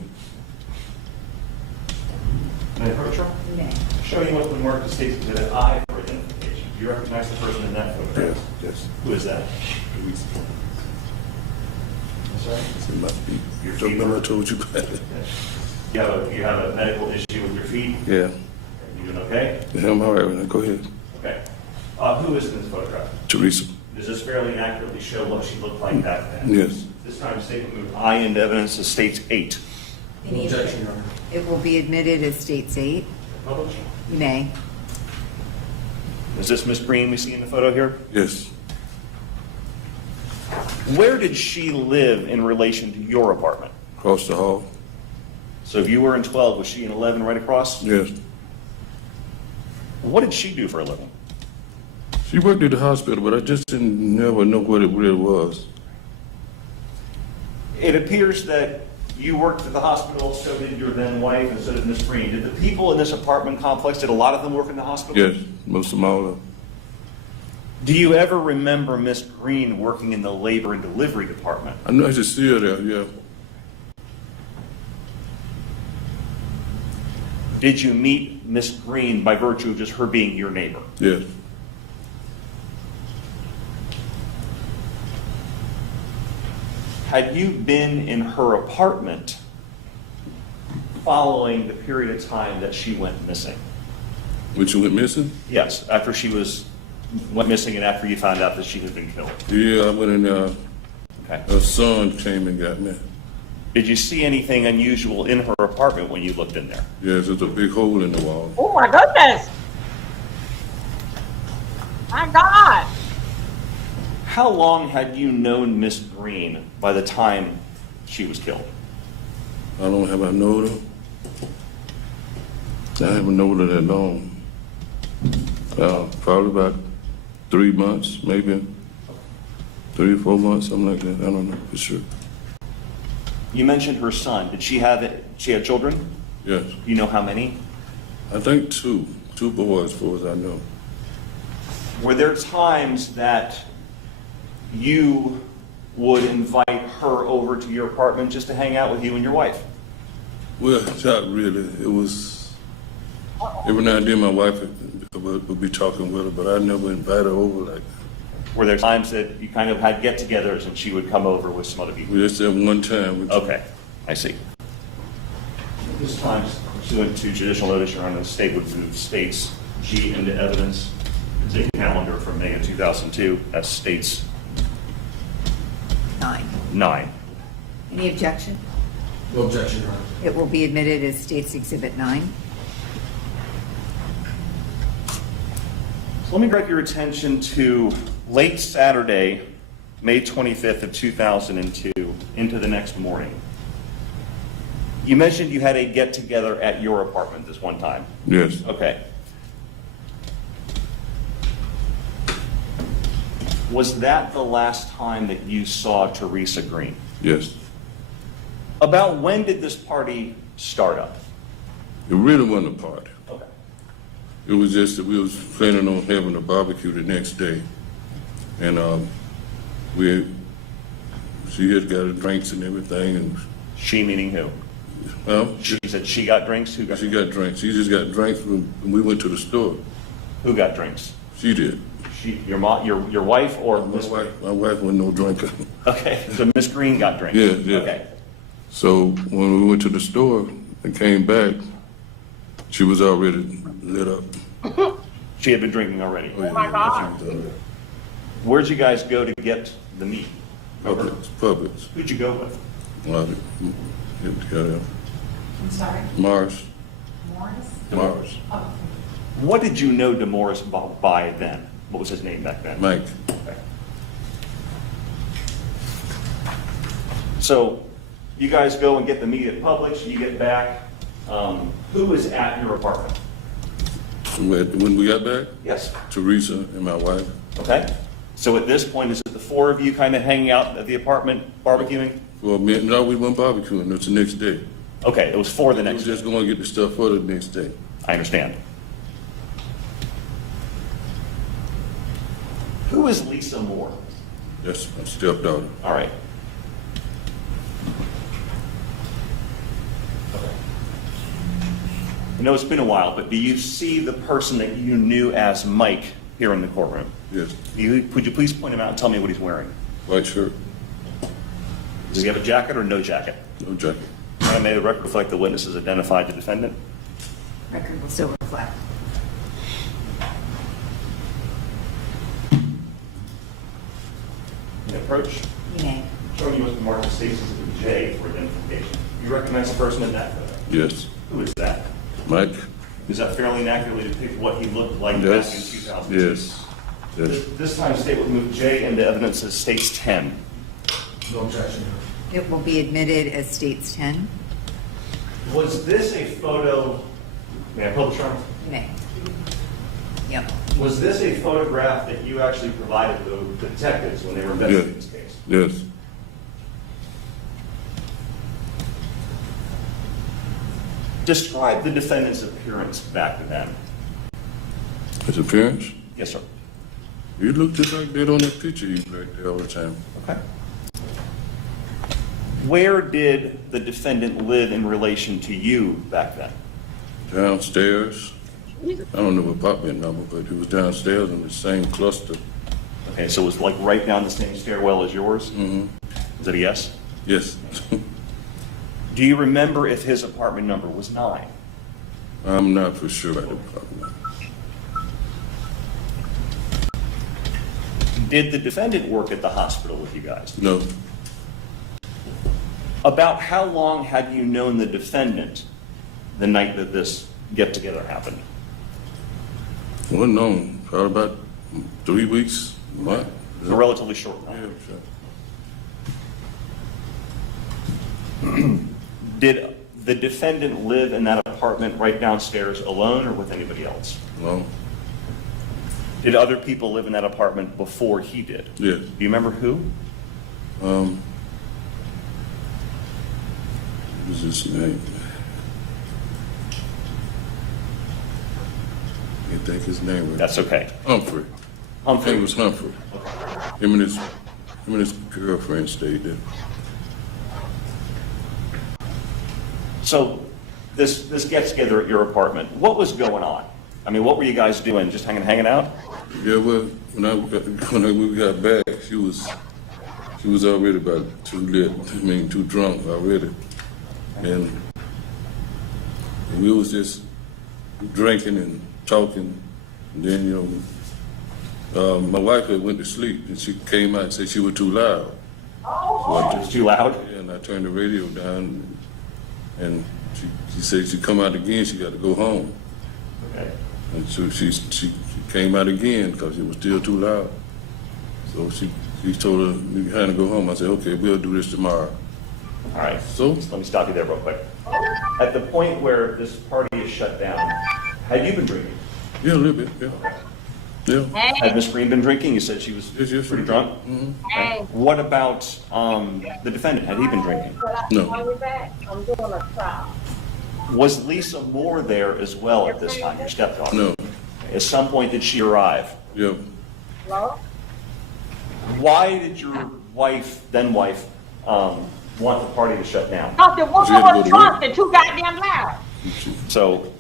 Can I approach her? May. Show you what's been marked as State's Exhibit I for identification. Do you recognize the person in that photograph? Yes. Who is that? Teresa. I'm sorry? It must be. Your Don't feet remember I were- told you about it. You have a medical issue with your feet? Yeah. You doing okay? Yeah, I'm all right with that. Go ahead. Okay. Who is in this photograph? Teresa. Does this fairly accurately show what she looked like back then? Yes. This time, statement moved I into evidence as states 8. No objection, Your Honor. It will be admitted as states 8. Published. May. Is this Miss Green we see in the photo here? Yes. Where did she live in relation to your apartment? Across the hall. So if you were in 12, was she in 11 right across? Yes. What did she do for a living? She worked at the hospital, but I just didn't never know what it really was. It appears that you worked at the hospital, so did your then wife, and so did Miss Green. Did the people in this apartment complex, did a lot of them work in the hospital? Yes, most of them all of them. Do you ever remember Miss Green working in the labor and delivery department? I know I just see her there, yeah. Did you meet Miss Green by virtue of just her being your neighbor? Yes. Had you been in her apartment following the period of time that she went missing? Which went missing? Yes, after she went missing and after you found out that she had been killed. Yeah, I went in there. Okay. Her son came and got me. Did you see anything unusual in her apartment when you looked in there? Yes, there's a big hole in the wall. Oh my goodness. My God. How long had you known Miss Green by the time she was killed? I don't have I known her. I haven't known her that long. Probably about 3 months, maybe 3 or 4 months, something like that. I don't know for sure. You mentioned her son. Did she have children? Yes. You know how many? I think 2 boys, as far as I know. Were there times that you would invite her over to your apartment just to hang out with you and your wife? Well, not really. It was every now and then my wife would would be talking with her, but I never invited her over like that. Were there times that you kind of had get-togethers and she would come over with some other people? We just had one time. Okay, I see. This time, pursuant to judicial notice, Your Honor, the state would move states G into evidence. It's a calendar from May of 2002. That's states 9. Any objection? No objection, Your Honor. It will be admitted as State's Exhibit 9. So let me direct your attention to late Saturday, May 25th of 2002, into the next morning. You mentioned you had a get-together at your apartment this one time. Yes. Okay. Was that the last time that you saw Teresa Green? Yes. About when did this party start up? It really wasn't a party. Okay. It was just that we was planning on having a barbecue the next day. And she had got her drinks and everything. And she meaning who? She said she got drinks? Who got She got drinks. She just got drinks when we went to the store. Who got drinks? She did. Your wife or Miss Green? My wife wasn't no drinker. Okay, so Miss Green got drinks? Yeah. Okay. So when we went to the store and came back, she was already lit up. She had been drinking already? Oh my God. Where'd you guys go to get the meat? Publix. Who'd you go with? I'm sorry? Mars. Morris? What did you know DeMorris by then? What was his name back then? Mike. Okay. So you guys go and get the meat at Publix, you get back. Who was at your apartment? When we got back? Yes. Teresa and my wife. Okay. So at this point, is it the four of you kind of hanging out at the apartment barbecuing? Well, no, we went barbecuing. It's the next day. Okay, it was for the next day. We just going to get the stuff for the next day. I understand. Who is Lisa Moore? That's my stepdaughter. All right. I know it's been a while, but do you see the person that you knew as Mike here in the courtroom? Yes. Could you please point him out and tell me what he's wearing? White shirt. Does he have a jacket or no jacket? No jacket. I made the record reflect the witnesses identified the defendant. Record will still reflect. Approach. You may. Showing you what the mark states is a J for identification. You recognize the person in that photo? Yes. Who is that? Mike. Does that fairly accurately depict what he looked like back in 2002? Yes. Yes. This time, state would move J into evidence as states 10. No objection. It will be admitted as States 10. Was this a photo? May I publish, Your Honor? You may. Yep. Was this a photograph that you actually provided the detectives when they were investigating this case? Yes. Describe the defendant's appearance back then. His appearance? Yes, sir. You look just like that on that picture you like there all the time. Okay. Where did the defendant live in relation to you back then? Downstairs. I don't know what apartment number, but he was downstairs in the same cluster. Okay, so it was like right down the same stairwell as yours? Mm-hmm. Is that a yes? Yes. Do you remember if his apartment number was 9? I'm not for sure about the apartment number. Did the defendant work at the hospital with you guys? No. About how long had you known the defendant the night that this get-together happened? Well, no, probably about 3 weeks, a month. A relatively short time. Yeah, sure. Did the defendant live in that apartment right downstairs alone or with anybody else? No. Did other people live in that apartment before he did? Yes. Do you remember who? What was his name? I can't think his name. That's okay. Humphrey. Humphrey. It was Humphrey. Okay. Him and his girlfriend stayed there. So this gets together at your apartment. What was going on? I mean, what were you guys doing? Just hanging out? Yeah, well, when we got back, she was already about too drunk already. And we was just drinking and talking. And then, my wife had went to sleep and she came out and said she was too loud. It was too loud? Yeah, and I turned the radio down and she said she'd come out again, she got to go home. Okay. And so she came out again because it was still too loud. So she told her we had to go home. I said, okay, we'll do this tomorrow. All right. So let me stop you there real quick. At the point where this party is shut down, had you been drinking? Yeah, a little bit, yeah. Yeah. Had Miss Green been drinking? You said she was pretty drunk? Mm-hmm. Okay. What about the defendant? Had he been drinking? No. I'm doing a trial. Was Lisa Moore there as well at this time, your stepdaughter? No. At some point, did she arrive? Yeah. Hello? Why did your then wife, want the party to shut down? Because the woman was drunk and too goddamn loud. So,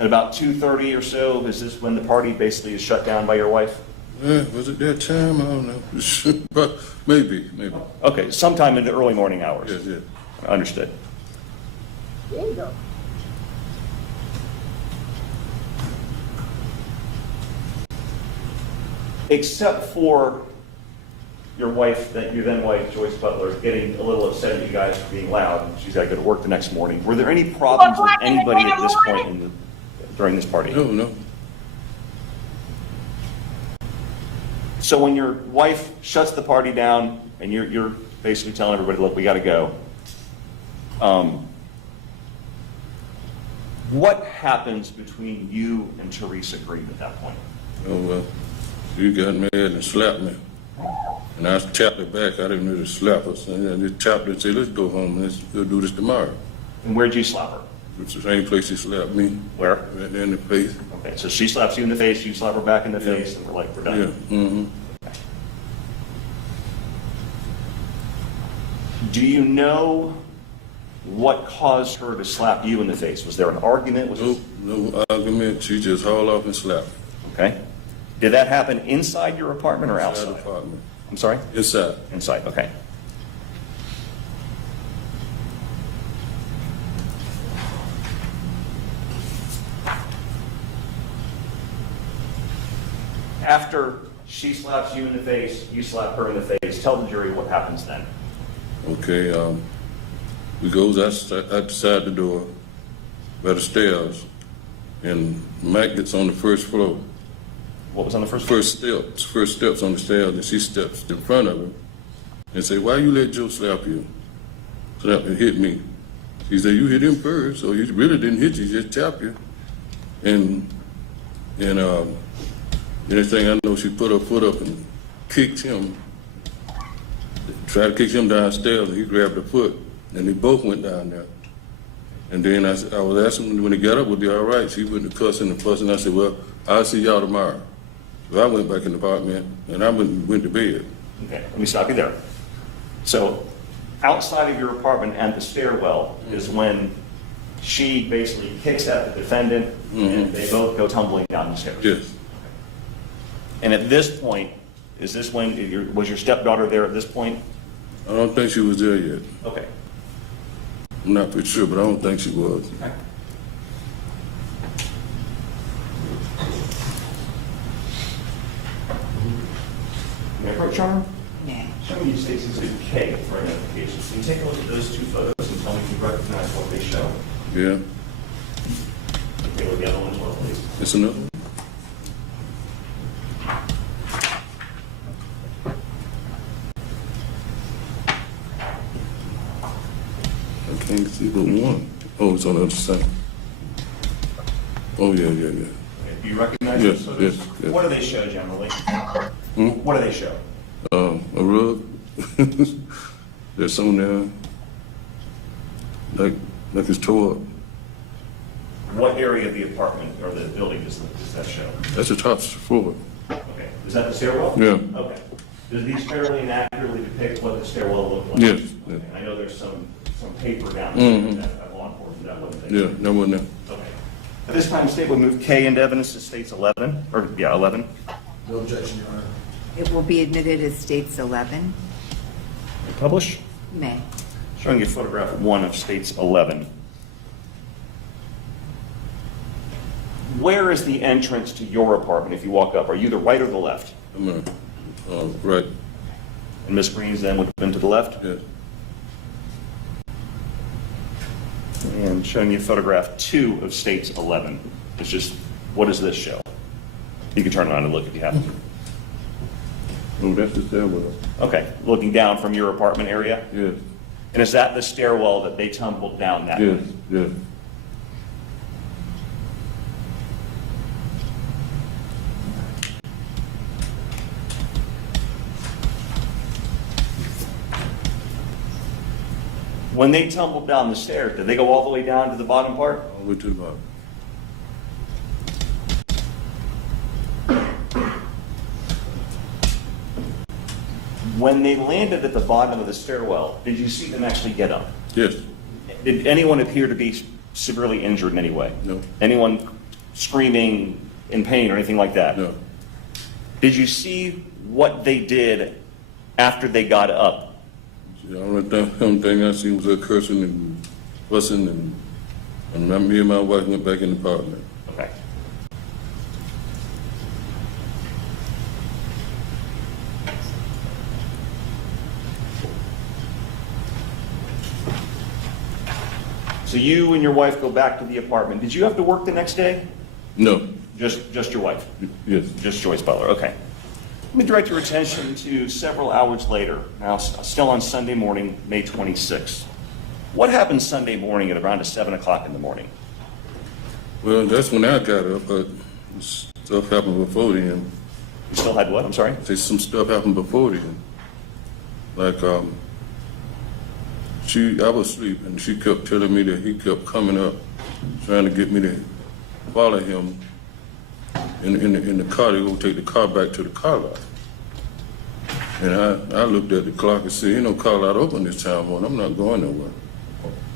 at about 2:30 or so, is this when the party basically is shut down by your wife? Was it that time? I don't know. But maybe. Okay, sometime in the early morning hours. Yes, yeah. Understood. There you go. Except for your wife, your then wife, Joyce Butler, getting a little upset at you guys for being loud, and she's got to go to work the next morning. Were there any problems with anybody at this point during this party? No. So when your wife shuts the party down, and you're basically telling everybody, look, we got to go, what happens between you and Teresa Green at that point? Oh, well, she got mad and slapped me. And I tapped her back. I didn't really slap her. So I just tapped her and said, let's go home. We'll do this tomorrow. And where'd you slap her? It's the same place she slapped me. Where? Right there in the face. Okay, so she slaps you in the face, you slap her back in the face, and we're done. Yeah. Mm-hmm. Okay. Do you know what caused her to slap you in the face? Was there an argument? No argument. She just hauled off and slapped. Okay. Did that happen inside your apartment or outside? Inside the apartment. I'm sorry? Inside. Inside, okay. After she slaps you in the face, you slap her in the face, tell the jury what happens then. Okay, we goes outside the door by the stairs, and Mike gets on the first floor. What was on the first floor? First steps on the stairs, and she steps in front of him and say, why you let Joe slap you? Slap and hit me. She said, you hit him first, so he really didn't hit you, he just tapped you. And the next thing I know, she put her foot up and kicked him, tried to kick him downstairs, and he grabbed her foot, and they both went down there. And then I was asking him when he got up, would be all right. She went to cussing and fussing. I said, well, I'll see y'all tomorrow. So I went back in the apartment, and I went to bed. Okay, let me stop you there. So outside of your apartment and the stairwell is when she basically kicks at the defendant, and they both go tumbling down the stairs. Yes. And at this point, is this when, was your stepdaughter there at this point? I don't think she was there yet. Okay. I'm not pretty sure, but I don't think she was. Okay. May I approach, Your Honor? Yeah. Show me Stacy's K for identification. Can you take a look at those two photos and tell me if you recognize what they show? Yeah. Okay, look at the other one as well, please. It's another. I can't see but one. Oh, it's on the other side. Oh, yeah. Okay, do you recognize Yes, those photos? yes. What do they show generally? What do they show? A rug. That's on there. Like it's tore up. What area of the apartment or the building does that show? That's the top floor. Okay, is that the stairwell? Yeah. Okay. Do these fairly and accurately depict what the stairwell looked like? Yes. Okay. I know there's some paper down there that law enforcement that wasn't there. Yeah, that wasn't there. Okay. At this time, the state will move K into evidence as states 11, or, yeah, 11. No objection, Your Honor. It will be admitted as states 11. Publish. May. Showing you photograph 1 of states 11. Where is the entrance to your apartment if you walk up? Are you the right or the left? I'm right. And Miss Green's then would have been to the left? Yes. And showing you photograph 2 of states 11. It's just, what does this show? You can turn around and look if you have to. Oh, that's the stairwell. Okay, looking down from your apartment area? Yes. And is that the stairwell that they tumbled down that Yes. way? Yes. When they tumbled down the stairs, did they go all the way down to the bottom part? All the way to the bottom. When they landed at the bottom of the stairwell, did you see them actually get up? Yes. Did anyone appear to be severely injured in any way? No. Anyone screaming in pain or anything like that? No. Did you see what they did after they got up? The only thing I seen was her cursing and fussing, and me and my wife went back in the apartment. Okay. So you and your wife go back to the apartment. Did you have to work the next day? No. Just your wife? Yes. Just Joyce Butler, okay. Let me direct your attention to several hours later, now still on Sunday morning, May 26th. What happened Sunday morning at around 7 o'clock in the morning? Well, that's when I got up, but stuff happened before then. You still had what? I'm sorry? Say some stuff happened before then. Like, I was asleep, and she kept telling me that he kept coming up, trying to get me to follow him in the car to go take the car back to the car lot. And I looked at the clock and said, no car lot open this time, well, I'm not going nowhere.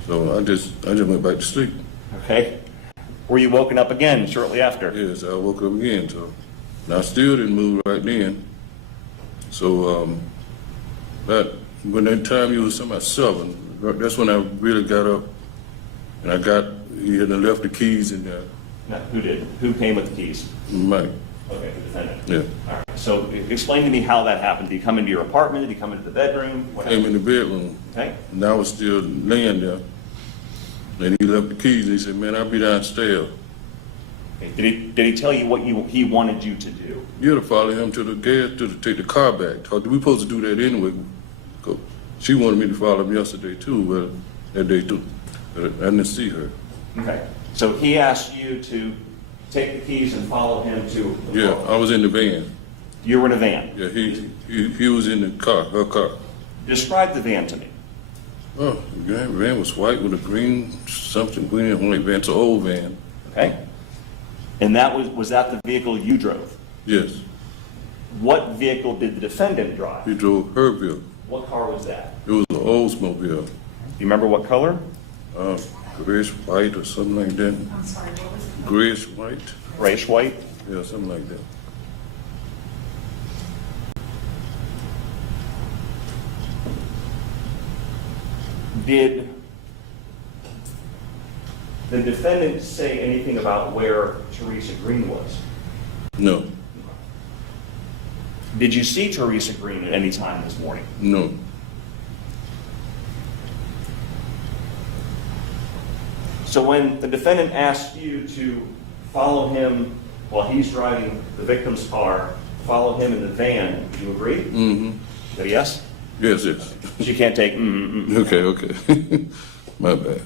So I just went back to sleep. Okay. Were you woken up again shortly after? Yes, I woke up again, so. And I still didn't move right then. So, but when that time you was about 7, that's when I really got up, and he had left the keys in there. No, who did? Who came with the keys? Mike. Okay, the defendant. Yeah. All right. So explain to me how that happened. Did he come into your apartment? Did he come into the bedroom? What Came in happened? the bedroom. Okay. And I was still laying there. And he left the keys, and he said, man, I'll be downstairs. Okay. Did he tell you what he wanted you to do? You had to follow him to the gas to take the car back. We supposed to do that anyway. 'Cause she wanted me to follow him yesterday too, but that day too. But I didn't see her. Okay. So he asked you to take the keys and follow him to the Yeah, car. I was in the van. You were in a van. Yeah, he was in the car, her car. Describe the van to me. Oh, the van was white with a green something green on the van. It's an old van. Okay. And that was that the vehicle you drove? Yes, What vehicle did the defendant drive? he drove her vehicle. What car was that? It was an Oldsmobile, Do you remember what color? grayish white or something like that. I'm sorry, what was it? Grayish white, Grayish white? yeah, something like that. Did the defendant say anything about where Teresa Green was? No, Did you see Teresa Green at any time this morning? no, So when the defendant asked you to follow him while he's driving the victim's car, follow him in the van, do you agree? mm-hmm, Is that a yes? yes, yes. She can't take Okay, my bad.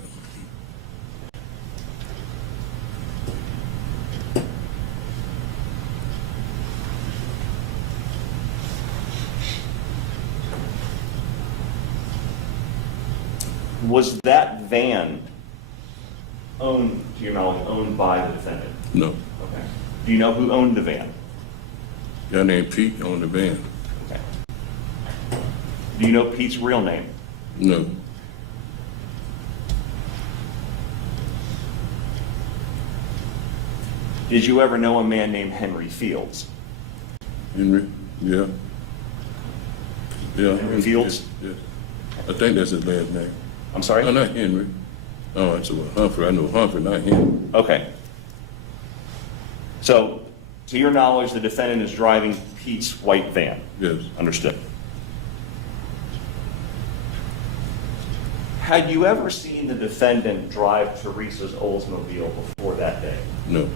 Was that van owned, to your knowledge, owned by the defendant? No, Okay. Do you know who owned the van? guy named Pete on the van. Okay. Do you know Pete's real name? No, Did you ever know a man named Henry Fields? Henry, yeah. Yeah. Henry Fields? Yeah. I think that's his last name. I'm sorry? No, not Henry. Oh, it's Humphrey. I know Humphrey, not Henry. Okay. So, to your knowledge, the defendant is driving Pete's white van? Yes. Understood. Had you ever seen the defendant drive Teresa's Oldsmobile before that day? No.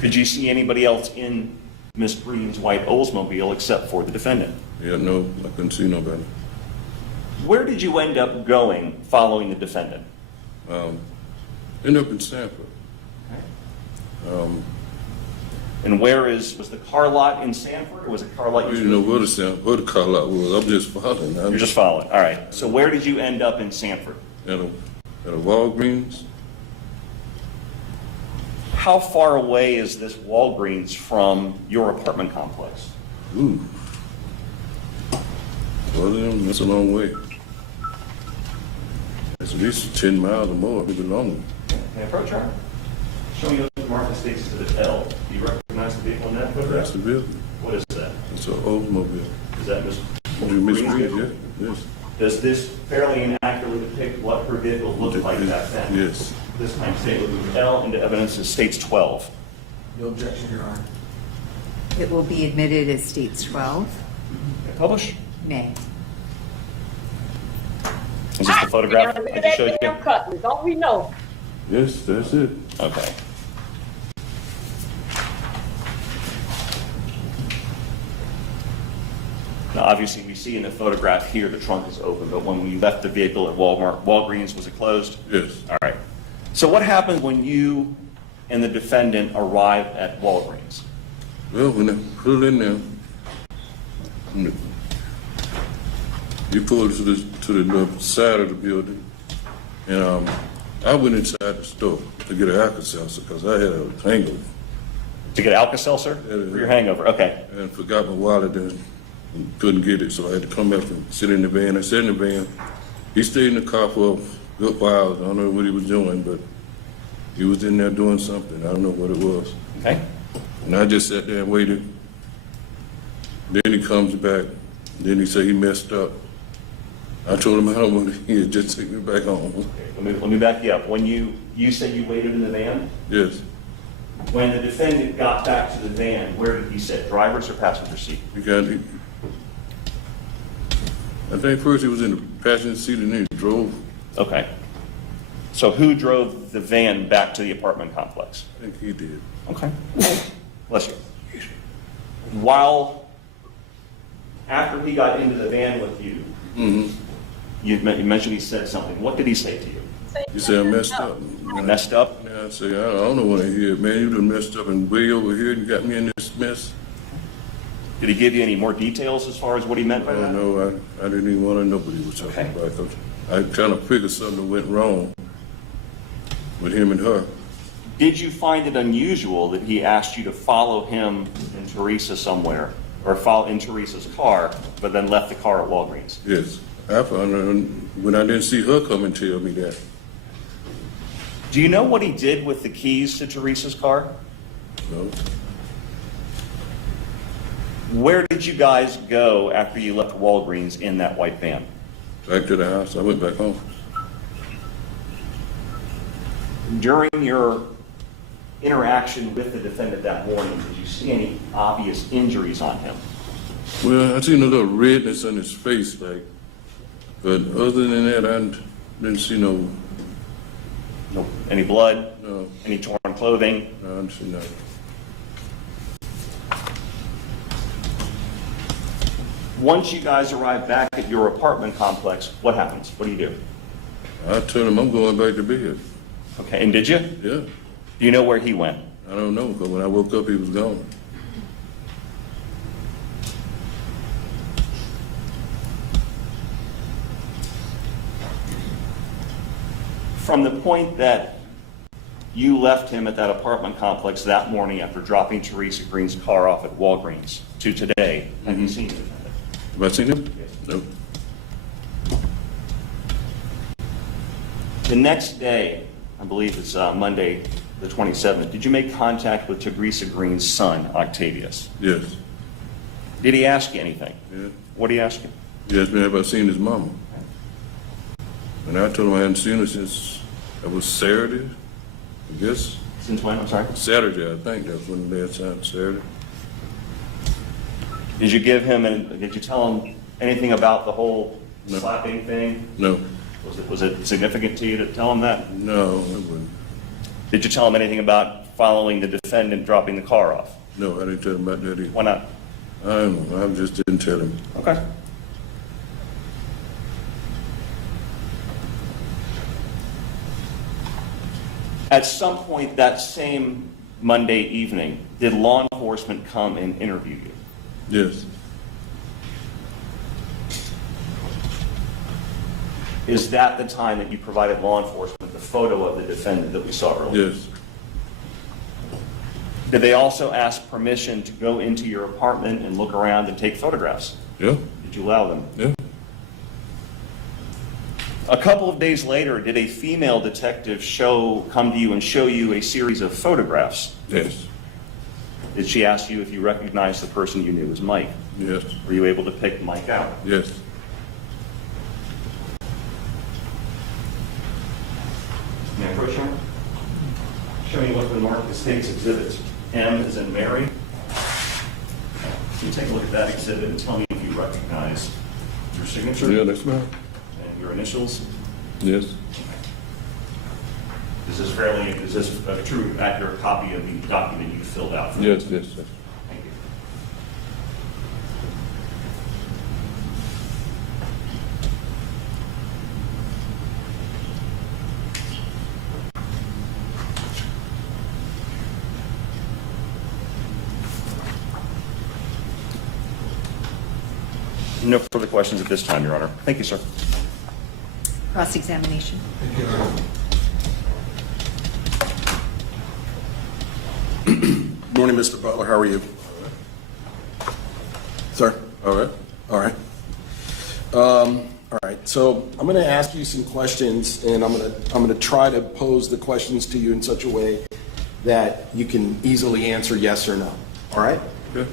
Could you see anybody else in Miss Green's white Oldsmobile except for the defendant? Yeah, no, I couldn't see nobody. Where did you end up going following the defendant? Ended up in Sanford. And was the car lot in Sanford, or was the car lot? I didn't know where the car lot was. I'm just following. You're just following. All right. So where did you end up in Sanford? At a Walgreens. How far away is this Walgreens from your apartment complex? Ooh. Well, then, that's a long way. It's at least 10 miles or more, maybe longer. Can I approach her? Show me those marked states to the L. Do you recognize the vehicle in that photograph? That's the vehicle. What is that? It's an Oldsmobile. Is that Miss Miss Green's Green, vehicle? yeah. Yes. Does this fairly inaccurately depict what her vehicle looked like back then? Yes. This time state will move L into evidence as states 12. No objection, Your Honor. It will be admitted as states 12. Can I publish? May. Is this the photograph I just showed you? Damn cutlass, don't we know? Yes, that's it. Okay. Now, obviously, we see in the photograph here the trunk is open, but when we left the vehicle at Walgreens, was it closed? Yes. All right. So what happened when you and the defendant arrived at Walgreens? Well, when I pulled in there, you pulled to the left side of the building, and I went inside the store to get an Alka-Seltzer because I had a hangover. To get Alka-Seltzer for your hangover? Okay. And forgot my wallet and couldn't get it, so I had to come back and sit in the van. I sat in the van. He stayed in the car for a good while. I don't know what he was doing, but he was in there doing something. I don't know what it was. Okay. And I just sat there and waited. Then he comes back. Then he said he messed up. I told him I don't want to hear. Just take me back home. Okay. Let me back you up. When you said you waited in the van? Yes. When the defendant got back to the van, where did he sit? Driver's or passenger seat? I think first he was in the passenger seat and then he drove. Okay. So who drove the van back to the apartment complex? I think he did. Okay. Bless you. After he got into the van with you, you mentioned he said something. What did he say to you? He said, I messed up. You messed up? Yeah, I said, I don't know what I hear. Man, you done messed up and way over here and got me in this mess. Did he give you any more details as far as what he meant by that? No, I didn't even want to know what he was talking about. 'Cause I kind of figured something went wrong with him and her. Did you find it unusual that he asked you to follow him and Teresa somewhere, or follow in Teresa's car, but then left the car at Walgreens? Yes. I found out when I didn't see her come and tell me that. Do you know what he did with the keys to Teresa's car? No. Where did you guys go after you left Walgreens in that white van? Back to the house. I went back home. During your interaction with the defendant that morning, did you see any obvious injuries on him? Well, I seen a little redness on his face, but other than that, I didn't see no. Any blood? No. Any torn clothing? No, I didn't see nothing. Once you guys arrive back at your apartment complex, what happens? What do you do? I told him I'm going back to bed. Okay, and did you? Yeah. Do you know where he went? I don't know, because when I woke up, he was gone. From the point that you left him at that apartment complex that morning after dropping Teresa Green's car off at Walgreens to today, have you seen him? Have I seen him? Yes. No. The next day, I believe it's Monday the 27th, did you make contact with Teresa Green's son, Octavius? Yes. Did he ask you anything? Yeah. What did he ask you? He asked me have I seen his mama. And I told him I hadn't seen her since, it was Saturday, I guess. Since when, I'm sorry? Saturday, I think, that's when they had signed, Saturday. Did you give him, did you tell him anything about the whole slapping thing? No. Was it significant to you to tell him that? No, I wouldn't. Did you tell him anything about following the defendant dropping the car off? No, I didn't tell him about that either. Why not? I don't know, I just didn't tell him. Okay. At some point that same Monday evening, did law enforcement come and interview you? Yes. Is that the time that you provided law enforcement the photo of the defendant that we saw earlier? Yes. Did they also ask permission to go into your apartment and look around and take photographs? Yeah. Did you allow them? Yeah. A couple of days later, did a female detective come to you and show you a series of photographs? Yes. Did she ask you if you recognized the person you knew as Mike? Yes. Were you able to pick Mike out? Yes. May I approach him? Show me what's been marked as state's exhibits. M as in Mary. Can you take a look at that exhibit and tell me if you recognize your signature? Yeah, that's right. And your initials? Yes. Is this a true, accurate copy of the document you filled out? Yes, yes, yes. Thank you. No further questions at this time, Your Honor. Thank you, sir. Cross-examination. Morning, Mr. Butler. How are you? Sir? All right. All right. All right. So I'm going to ask you some questions, and I'm going to try to pose the questions to you in such a way that you can easily answer yes or no. All right? Okay.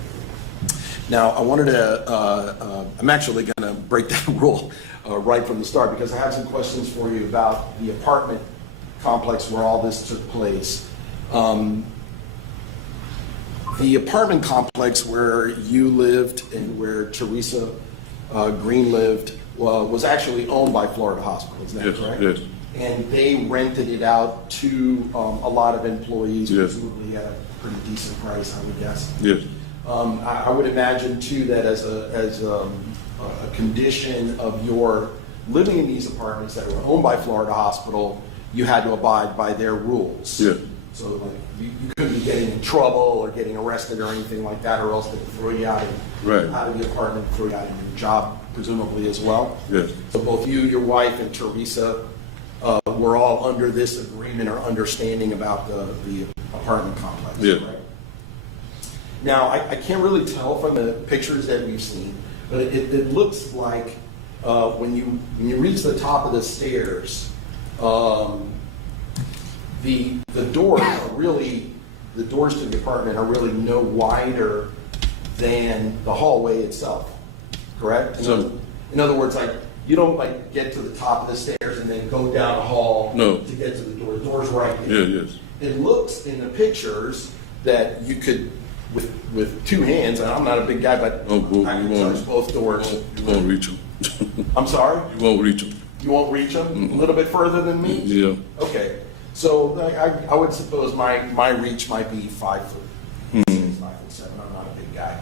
Now, I wanted to, I'm actually going to break that rule right from the start because I have some questions for you about the apartment complex where all this took place. The apartment complex where you lived and where Teresa Green lived was actually owned by Florida Hospital, is that Yes, correct? yes. And they rented it out to a lot of employees, Yes. presumably at a pretty decent price, I would guess. Yes. I would imagine too that as a condition of your living in these apartments that were owned by Florida Hospital, you had to abide by their rules. Yeah. So like you couldn't be getting in trouble or getting arrested or anything like that, or else they would throw you out of the apartment, throw you out of your job, presumably as well. Yes. So both you, your wife, and Teresa were all under this agreement or understanding about the apartment complex. Yeah. Right? Now, I can't really tell from the pictures that we've seen, but it looks like when you reach the top of the stairs, the doors to the apartment are really no wider than the hallway itself, correct? In other words, like you don't like get to the top of the stairs and then go down the hall to get to the door. The door's right there. Yeah, yes. It looks in the pictures that you could, with two hands, and I'm not a big guy, but I can touch both doors. You won't reach them. I'm sorry? You won't reach them. You won't reach them? A little bit further than me? Yeah. Okay. So I would suppose my reach might be 5 foot. 6, 5'7". I'm not a big guy.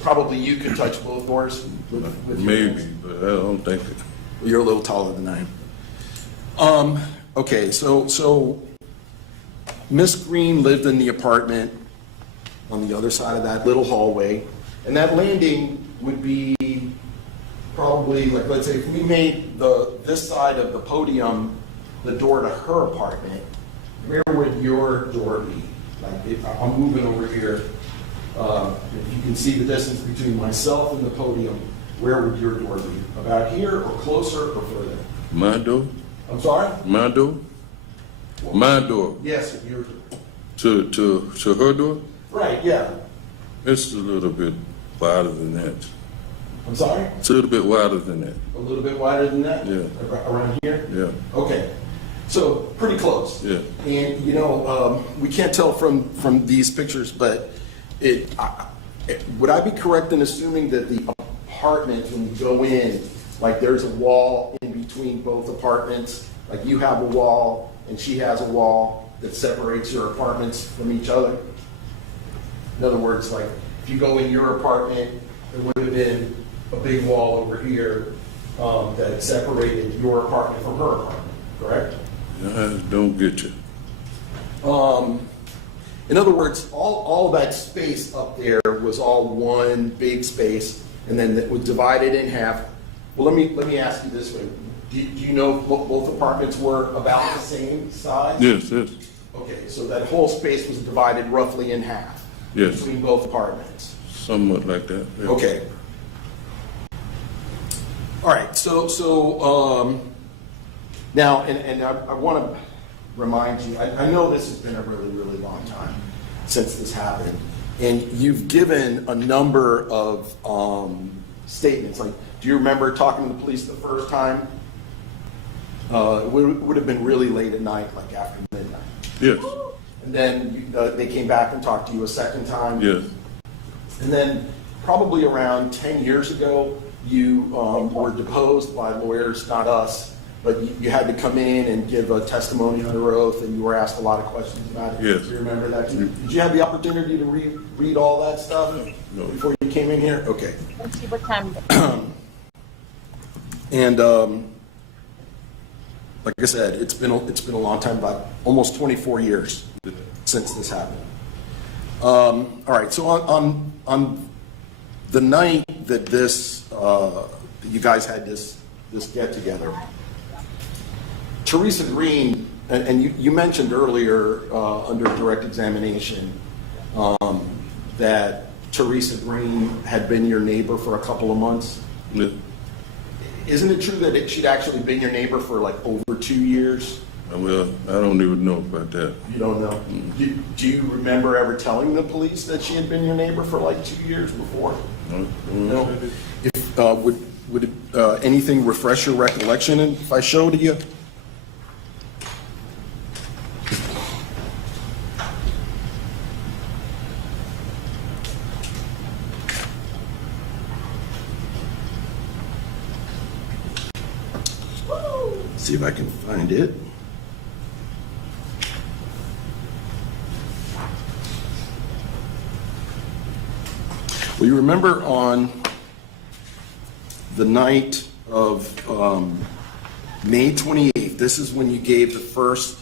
Probably you could touch both doors with your hands. Maybe, but I don't think it. You're a little taller than I am. Okay, so Miss Green lived in the apartment on the other side of that little hallway, and that landing would be probably, like, let's say if we made this side of the podium the door to her apartment, where would your door be? Like, if I'm moving over here, if you can see the distance between myself and the podium, where would your door be? About here, or closer, or further? My door? I'm sorry? My door? My door Yes, sir, your door. to her door? Right, yeah. It's a little bit wider than that. I'm sorry? It's a little bit wider than that. A little bit wider than that? Yeah. Around here? Yeah, Okay, so pretty close. yeah. And, you know, we can't tell from these pictures, but would I be correct in assuming that the apartment, when you go in, like there's a wall in between both apartments? Like you have a wall and she has a wall that separates your apartments from each other? In other words, like if you go in your apartment, there would have been a big wall over here that separated your apartment from her apartment, correct? I don't get you. In other words, all that space up there was all one big space, and then it was divided in half. Well, let me ask you this way: do you know both apartments were about the same size? Yes, yes, Okay, so that whole space was divided roughly in half yes. between both apartments. Somewhat like that. Yeah. Okay. All right. So now, and I want to remind you. I know this has been a really, really long time since this happened, and you've given a number of statements. Like, do you remember talking to the police the first time? It would have been really late at night, like after midnight. Yes, And then they came back and talked to you a second time. yes. And then probably around 10 years ago, you were deposed by lawyers, not us, but you had to come in and give a testimony under oath, and you were asked a lot of questions about it. Yes. Do you remember that? Did you have the opportunity to read all that stuff No. before you came in here? Okay. Let's see what time. And like I said, it's been a long time, about almost 24 years since this happened. All right, so on the night that you guys had this get together, Teresa Green, and you mentioned earlier under direct examination that Teresa Green had been your neighbor for a couple of months. Yeah. Isn't it true that she'd actually been your neighbor for like over 2 years? Well, I don't even know about that. You don't know? Do you remember ever telling the police that she had been your neighbor for like 2 years before? No. If would anything refresh your recollection if I showed you? See if I can find it. Well, you remember on the night of May 28th, this is when you gave the first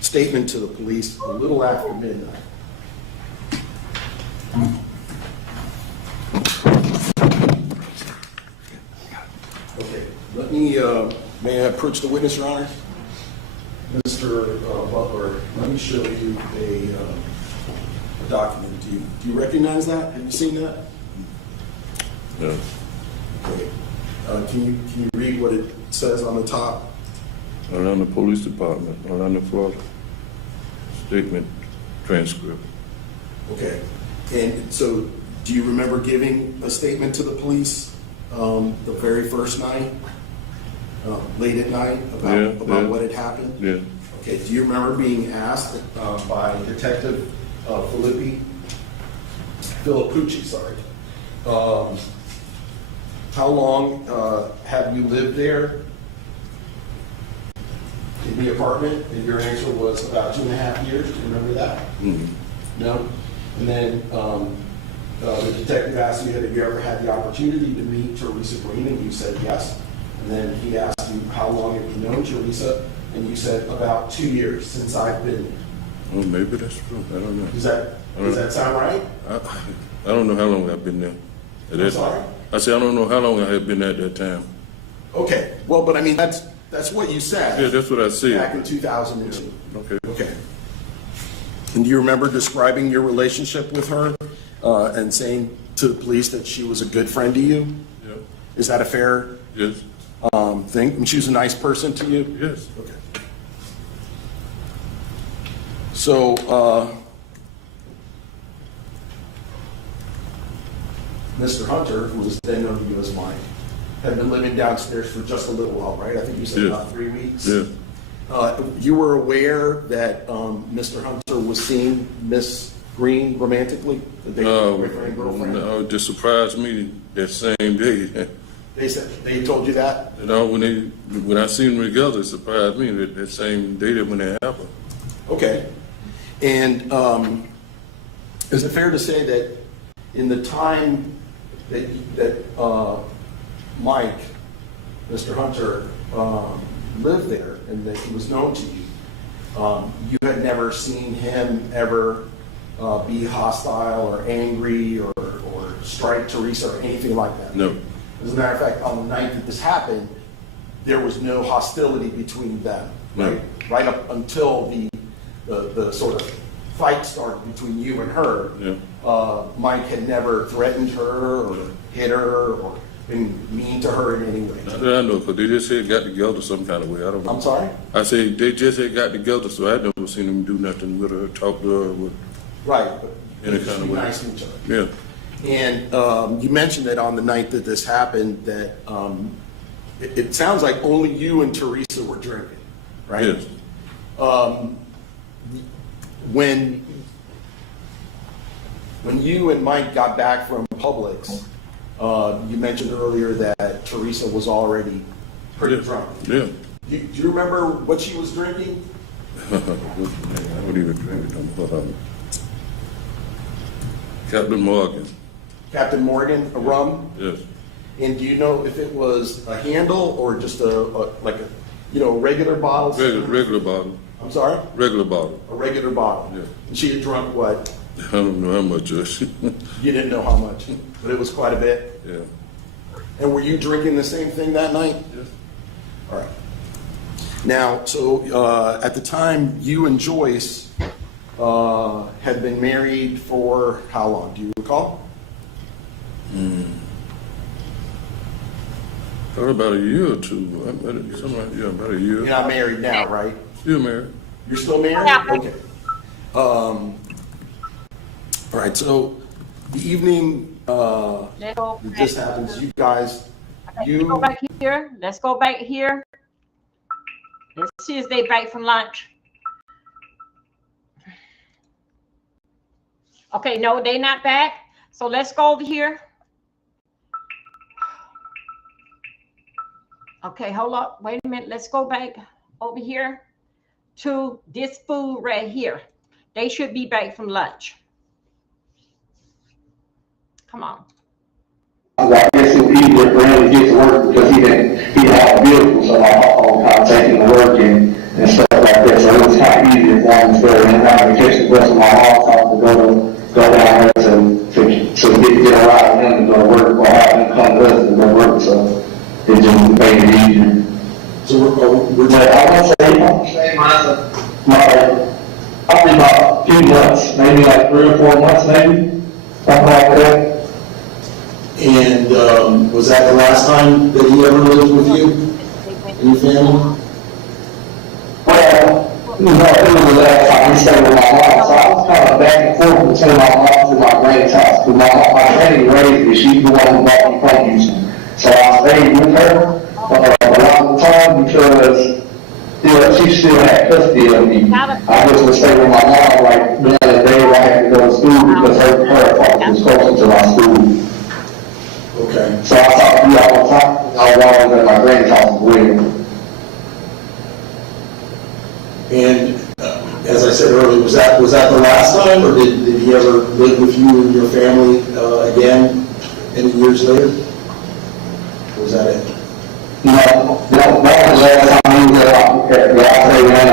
statement to the police a little after midnight. Okay, may I approach the witness, Your Honor? Mr. Butler, let me show you a document. Do you recognize that? Have you seen that? Yeah. Okay. Can you read what it says on the top? Orlando Police Department, Orlando, Florida. Statement transcript. Okay. And so, do you remember giving a statement to the police the very first night, late at night, about what had happened? Yeah. Okay. Do you remember being asked by Detective Filippucci, sorry, how long have you lived there in the apartment? And your answer was about 2.5 years. Do you remember that? Mm-hmm. No? And then the detective asked you, have you ever had the opportunity to meet Teresa Green? And you said yes. And then he asked you, how long have you known Teresa? And you said about 2 years since I've been here. Oh, maybe that's true. I don't know. Does that sound right? I don't know how long I've been there. I'm sorry? I said I don't know how long I have been at that time. Okay. Well, but I mean, that's what you said. Yeah, that's what I said. Back in 2002. Okay. Okay. And do you remember describing your relationship with her and saying to the police that she was a good friend to you? Yeah. Is that a fair Yes. thing? And she was a nice person to you? Yes. Okay. So, Mr. Hunter, who was then known to you as Mike, had been living downstairs for just a little while, right? I think you said about 3 weeks. Yeah. You were aware that Mr. Hunter was seeing Miss Green romantically? That they were boyfriend and girlfriend? No, it just surprised me that same day. They said they told you that? You know, when I seen them together, it surprised me that same day that when it happened. Okay. And is it fair to say that in the time that Mike, Mr. Hunter, lived there and that he was known to you, you had never seen him ever be hostile or angry or strike Teresa or anything like that? No. As a matter of fact, on the night that this happened, there was no hostility between them, right? Right up until the sort of fight started between you and her. Yeah. Mike had never threatened her or hit her or been mean to her in any way. Not that I know, because they just had got together some kind of way. I don't know. I'm sorry? I said they just had got together, so I never seen them do nothing with her, talk to her, with Right. But any just kind of be way. nice to each other. Yeah. And you mentioned that on the night that this happened, that it sounds like only you and Teresa were drinking, right? Yes. When you and Mike got back from Publix, you mentioned earlier that Teresa was already pretty drunk. Yeah. Do you remember what she was drinking? I wouldn't even drink it no more. Captain Morgan. Captain Morgan, a rum? Yes. And do you know if it was a handle or just a regular bottle? Regular bottle. I'm sorry? Regular bottle. A regular bottle. Yeah. And she had drunk what? I don't know how much. You didn't know how much, but it was quite a bit. Yeah. And were you drinking the same thing that night? Yes. All right. Now, so at the time, you and Joyce had been married for how long? Do you recall? Probably about a year or two. About a year. You're not married now, right? Still married. You're still married? Okay. All right, so the evening that this happens, you guys, Let's go back here. Let's go back here. Let's see if they back from lunch. Okay, no, they not back. So let's go over here. Okay, hold up. Wait a minute. Let's go back over here to this food right here. They should be back from lunch. Come on. I guess it was easier for him to get to work because he didn't have a vehicle, so I was kind of taking to work and stuff like that. So it was kind of easier for him instead of him having to catch the bus with my mom's house to go down there to get a ride with him to go to work, or have him come to us to go to work. So it just made it easier. So I won't say probably about a few months, maybe like 3 or 4 months, maybe something like that. And was that the last time that he ever lived with you and your family? Well, no, it was the last time he stayed with my mom, so I was kind of back and forth between my mom's and my granny's house. Because my granny raised me, she's the one who bought me from Houston. So I stayed with her a lot of the time because she still had custody of me. I just would stay with my mom, like the other day I had to go to school because her apartment was closer to my school. Okay. So I talked to you all the time. I was always at my granny's house as well. And as I said earlier, was that the last time, or did he ever live with you and your family again any years later? Or was that it? No, that was the last time he was at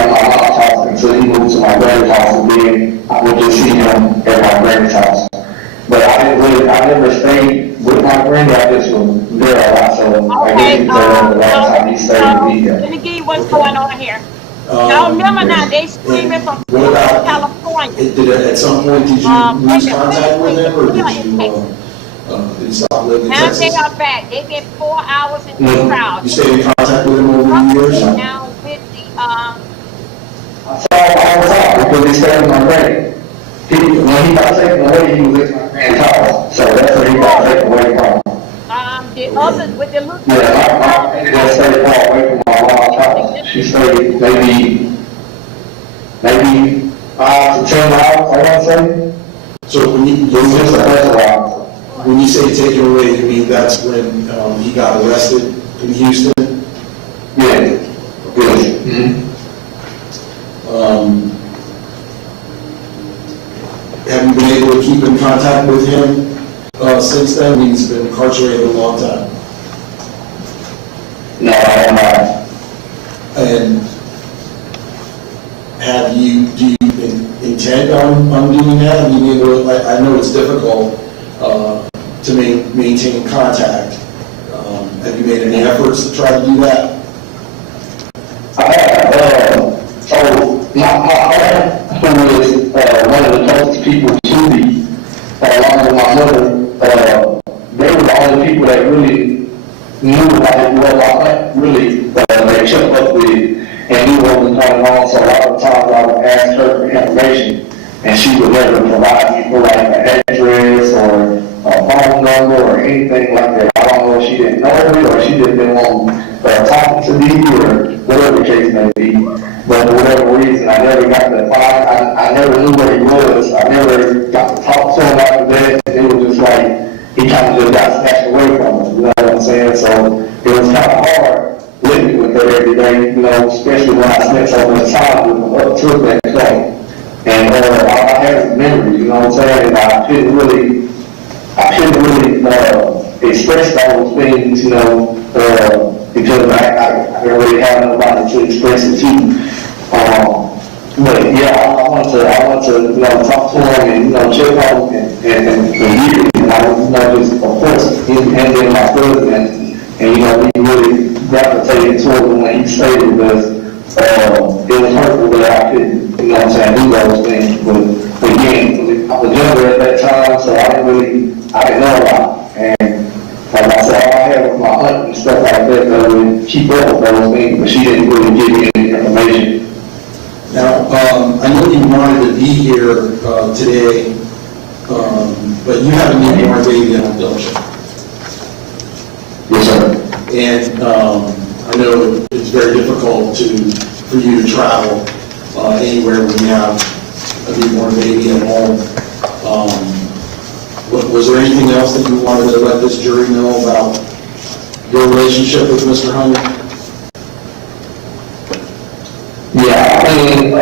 my mom's house until he moved to my granny's house, and then I would just see him at my granny's house. But I never stayed with my granny, I just was there a lot, so I guess it's the last time he stayed with me. Let me give you what's going on here. Now remember now, they screaming from California. At some point, did you lose contact with him, or did he stop living in Now Texas? they are back. They've been 4 hours in the crowd. You stayed in contact with him over the years? Now with the I saw him all the time because they stayed with my granny. When he got taken away, he was in my granny's house. So that's where he got taken away from. The others with the little. Yeah, my granny just stayed far away from my mom's house. She stayed maybe 5 to 10 miles, I want to say. So when you say taken away, you mean that's when he got arrested in Houston? Yeah. Yes. Mm-hmm. Have you been able to keep in contact with him since then? I mean, he's been incarcerated a long time. No, I am not. And do you intend on doing that? I mean, I know it's difficult to maintain contact. Have you made any efforts to try to do that? I have. So my aunt, who is one of the closest people to me, along with my mother, they were the only people that really knew what my aunt really they kept up with and knew what was going on. So a lot of times I would ask her for information, and she would never provide me for like an address or a phone number or anything like that. I don't know if she didn't know me or she just didn't want talking to me or whatever the case may be. But for whatever reason, I never got to find. I never knew where he was. I never got to talk to him after that. It was just like he kind of just got snatched away from us. You know what I'm saying? So it was kind of hard living with her every day. You know, especially when I spent so much time with him up to that point. And I had memories. You know what I'm saying? And I couldn't really express those things, you know, because I didn't really have nobody to express it to. But yeah, I want to, you know, talk to him and, you know, check on him and hear him. And I, you know, just, of course, him and then my cousin, and, you know, we really gravitated toward him when he stayed with us. It was hurtful that I couldn't, you know what I'm saying, do those things. But again, I was younger at that time, so I didn't know a lot. And like I said, all I had was my aunt and stuff like that would keep up with those things, but she didn't really give me any information. Now, I know you wanted to be here today, but you have a newborn baby on the don't you? Yes, sir. And I know it's very difficult for you to travel anywhere when you have a newborn baby at home. Was there anything else that you wanted to let this jury know about your relationship with Mr. Hunter? Yeah, I mean,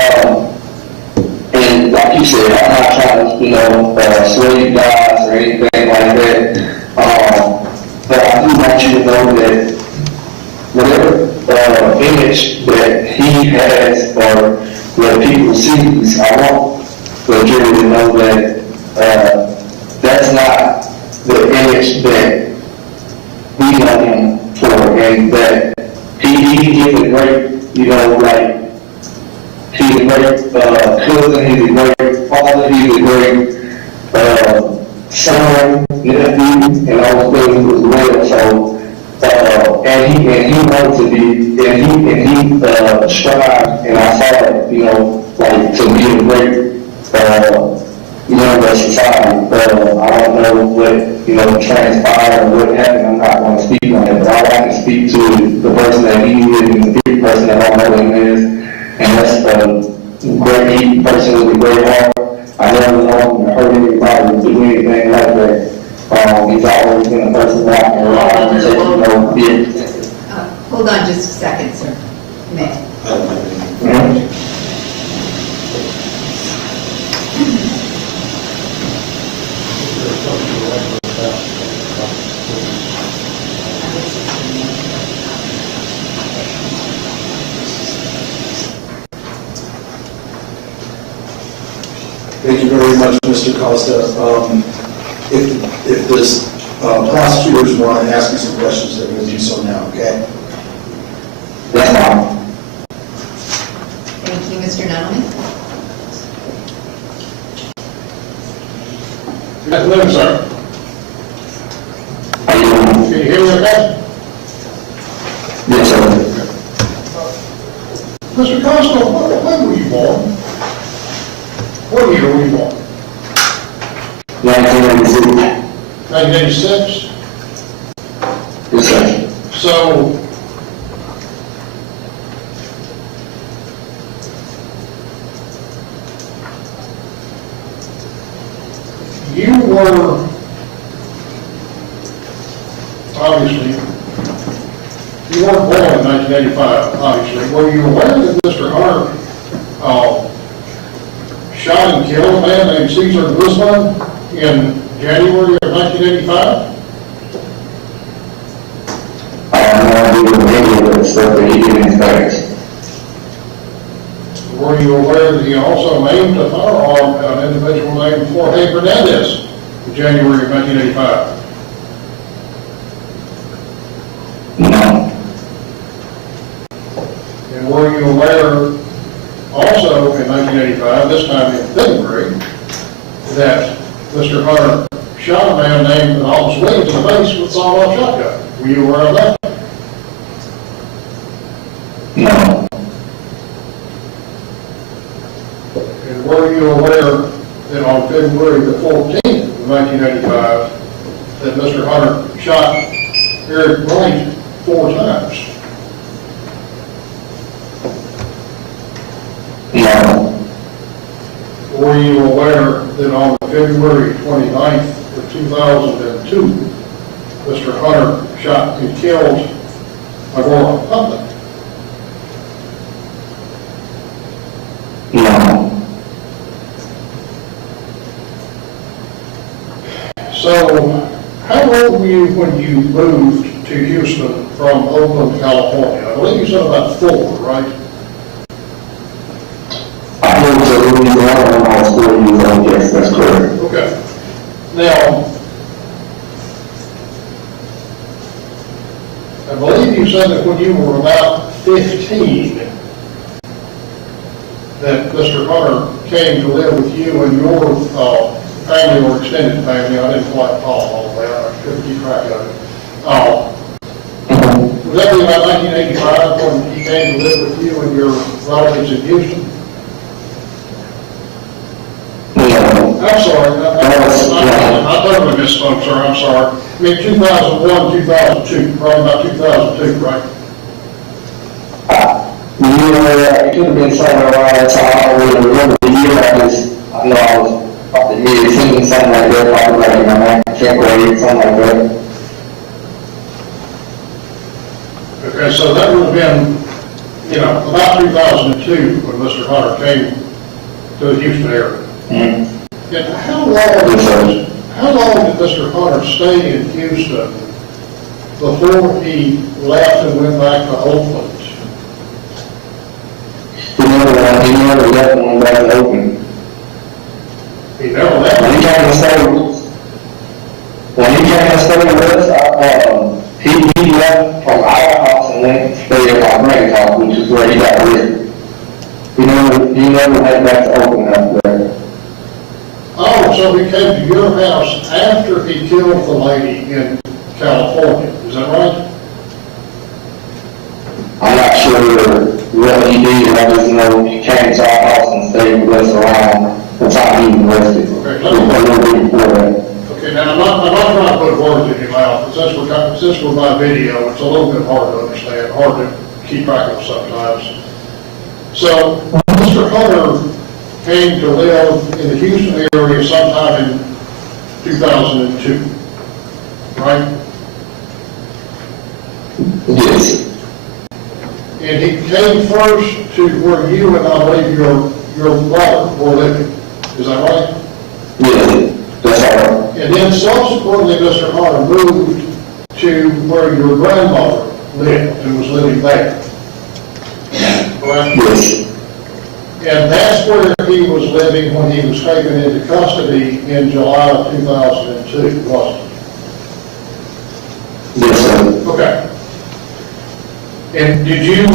and like you said, I'm not trying to, you know, sway you guys or anything like that. But I do want you to know that whatever image that he has or what people see, I want the jury to know that that's not the image that we know him for, and that he is a great, you know, like, he's a great cousin, he's a great father, he's a great son, nephew, and all those things as well. So, and he wanted to be, and he strived, and I saw it, you know, like to be a great member of society. I don't know what, you know, transpired or what happened. I'm not going to speak on it, but all I can speak to is the person that he is and the person that I know him is. And that's a great person with a great heart. I never known him to hurt anybody or do anything like that. He's always been a person that I can rely on and take, you know, business. Hold on just a second, sir. May. Thank you very much, Mr. Costa. If this prosecutors want to ask you some questions, they're going to do so now, okay? That's fine. Thank you, Mr. Nunley. Good afternoon, sir. Can you hear me okay? Yes, sir. Mr. Costa, when were you born? What year were you born? 1986. 1986? Yes, sir. So, you were, obviously, you weren't born in 1985, obviously. Were you aware that Mr. Hunter shot and killed a man named Caesar Guzman in January of 1985? I have no idea what any of that stuff that he did in his past. Were you aware that he also aimed a firearm at an individual named Jorge Fernandez in January of 1985? No. And were you aware also in 1985, this time in February, that Mr. Hunter shot a man named Officer Williams in the face with a sawed-off shotgun? Were you aware of that? No. And were you aware that on February the 14th of 1985, that Mr. Hunter shot Eric Wright 4 times? No. Were you aware that on February 29th of 2002, Mr. Hunter shot and killed Agora Public? No. So, how old were you when you moved to Houston from Oakland, California? I believe you said about 4, right? I moved to Louisiana when I was 4 years old. Yes, that's correct. Okay. Now, I believe you said that when you were about 15, that Mr. Hunter came to live with you and your family or extended family. I didn't quite follow all of that. I couldn't keep track of it. Was that about 1985 when he came to live with you and your relatives in Houston? No. I'm sorry. I totally misspoke, sir. I'm sorry. I mean, 2001, 2002, probably about 2002, right? Yeah, it could have been somewhere around that time. I don't really remember the year. I know I was probably mid-teen, something like that, probably like in my 10th grade, something like that. Okay, so that would have been, about 2002 when Mr. Hunter came to the Houston area. Mm-hmm. And how long did Mr. Hunter stay in Houston before he left and went back to Oakland? He never left and went back to Oakland. He never left? When he came to stay with us, he left from our house and went to stay at my granny's house, which is where he got arrested. He never went back to Oakland after that. Oh, so he came to your house after he killed the lady in California, is that right? I'm not sure what he did. I just know he came to our house and stayed with us around the time he was arrested. Okay, a little bit before that. Okay, now I'm not trying to put words in your mouth, but since we're by video, it's a little bit hard to understand, hard to keep track of sometimes. So, Mr. Hunter came to live in the Houston area sometime in 2002, right? Yes. And he came first to where you and I believe your brother were living, is that right? Yes, that's all right. And then subsequently, Mr. Hunter moved to where your grandmother lived and was living there. Correct? Yes. And that's where he was living when he was taken into custody in July of 2002, wasn't it? Yes, sir. Okay. And did you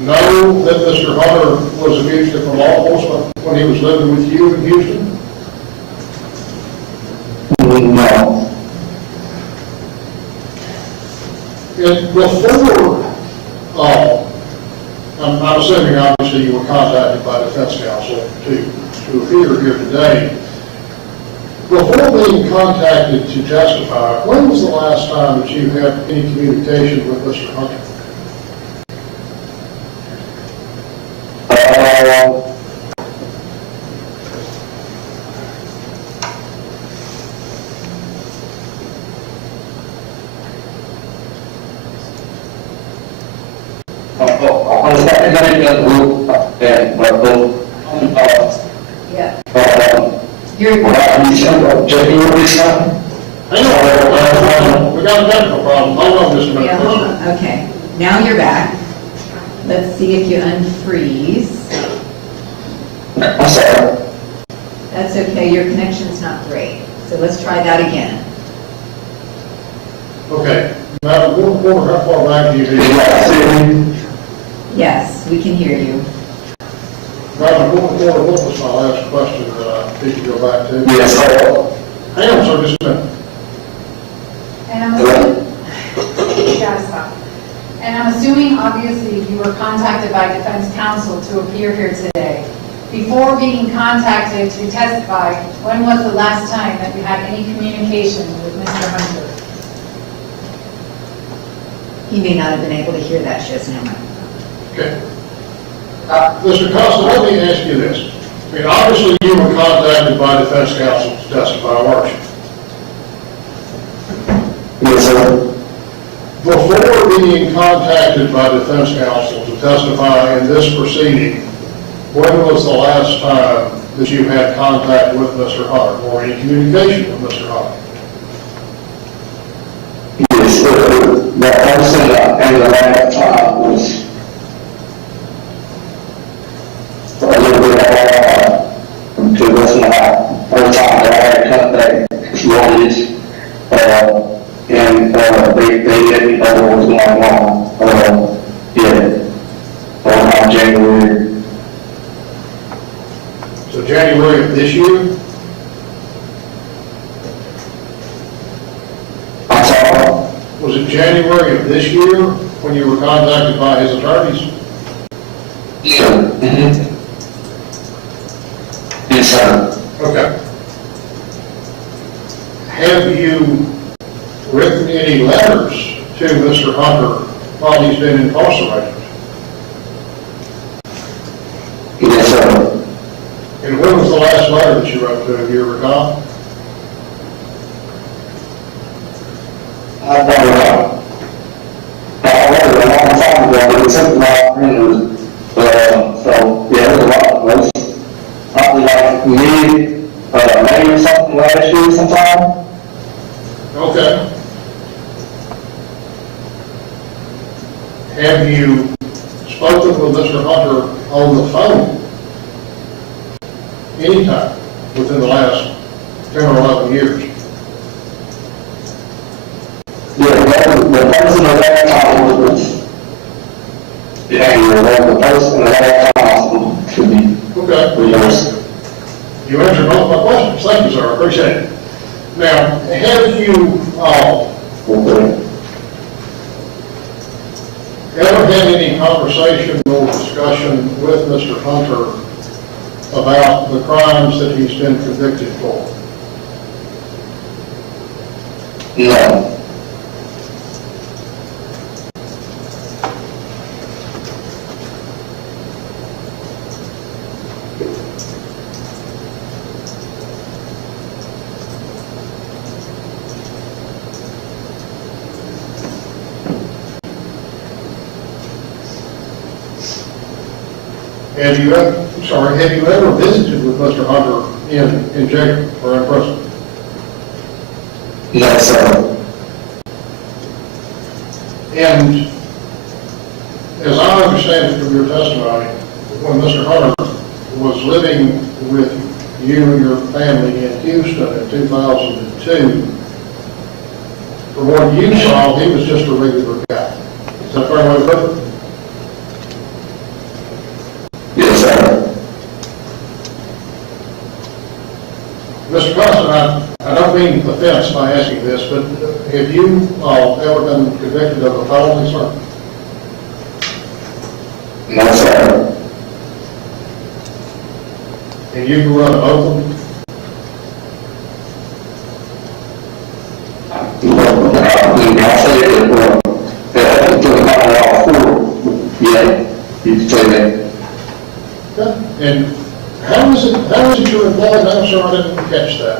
know that Mr. Hunter was a fugitive from law enforcement when he was living with you in Houston? No. And before, I'm assuming obviously you were contacted by defense counsel to appear here today. Before being contacted to testify, when was the last time that you had any communication with Mr. Hunter? Yeah. Hang on, we got a technical problem. Hold on just a minute. Yeah, hold on. Okay, now you're back. Let's see if you unfreeze. I'm sorry. That's okay, your connection's not great. So let's try that again. Okay, Madam Reporter, how far back do you need? Yes, we can hear you. Madam Reporter, what was my last question that I need to go back to? Yes, sir. Hang on, sir, just a minute. And I'm assuming, you gotta stop. And I'm assuming, obviously, you were contacted by defense counsel to appear here today. Before being contacted to testify, when was the last time that you had any communication with Mr. Hunter? He may not have been able to hear that just now. Okay. Mr. Costa, let me ask you this. I mean, obviously you were contacted by defense counsel to testify, weren't you? Yes, sir. Before being contacted by defense counsel to testify in this proceeding, when was the last time that you had contact with Mr. Hunter or any communication with Mr. Hunter? Yes, sir. The person and the last time was a little bit because that's my first time that I had contact with lawyers, and they let me know what was going on. On January. So January of this year? I'm sorry? Was it January of this year when you were contacted by his attorneys? Sure. Mm-hmm. Yes, sir. Okay. Have you written any letters to Mr. Hunter while he's been incarcerated? Yes, sir. And when was the last letter that you wrote to him, do you recall? I don't know. I wrote it a long time ago, but it took a while. So, yeah, it was a lot. It was probably like May or something last year sometime. Okay. Have you spoken with Mr. Hunter on the phone anytime within the last 10 or 11 years? Yeah, the person at that time was, the person at that time should be. Okay. Yes. You answered both my questions. Thank you, sir. I appreciate it. Now, have you ever had any conversation or discussion with Mr. Hunter about the crimes that he's been convicted for? No. Have you ever visited with Mr. Hunter in jail or in prison? No, sir. And as I understand it from your testimony, when Mr. Hunter was living with you and your family in Houston in 2002, from what you saw, he was just a regular guy. Is that a fair way to put it? Yes, sir. Mr. Constant, I don't mean offense by asking this, but have you ever been convicted of a felony, sir? No, sir. And you grew up in Oakland? I said it until the all 4. Yeah, you can say that. Yeah. And how is it you're employed now, sir? I didn't catch that.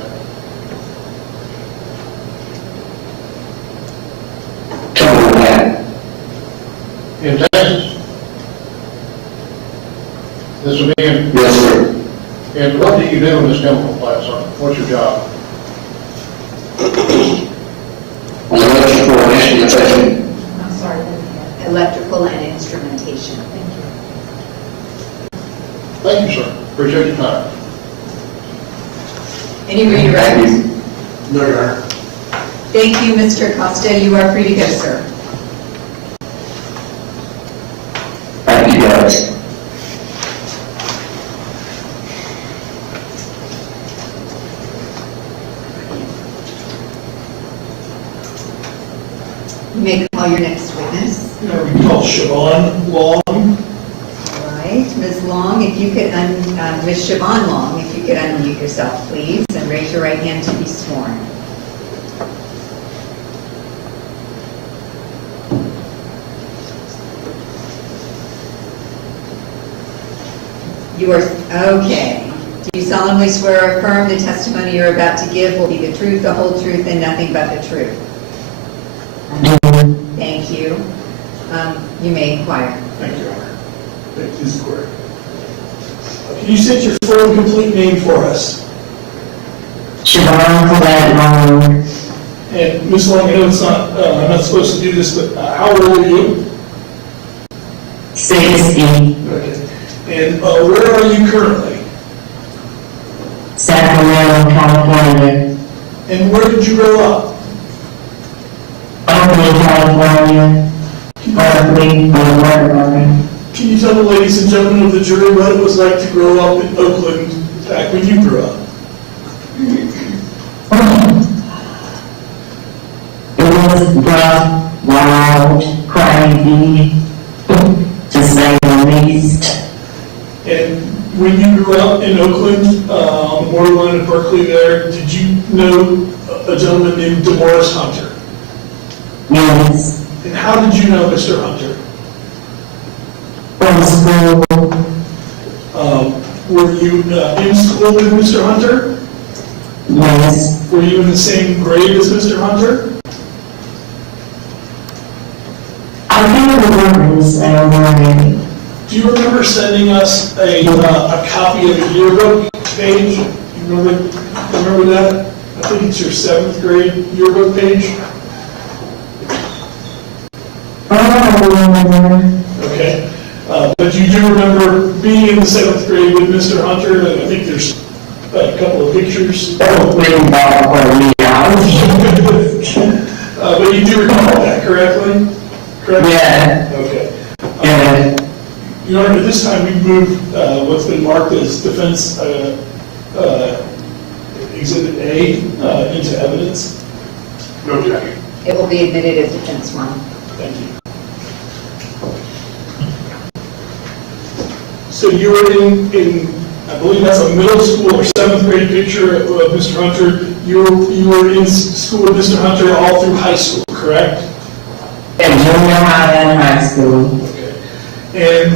Tell me that. In Texas? This will be in? Yes, sir. And what do you do in this chemical plant, sir? What's your job? Electrical and instrumentation. I'm sorry, electrical and instrumentation. Thank you. Thank you, sir. Appreciate your time. Any redirects? No, Your Honor. Thank you, Mr. Costa. You are free to go, sir. Thank you, guys. You may call your next witness. We call Siobhan Long. All right, Ms. Long, if you could, Ms. Siobhan Long, if you could unmute yourself, please, and raise your right hand to be sworn. You are, okay. Do you solemnly swear or affirm the testimony you're about to give will be the truth, the whole truth, and nothing but the truth? Thank you. You may inquire. Thank you, Your Honor. Please, the court. Can you state your full and complete name for us? Siobhan Colette Long. And Ms. Long, I know it's not, I'm not supposed to do this, but how old are you? 60. Okay. And where are you currently? Sacramento, California. And where did you grow up? Oakland, California. Berkeley, Oregon. Can you tell the ladies and gentlemen of the jury what it was like to grow up in Oakland back when you grew up? It was rough, wild, crazy, to say the least. And when you grew up in Oakland, on the borderline of Berkeley there, did you know a gentleman named DeMorris Hunter? Yes. And how did you know Mr. Hunter? From school. Were you in school with Mr. Hunter? Yes. Were you in the same grade as Mr. Hunter? I can't remember the same grade. Do you remember sending us a copy of a yearbook page? You remember that? I think it's your 7th grade yearbook page. Okay. But you do remember being in the 7th grade with Mr. Hunter, and I think there's a couple of pictures. But you do recall that, correctly? Correct? Yeah. Okay. Yeah. Your Honor, at this time, we've moved what's been marked as defense Exhibit A into evidence. No objection. It will be admitted as defense one. Thank you. So you were in I believe that's a middle school or 7th grade picture of Mr. Hunter. You were in school with Mr. Hunter all through high school, correct? And junior high and high school. Okay. And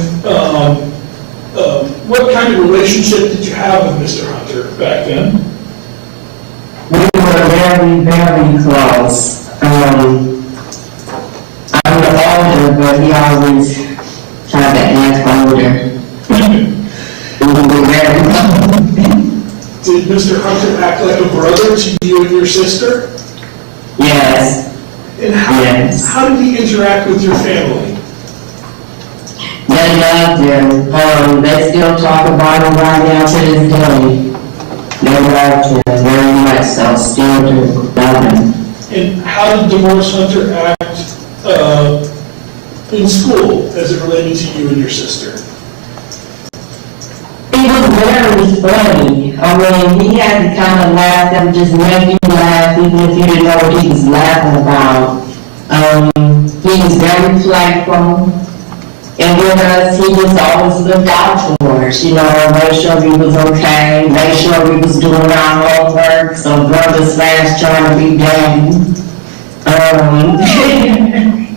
what kind of relationship did you have with Mr. Hunter back then? We were very, very close. I'm the older, but he always tried to act older. We were very close. Did Mr. Hunter act like a brother to you and your sister? Yes. And how did he interact with your family? They loved him. They still talk about him right now to this day. They loved him very much, so still do love him. And how did DeMorris Hunter act in school as it related to you and your sister? He was very funny. I mean, he had to kind of laugh that would just make you laugh, even if you didn't know what he was laughing about. He was very playful. And with us, he just always looked out for us, you know, make sure we was okay, make sure we was doing our homework, so brothers last trying to be daddy.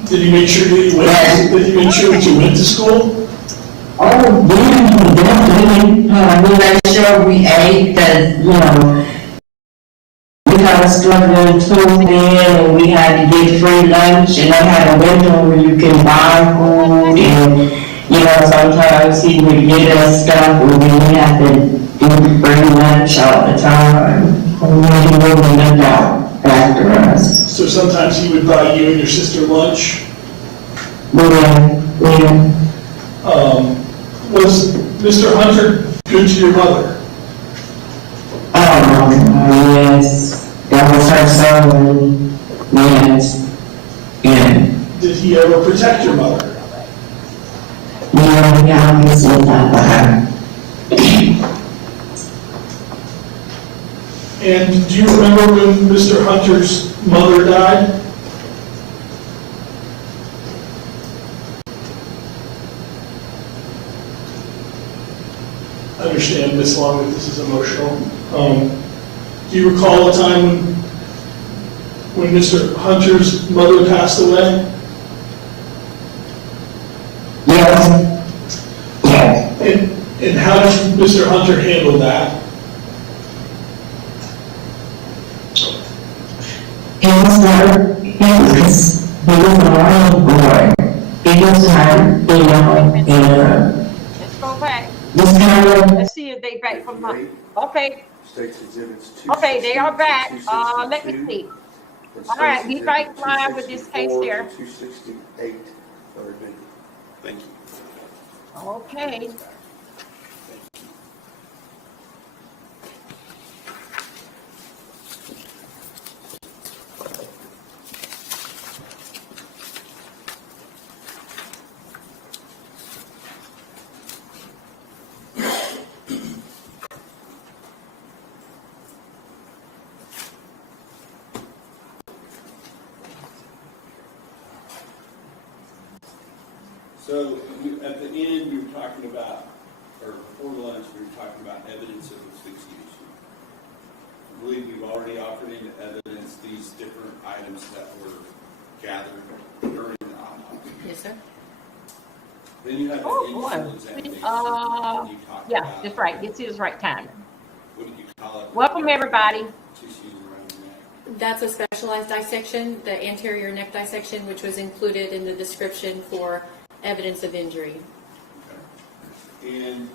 Did he make sure that you went to school? Oh, yeah, definitely. We made sure we ate, cause, you know, we kind of struggling too then, and we had to get free lunch, and they had a window where you can buy food, and, you know, sometimes he would get us stuff, and we had to do free lunch all the time. And he really looked out after us. So sometimes he would buy you and your sister lunch? Yeah. Was Mr. Hunter good to your mother? Yes. That was her son. Yes. Yeah. Did he ever protect your mother? Yeah, he always looked out for her. And do you remember when Mr. Hunter's mother died? I understand, Ms. Long, that this is emotional. Do you recall a time when Mr. Hunter's mother passed away? Yes. Yes. And how did Mr. Hunter handle that? He was a wild boy. He was hurt, you know, and Let's go back. just kind of. Let's see if they back from the, okay. Okay, they are back. Let me see. All right, we right live with this case here. 268, Thank you. Okay. So at the end, we were talking about, or before lunch, we were talking about evidence of asphyxiation. I believe we've already offered into evidence these different items that were gathered during the autopsy. Yes, sir. Then you have Oh, an boy. initial examination. You talk Yeah, about, that's right. This is right time. what do you call it? Welcome, everybody. Tissues around the neck. That's a specialized dissection, the anterior neck dissection, which was included in the description for evidence of injury. Okay. And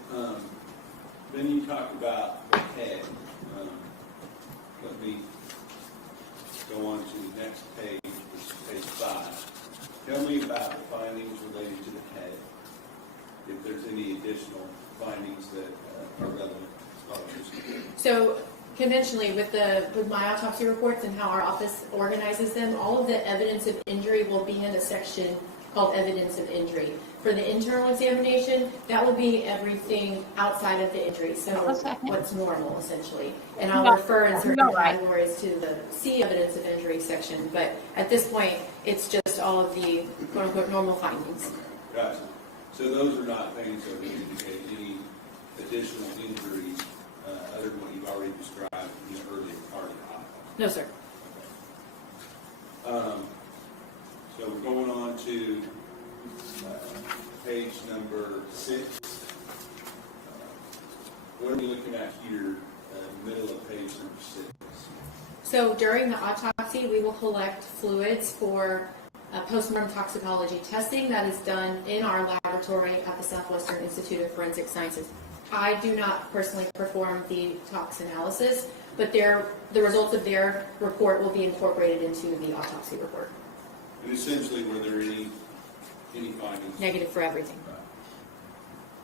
then you talk about the head. Let me go on to the next page, which is page 5. Tell me about the findings related to the head, if there's any additional findings that are relevant. So conventionally, with my autopsy reports and how our office organizes them, all of the evidence of injury will be in a section called evidence of injury. For the internal examination, that will be everything outside of the injury, so what's normal essentially. And I'll refer in certain categories to the C evidence of injury section, but at this point, it's just all of the quote unquote normal findings. Gotcha. So those are not things that would indicate any additional injuries other than what you've already described in the earlier part of the autopsy? No, sir. So we're going on to page number 6. What are we looking at here, middle of page number 6? So during the autopsy, we will collect fluids for postmortem toxicology testing that is done in our laboratory at the Southwestern Institute of Forensic Sciences. I do not personally perform the tox analysis, but the results of their report will be incorporated into the autopsy report. And essentially, were there any findings? Negative for everything. Right.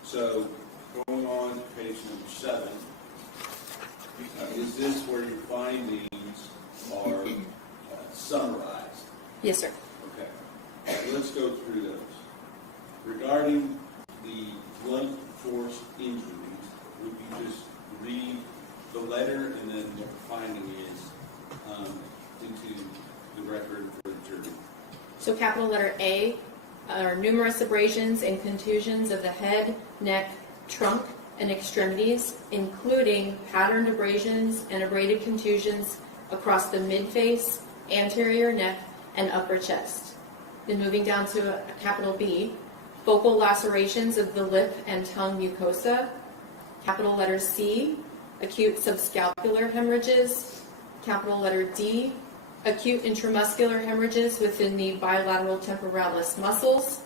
So going on to page number 7, is this where your findings are summarized? Yes, sir. Okay. Let's go through those. Regarding the blunt force injuries, would you just read the letter and then what the finding is into the record for the jury? So capital letter A, are numerous abrasions and contusions of the head, neck, trunk, and extremities, including patterned abrasions and abraded contusions across the midface, anterior neck, and upper chest. Then moving down to a capital B, focal lacerations of the lip and tongue mucosa, capital letter C, acute subscapular hemorrhages, capital letter D, acute intramuscular hemorrhages within the bilateral temporalis muscles.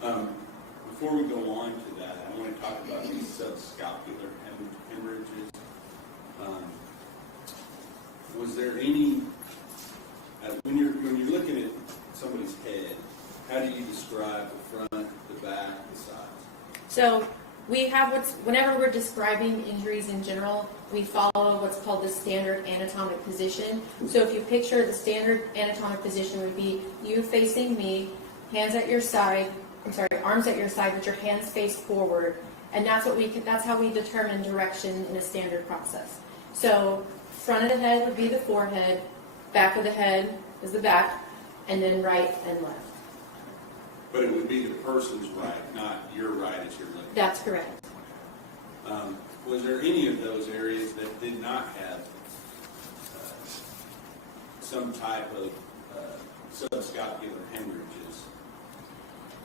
Before we go on to that, I want to talk about these subscapular hemorrhages. Was there any, when you're looking at somebody's head, how do you describe the front, the back, the sides? So we have whenever we're describing injuries in general, we follow what's called the standard anatomic position. So if you picture the standard anatomic position would be you facing me, hands at your side, arms at your side with your hands face forward. And that's how we determine direction in a standard process. So front of the head would be the forehead, back of the head is the back, and then right and left. But it would be the person's right, not your right as you're looking. That's correct. Was there any of those areas that did not have some type of subscapular hemorrhages?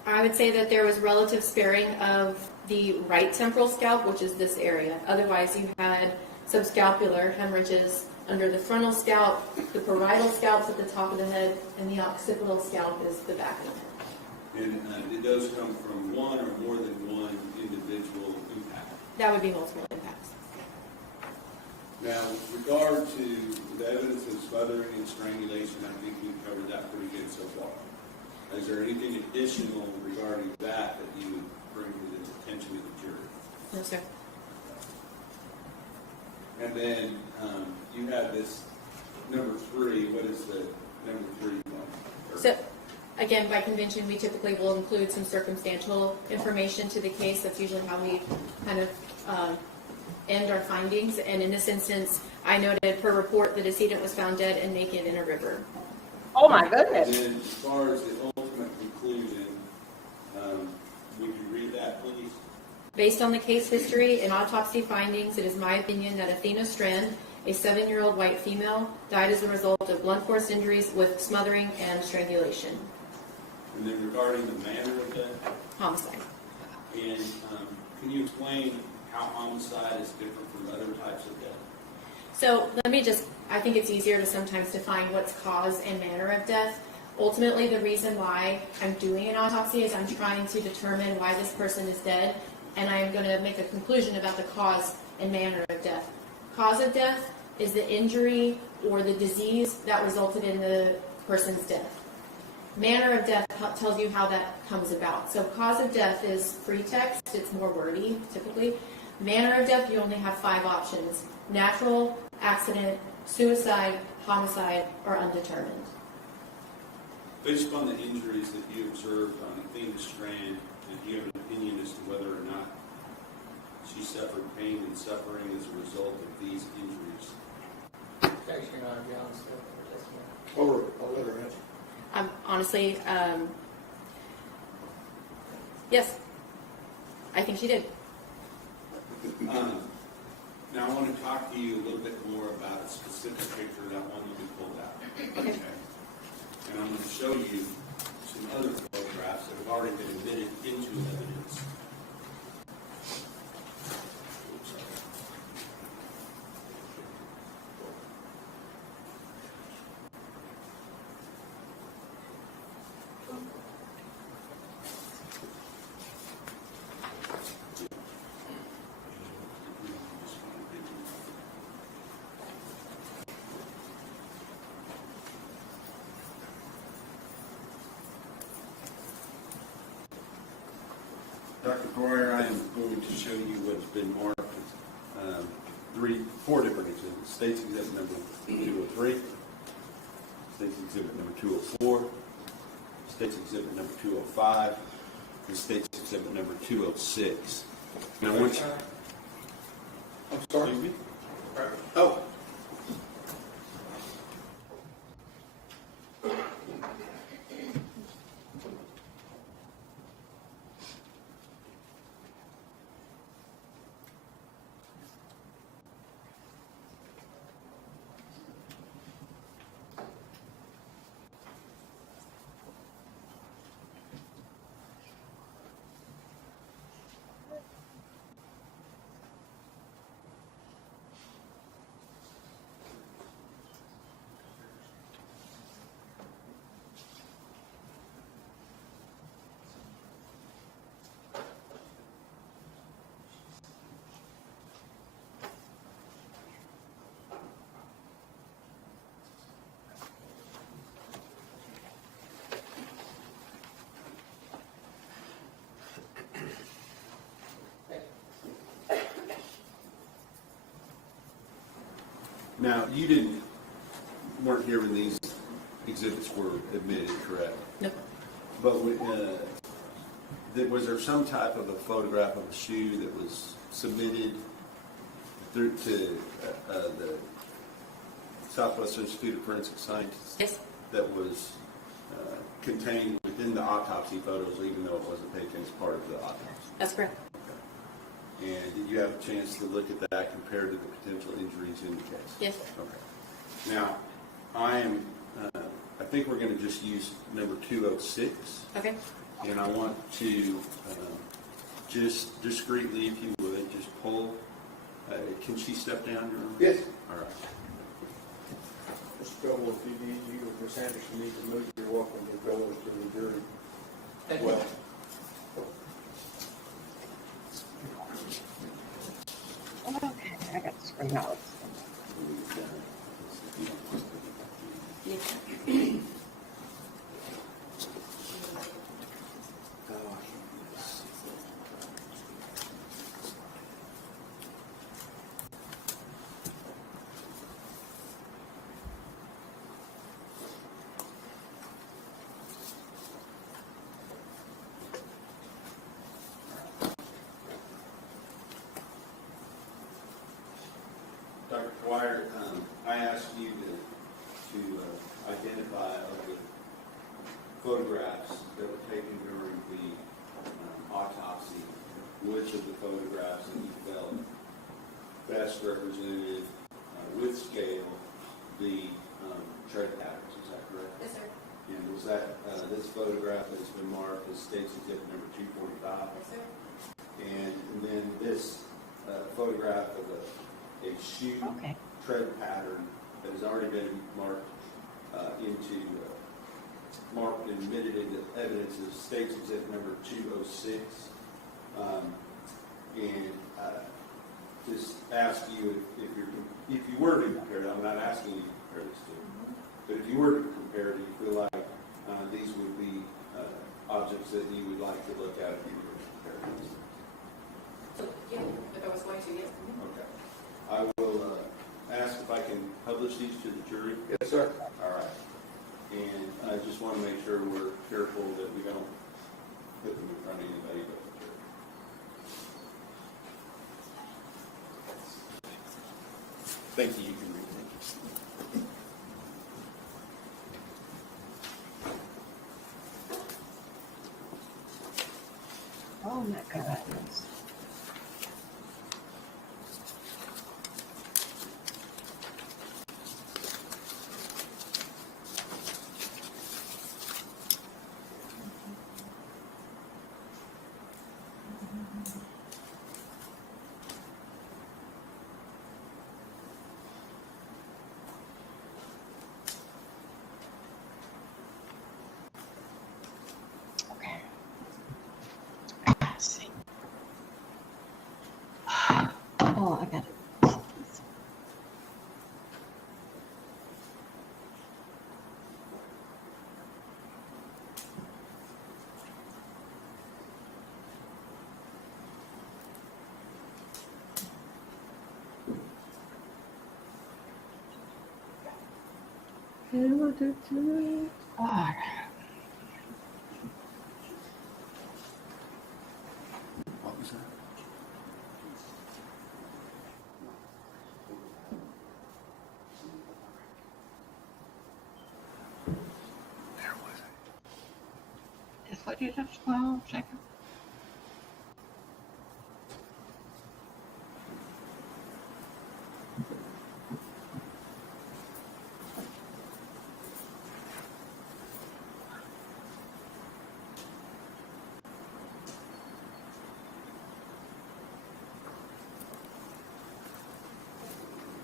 I would say that there was relative sparing of the right temporal scalp, which is this area. Otherwise, you had subscapular hemorrhages under the frontal scalp, the parietal scalps at the top of the head, and the occipital scalp is the back of the head. And did those come from one or more than one individual impact? That would be multiple impacts. Now, with regard to the evidence of smothering and strangulation, I think we've covered that pretty good so far. Is there anything additional regarding that you would bring to the attention of the jury? No, sir. And then you have this number 3. What is the number 3 one? So, again, by convention, we typically will include some circumstantial information to the case. That's usually how we kind of end our findings. And in this instance, I noted per report the decedent was found dead and naked in a river. Oh my goodness. And then as far as the ultimate conclusion, would you read that, please? Based on the case history and autopsy findings, it is my opinion that Athena Strand, a 7-year-old white female, died as a result of blunt force injuries with smothering and strangulation. And then regarding the manner of death? Homicide. And can you explain how homicide is different from other types of death? So I think it's easier to sometimes define what's cause and manner of death. Ultimately, the reason why I'm doing an autopsy is I'm trying to determine why this person is dead, and I'm going to make a conclusion about the cause and manner of death. Cause of death is the injury or the disease that resulted in the person's death. Manner of death tells you how that comes about. So cause of death is free text, it's more wordy typically. Manner of death, you only have 5 options: natural, accident, suicide, homicide, or undetermined. Based upon the injuries that you observed on Athena Strand, do you have an opinion as to whether or not she suffered pain and suffering as a result of these injuries? Actually, not be honest with her testimony. I'll let her answer. Honestly, yes, I think she did. Now I want to talk to you a little bit more about a specific picture, that one that we pulled out. Okay. And I'm going to show you some other photographs that have already been admitted into evidence. Dr. Breuer, I am going to show you what's been marked as 4 different exhibits. State's Exhibit number 203, State's Exhibit number 204, State's Exhibit number 205, and State's Exhibit number 206. Now, I want you... I'm sorry. Excuse me? Oh. Now, weren't here when these exhibits were admitted, correct? Nope. But was there some type of a photograph of a shoe that was submitted through to the Southwest Institute of Forensic Science? Yes. That was contained within the autopsy photos, even though it wasn't taken as part of the autopsy? That's correct. Okay. And did you have a chance to look at that compared to the potential injuries in the case? Yes. Okay. Now, I think we're going to just use number 206. Okay. And I want to just discreetly, if you would, just pull. Can she step down, Your Honor? Yes. All right. Mr. Cole, if you or Ms. Anderson need to move, you're welcome to go to the jury. Thank you. Well, Okay, I got to screen out. Dr. Dwyer, I asked you to identify of the photographs that were taken during the autopsy, which of the photographs that you felt best represented with scale the tread patterns. Is that correct? Yes, sir. And was that this photograph that's been marked as State's Exhibit number 245? Yes, sir. And then this photograph of a shoe tread pattern that has already been marked marked and admitted into evidence as State's Exhibit number 206. And just ask you if you were to compare it, I'm not asking you to compare this to, but if you were to compare, do you feel like these would be objects that you would like to look at if you were to compare these? So, yeah, if I was going to, yes. Okay. I will ask if I can publish these to the jury. Yes, sir. All right. And I just want to make sure we're careful that we don't put them in front of anybody but the jury. Thank you. You can read them. Oh my goodness. Okay. Let's see. Oh, I got it. All right. What was that? There was it. Just what you just 12 seconds.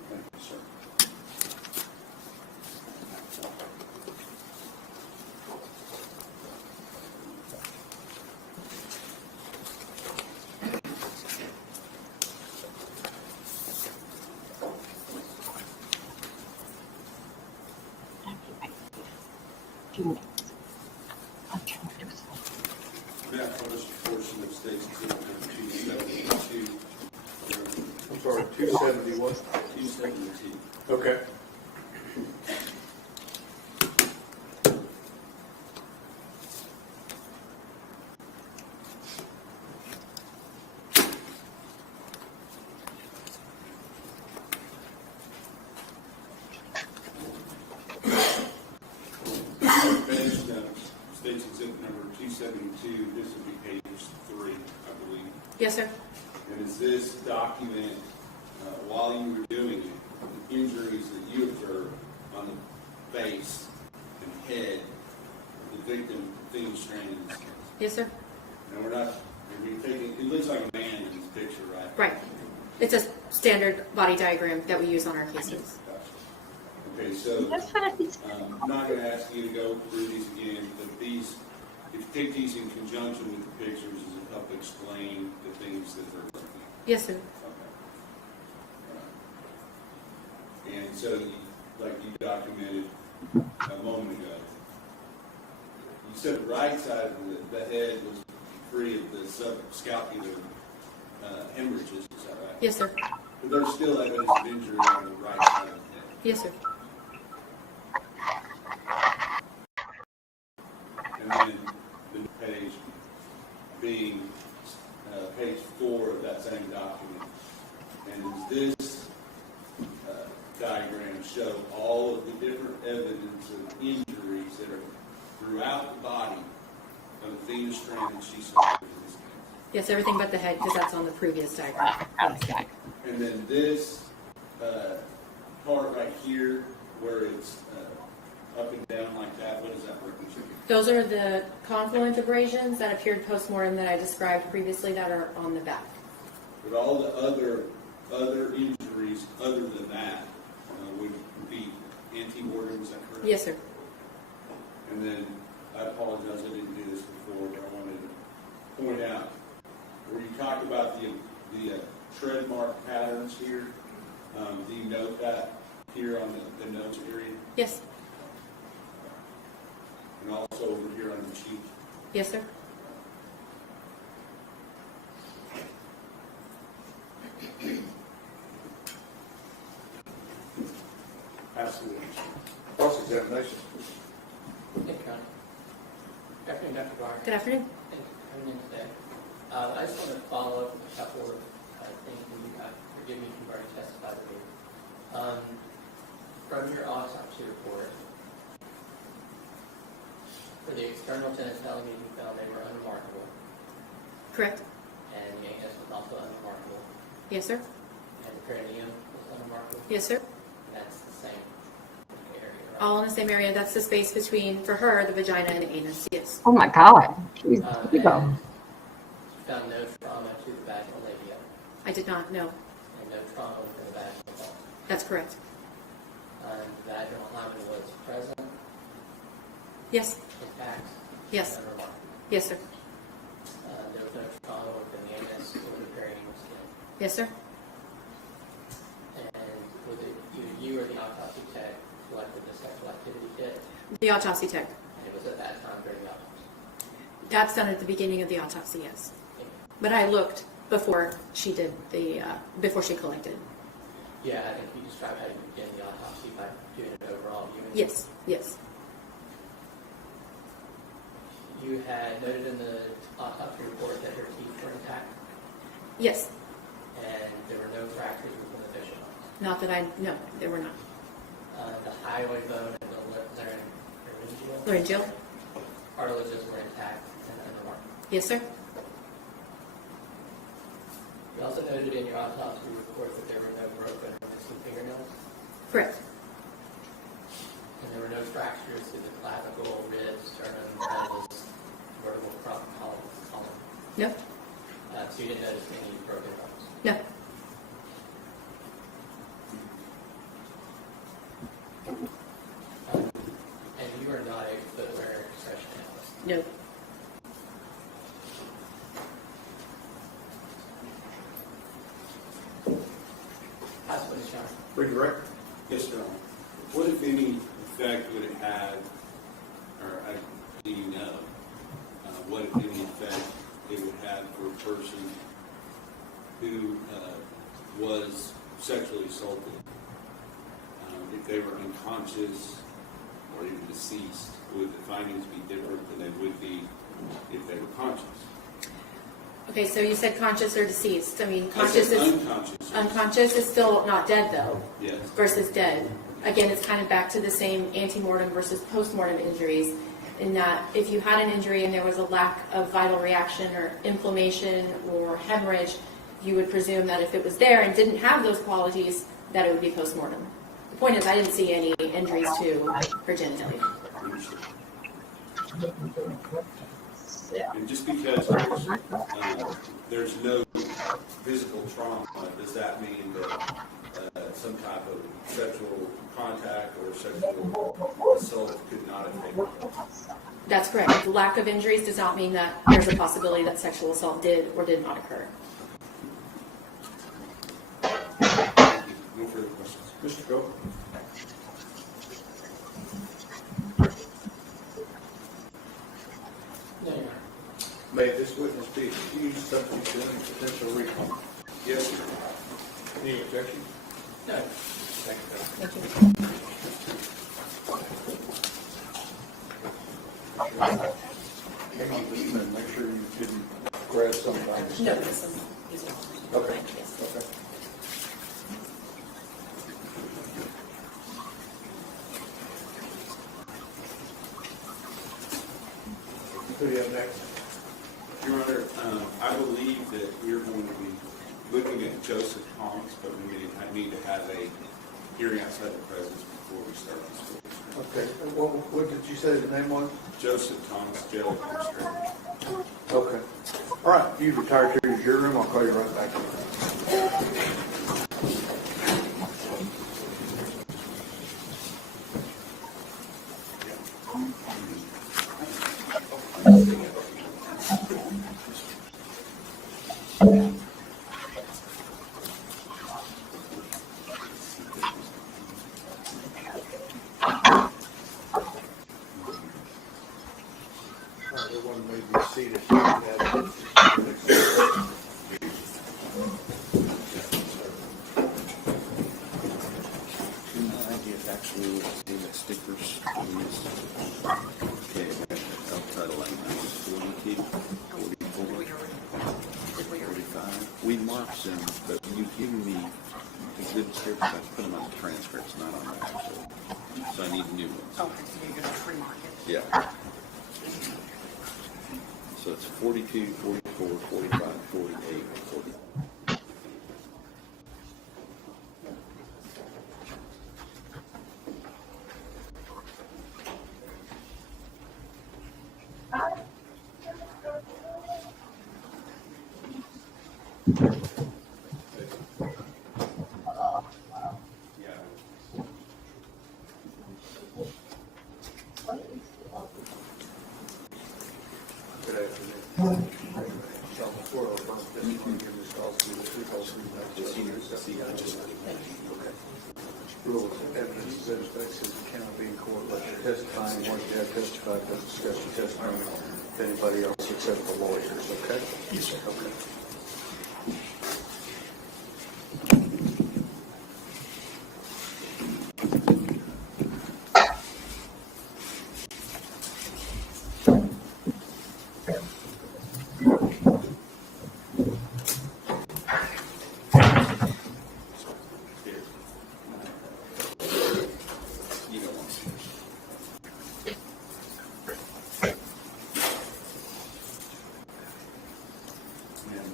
Thank you, sir. That published portion of State's Exhibit number 272. I'm sorry, 270 what? 272. Okay. Bench notes, states exhibit number 272, this would be page 3, I believe. Yes, sir. And is this document, while you were doing it, the injuries that you observed on the face and head of the victim being stranded? Yes, sir. And we're not, we're taking, it looks like a man in this picture, right? Right. It's a standard body diagram that we use on our cases. Okay, so I'm not going to ask you to go through these again, but these, if you take these in conjunction with the pictures, does it help explain the things that they're looking at? Yes, sir. Okay. And so, like you documented a moment ago, you said the right side of the head was free of the subscapular hemorrhages, is that right? Yes, sir. But there's still evidence of injury on the right side of the head. Yes, sir. And then the page being page 4 of that same document. And does this diagram show all of the different evidence of injuries that are throughout the body of the Venus strand that she saw in this case? Yes, everything but the head, because that's on the previous diagram. And then this part right here, where it's up and down like that, what does that represent? Those are the confluent abrasions that appeared post-mortem that I described previously that are on the back. But all the other injuries other than that would be anti-mortem, is that correct? Yes, sir. And then, I apologize, I didn't do this before, but I wanted to point out, where you talked about the tread mark patterns here, do you note that here on the notes area? Yes. And also over here on the cheek? Yes, sir. Absolutely. Cross-examination. Thank you, Connie. Good afternoon, Dr. Barr. Good afternoon. Thank you for coming in today. I just want to follow up with a couple of things that you got. Forgive me if you've already testified to me. From your autopsy report, for the external genitalia you found they were unremarkable. Correct. And the anus was also unremarkable. Yes, sir. And the perineum was unremarkable. Yes, sir. And that's the same area, right? All in the same area. That's the space between, for her, the vagina and the anus. Yes. Oh my God. Jeez, And you go. you found no trauma to the vaginal labia. I did not know. And no trauma within the vaginal wall. That's correct. Vaginal hymen was present, Yes. intact, Yes. and unremarkable. Yes, sir. There was no trauma within the anus or the perineum skin. Yes, sir. And was it either you or the autopsy tech collected the sexual activity kit? The autopsy tech. And it was at that time during the autopsy. That's done at the beginning of the autopsy, yes. But I looked before she did the, before she collected. Yeah, I think you described how you began the autopsy by doing an overall view. Yes, yes. You had noted in the autopsy report that her teeth were intact, Yes. and there were no fractures within the facial bones. Not that I, no, there were not. The hyoid bone and the laryngeal Laryngeal? cartilages were intact and unremarkable. Yes, sir. You also noted in your autopsy report that there were no broken or missing fingernails, Correct. and there were no fractures to the clavicle, ribs, sternum, pelvis, vertebral column. No. So you didn't notice any broken bones. No. And you are not a footwear expression analyst. No. Redirect. Yes, Your Honor. What, if any, effect would it have, or do you know, what, if any, effect it would have for a person who was sexually assaulted, if they were unconscious or even deceased, would the findings be different than they would be if they were conscious? Okay, so you said conscious or deceased. I mean, I said unconscious. Unconscious is still not dead, though. Yes. Versus dead. Again, it's kind of back to the same antemortem versus postmortem injuries, in that if you had an injury and there was a lack of vital reaction or inflammation or hemorrhage, you would presume that if it was there and didn't have those qualities, that it would be postmortem. The point is, I didn't see any injuries to her genitalia. And just because there's no physical trauma, does that mean that some type of sexual contact or sexual assault could not have taken place? That's correct. The lack of injuries does not mean that there's a possibility that sexual assault did or did not occur. No further questions. Mr. Go. May this witness be accused, subject to any potential recall? Yes, sir. Any objection? No. Thank you. Thank you. Hang on just a minute, make sure you didn't grab something. No, this is easy. Okay. Yes. Okay. Who do you have next? Your Honor, I believe that we're going to be looking at Joseph Thomas, but I need to have a hearing outside the presence before we start this case. Okay, what did you say the name was? Joseph Thomas, jail administrator. Okay. All right, you retire to your room, I'll call you right back. Everyone may be seated. Actually, the stickers on this. Okay, I'll title that now. 42, 44, 45. We marked them, but you give me exhibits, I put them on the transcripts, not on the actual. So I need new ones. Okay, so you're going to pre-mark it. Yeah. So it's 42, 44, 45, 48, 40. Good afternoon. Before I first give this call to the truth, I'll rule of evidence is evidence that cannot be in court, but you're testifying, once you have testified, to discuss your testimony with anybody else except the lawyers, okay? Yes, sir. Okay. And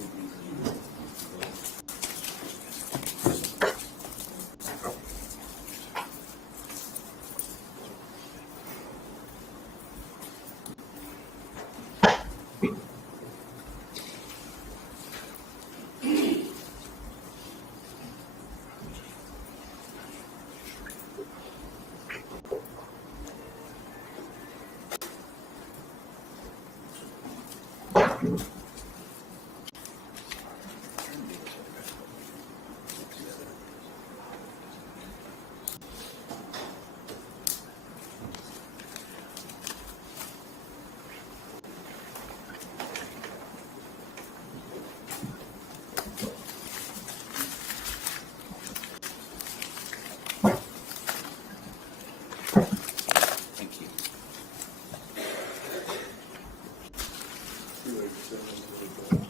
send them to the board.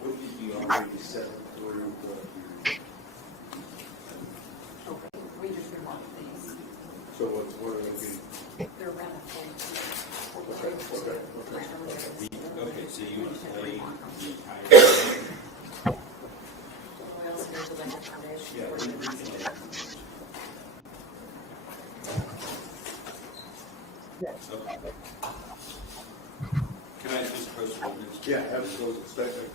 What did you already set through We just remarked these. So what are they being? They're around the Okay, so you want to play the entire. Yeah, we can. Okay. Can I just post a witness? Yeah, have it close the statement.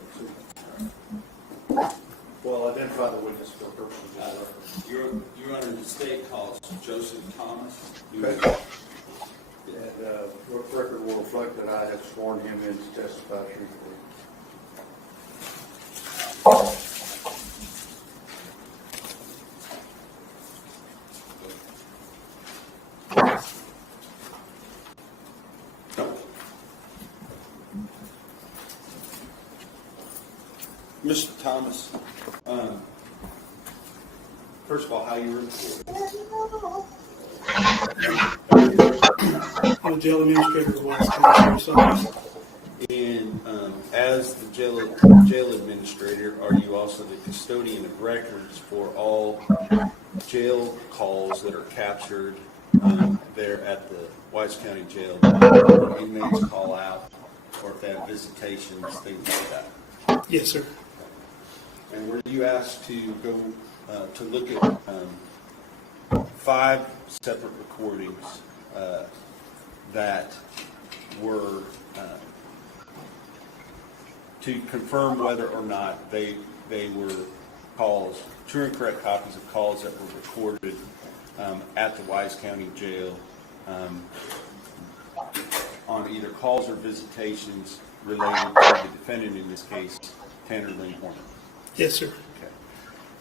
Well, identify the witness for purposes of the record. You're under the state calls Joseph Thomas. Okay. And record will reflect that I have sworn him in to testify truthfully. Mr. Thomas, first of all, how you report? I'm the jail administrator of Wise County Sheriff's Office. And as the jail administrator, are you also the custodian of records for all jail calls that are captured there at the Wise County Jail? When inmates call out, or if they have visitations, things like that? Yes, sir. And were you asked to go to look at 5 separate recordings that were to confirm whether or not they were calls, true and correct copies of calls that were recorded at the Wise County Jail on either calls or visitations related to the defendant, in this case, Tanner Lynn Horner? Yes, sir. Okay.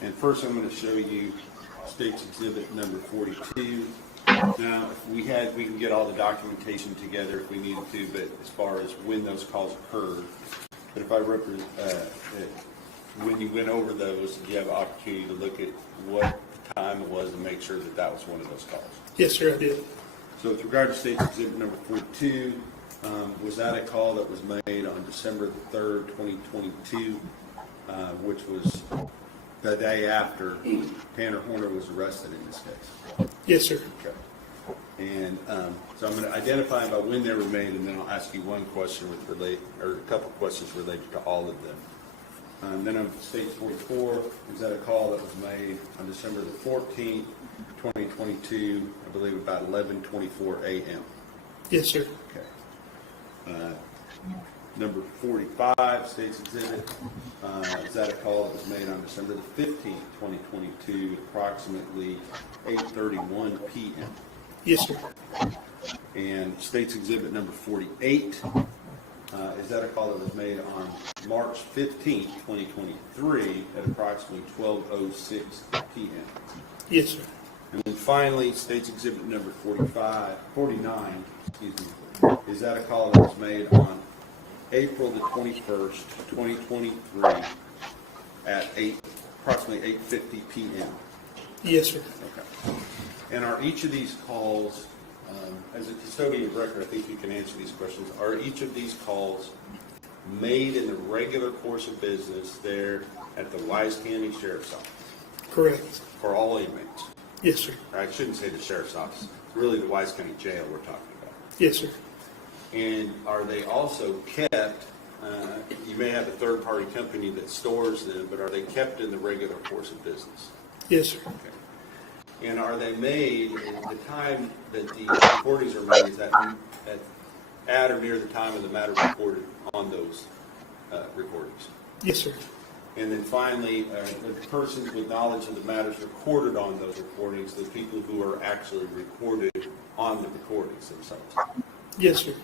And first I'm going to show you State's Exhibit number 42. Now, if we can get all the documentation together if we needed to, but as far as when those calls occurred, but if I when you went over those, did you have an opportunity to look at what the time it was and make sure that that was one of those calls? Yes, sir, I did. So with regard to State's Exhibit number 42, was that a call that was made on December the 3rd, 2022, which was the day after Tanner Horner was arrested in this case? Yes, sir. Okay. And so I'm going to identify by when they were made, and then I'll ask you one question a couple questions related to all of them. Then on State 44, is that a call that was made on December the 14th, 2022, I believe about 11:24 a.m.? Yes, sir. Okay. Number 45, State's Exhibit, is that a call that was made on December the 15th, 2022, approximately 8:31 p.m.? Yes, sir. And State's Exhibit number 48, is that a call that was made on March 15th, 2023, at approximately 12:06 p.m.? Yes, sir. And then finally, State's Exhibit number 49, is that a call that was made on April the 21st, 2023, at approximately 8:50 p.m.? Yes, sir. Okay. And are each of these calls, as a custodian of record, I think you can answer these questions, are each of these calls made in the regular course of business there at the Wise County Sheriff's Office? Correct. For all inmates? Yes, sir. I shouldn't say the Sheriff's Office, it's really the Wise County Jail we're talking about. Yes, sir. And are they also kept, you may have a third-party company that stores them, but are they kept in the regular course of business? Yes, sir. Okay. And are they made at the time that the recordings are made, is that at or near the time of the matter recorded on those recordings? Yes, sir. And then finally, the persons with knowledge of the matters recorded on those recordings, the people who are actually recorded on the recordings themselves? Yes, sir.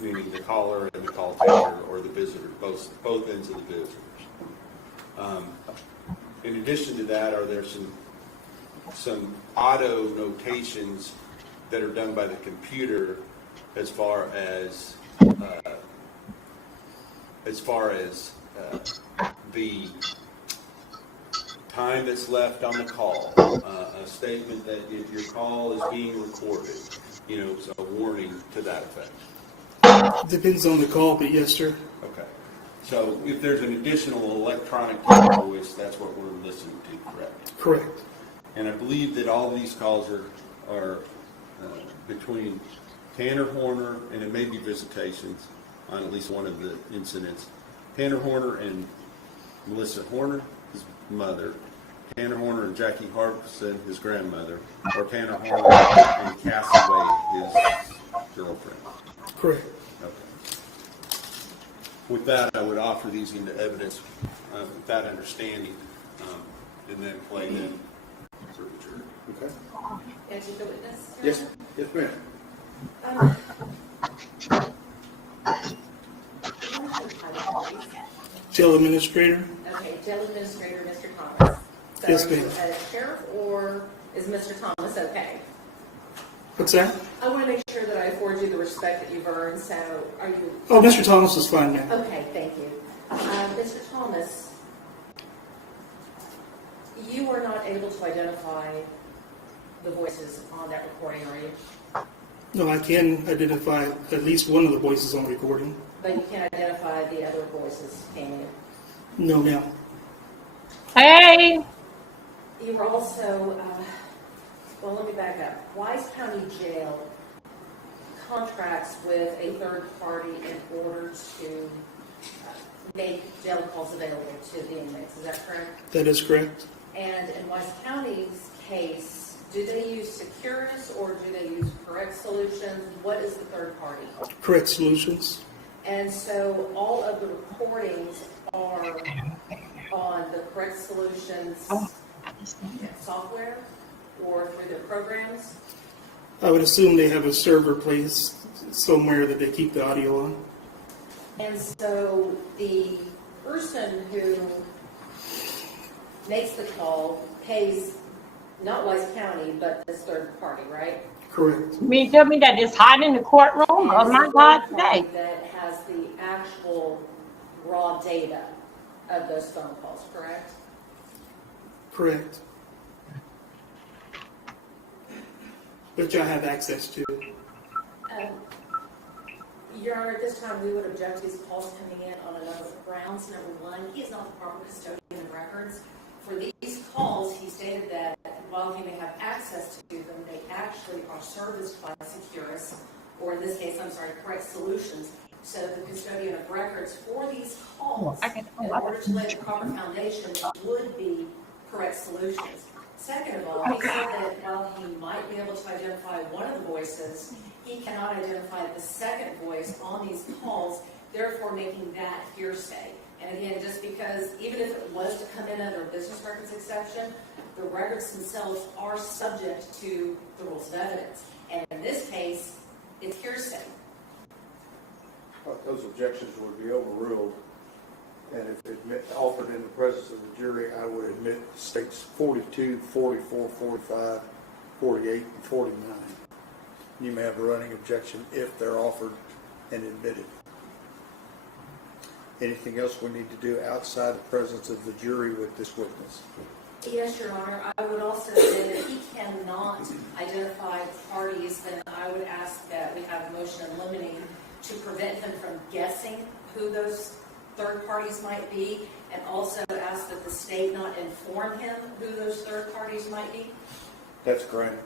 Meaning the caller and the call taker or the visitor, both ends of the visitors. In addition to that, are there some auto notations that are done by the computer as far as the time that's left on the call, a statement that if your call is being recorded, so a warning to that effect? Depends on the call, but yes, sir. Okay. So if there's an additional electronic tone voice, that's what we're listening to, correct? Correct. And I believe that all these calls are between Tanner Horner, and it may be visitations on at least one of the incidents. Tanner Horner and Melissa Horner, his mother. Tanner Horner and Jackie Harbison, his grandmother. Or Tanner Horner and Cassie Wade, his girlfriend. Correct. Okay. With that, I would offer these into evidence with that understanding, and then play them for the jury. Okay. Can I take the witness? Yes, yes, ma'am. Jail administrator? Okay, jail administrator, Mr. Thomas. So Yes, are you ma'am. a sheriff, or is Mr. Thomas okay? What's that? I want to make sure that I afford you the respect that you've earned, so are you? Oh, Mr. Thomas is fine, ma'am. Okay, thank you. Mr. Thomas, you were not able to identify the voices on that recording, are you? No, I can identify at least one of the voices on recording. But you can't identify the other voices, can you? No, ma'am. Hey! You were also, well, let me back up. Wise County Jail contracts with a third party in order to make jail calls available to the inmates. Is that correct? That is correct. And in Wise County's case, do they use Securus or do they use Correct Solutions? What is the third party? Correct Solutions. And so all of the recordings are on the Correct Solutions software or through their programs? I would assume they have a server placed somewhere that they keep the audio on. And so the person who makes the call pays not Wise County, but this third party, right? Correct. You mean tell me that it's hot in the courtroom? Oh my God, today. That has the actual raw data of those phone calls, correct? Correct. Which I have access to. Your Honor, at this time, we would object to these calls coming in on a number of grounds. Number one, he is not the proper custodian of records. For these calls, he stated that while he may have access to them, they actually are serviced by Securus, or in this case, Correct Solutions. So the custodian of records for these calls, in order to lay the proper foundation, would be Correct Solutions. Second of all, he said that while he might be able to identify one of the voices, he cannot identify the second voice on these calls, therefore making that hearsay. And again, just because even if it was to come in under a business records exception, the records themselves are subject to the rules of evidence. And in this case, it's hearsay. Those objections would be overruled, and if offered in the presence of the jury, I would admit states 42, 44, 45, 48, and 49. You may have a running objection if they're offered and admitted. Anything else we need to do outside the presence of the jury with this witness? Yes, Your Honor. I would also say that if he cannot identify parties, then I would ask that we have a motion in limine to prevent him from guessing who those third parties might be, and also ask that the state not inform him who those third parties might be. That's granted.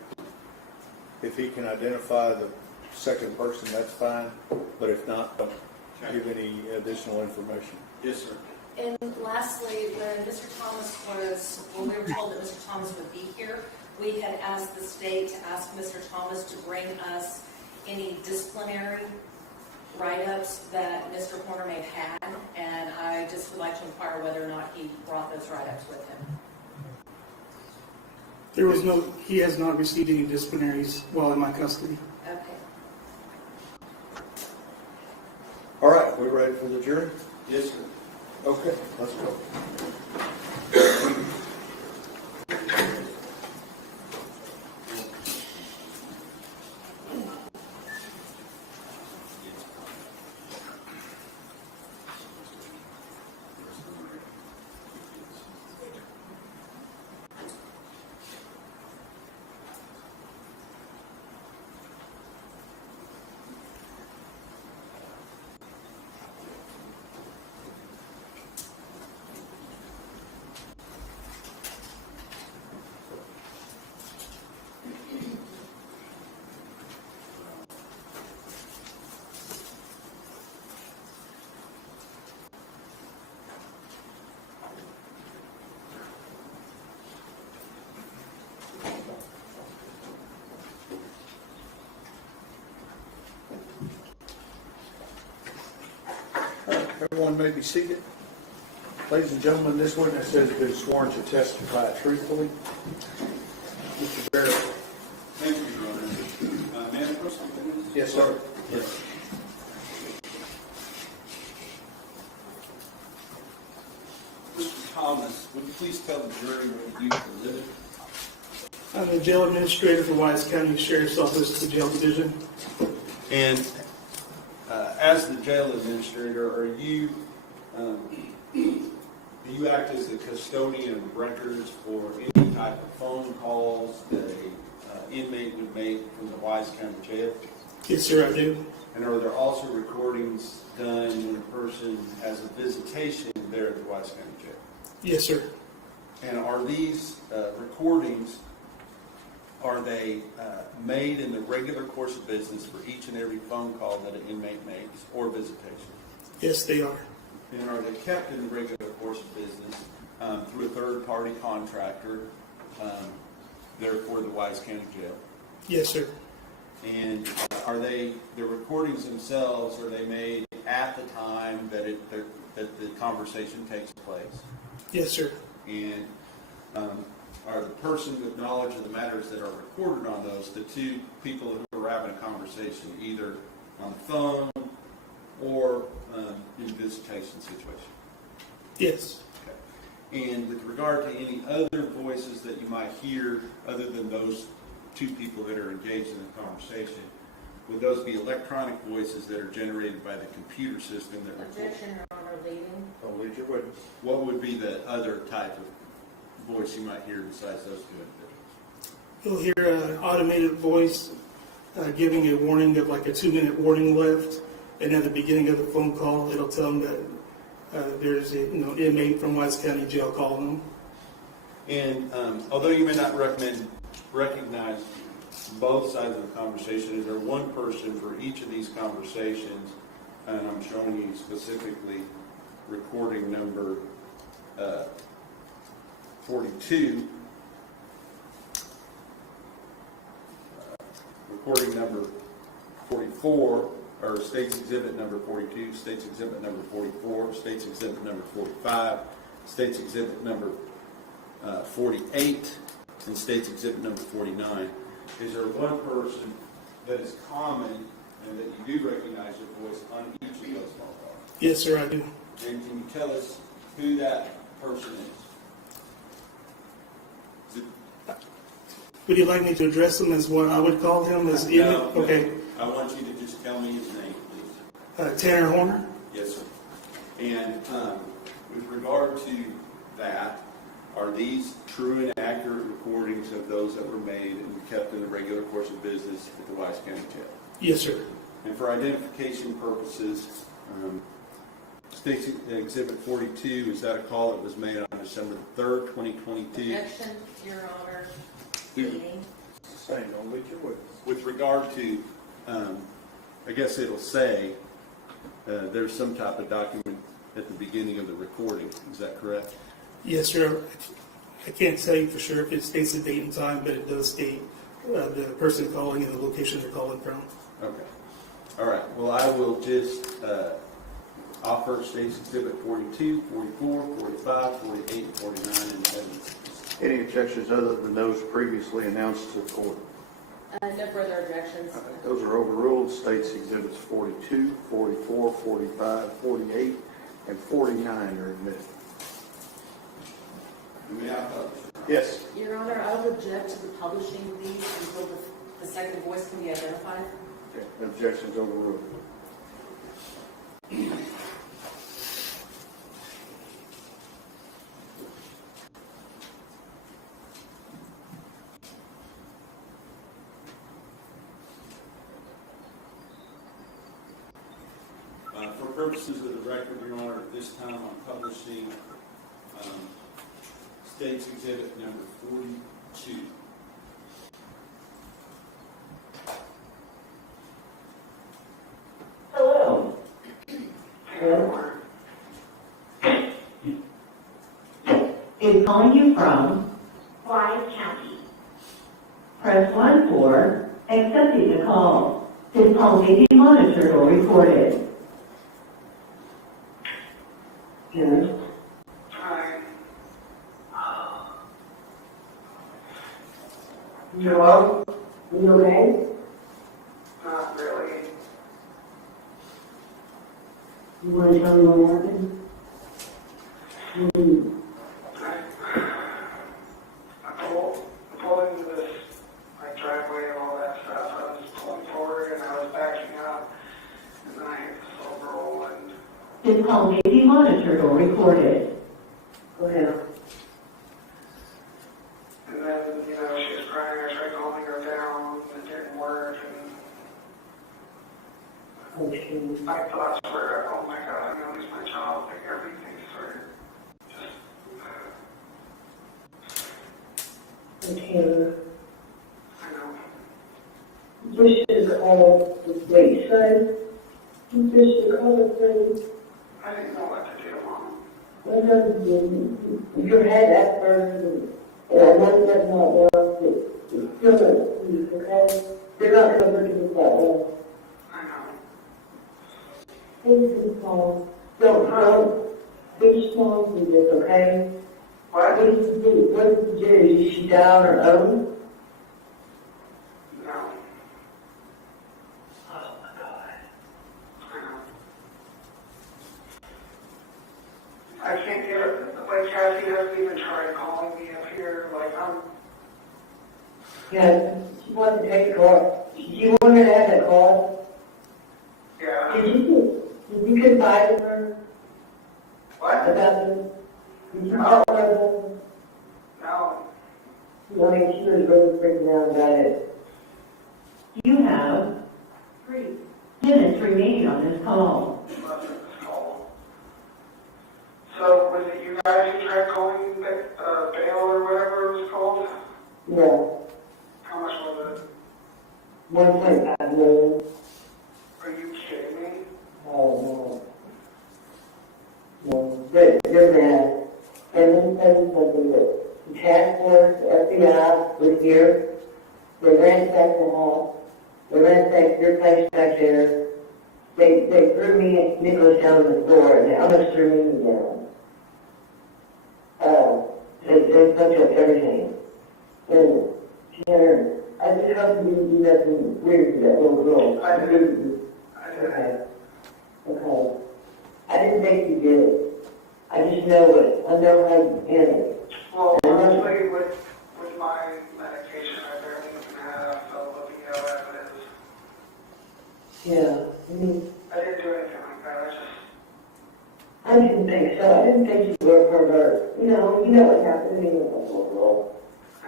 If he can identify the second person, that's fine, but if not, don't give any additional information. Yes, sir. And lastly, when we were told that Mr. Thomas would be here, we had asked the state to ask Mr. Thomas to bring us any disciplinary write-ups that Mr. Horner may have had, and I just would like to inquire whether or not he brought those write-ups with him. He has not received any disciplinaries while in my custody. Okay. All right, we ready for the jury? Yes, sir. Okay, let's go. Everyone may be seated. Ladies and gentlemen, this witness has been sworn to testify truthfully. Mr. Barrett. Thank you, Your Honor. May I approach the witness? Yes, sir. Yes. Mr. Thomas, would you please tell the jury what you do for a living? I'm the jail administrator for Wise County Sheriff's Office, the jail division. And as the jail administrator, are you, do you act as the custodian of records for any type of phone calls that an inmate would make from the Wise County Jail? Yes, sir, I do. And are there also recordings done when a person has a visitation there at the Wise County Jail? Yes, sir. And are these recordings, are they made in the regular course of business for each and every phone call that an inmate makes or visitation? Yes, they are. And are they kept in the regular course of business through a third-party contractor there for the Wise County Jail? Yes, sir. And are they, the recordings themselves, are they made at the time that that the conversation takes place? Yes, sir. And are the person with knowledge of the matters that are recorded on those the two people who are having a conversation, either on the phone or in a visitation situation? Yes. Okay. And with regard to any other voices that you might hear other than those two people that are engaged in the conversation, would those be electronic voices that are generated by the computer system that records? Objection, Your Honor, leading. Don't lead your witness. What would be the other type of voice you might hear besides those two individuals? You'll hear an automated voice giving a warning of like a 2-minute warning left. And at the beginning of the phone call, it'll tell them that there's a inmate from Wise County Jail calling them. And although you may not recognize both sides of the conversation, is there one person for each of these conversations? And I'm showing you specifically recording number 42, recording number 44, or State's Exhibit number 42, State's Exhibit number 44, State's Exhibit number 45, State's Exhibit number 48, and State's Exhibit number 49. Is there one person that is common and that you do recognize your voice on each of those phone calls? Yes, sir, I do. And can you tell us who that person is? Would you like me to address him as what I would call him as inmate? No, Okay. I want you to just tell me his name, please. Tanner Horner? Yes, sir. And with regard to that, are these true and accurate recordings of those that were made and kept in the regular course of business at the Wise County Jail? Yes, sir. And for identification purposes, State's Exhibit 42, is that a call that was made on December 3rd, 2022? Objection, Your Honor, leading. Same, don't lead your witness. With regard to, I guess it'll say there's some type of document at the beginning of the recording. Is that correct? Yes, sir. I can't tell you for sure if it states the date and time, but it does state the person calling and the location they're calling from. Okay. All right. Well, I will just offer State's Exhibit 42, 44, 45, 48, and 49 in evidence. Any objections other than those previously announced to the court? No further objections. Those are overruled. States Exhibits 42, 44, 45, 48, and 49 are admitted. May I publish? Yes. Your Honor, I would object to the publishing of these until the second voice can be identified. Okay. Objections overruled. For purposes of the record, Your Honor, at this time I'm publishing State's Exhibit number 42. Hello. Is calling you from Wise County. Press 1 for accepting the call. This call may be monitored or recorded. Hello? You okay? Not really. You want to tell me what happened? I pulled into this like driveway and all that stuff. I was pulling forward and I was backing up, and then I hit the silver roll and This call may be monitored or recorded. Go ahead. and then she was crying. I tried calming her down. It didn't work, and my thoughts were, oh my God, I'm gonna lose my job. Like everything started just. Okay. I know. This is called the state side. This is called the state. I didn't know what to do, Mom. What does it do? If you had that person, and I know that's not well, it's still not please, okay? They're not going to look at it that way. I know. Please, small. Don't be small with this, okay? What? What did you do? What did you do? Did she die on her own? No. Oh my God. I know. I can't get it. Like Cassie hasn't even tried calling me up here. Like Yeah, she wanted to take a car. She wanted to have that car. Yeah. Did you confide in her? What? About this? Did you tell her about this? No. I mean, she was really freaking out about it. You have 3 minutes remaining on this call. So was it you guys who tried calling bail or whatever it was called? Yeah. How much was it? 1.5 million. Are you kidding me? Oh, no. No. They're bad. And let me tell you something, that the task force, the FBI was here. They ransacked the house. They ransacked your place back there. They threw me and Nicholas down on the floor, and they almost threw me down. They fucked up everything. And Tanner, I just hope you didn't do nothing weird to that little girl. I didn't. Okay. Okay. I didn't think you did it. I just know it. I know how you did it. Well, honestly, with my medication, I barely even had looking evidence. Yeah. I mean, I didn't do anything like that. I didn't think so. I didn't think you were pervert. You know what happened to me with that little girl.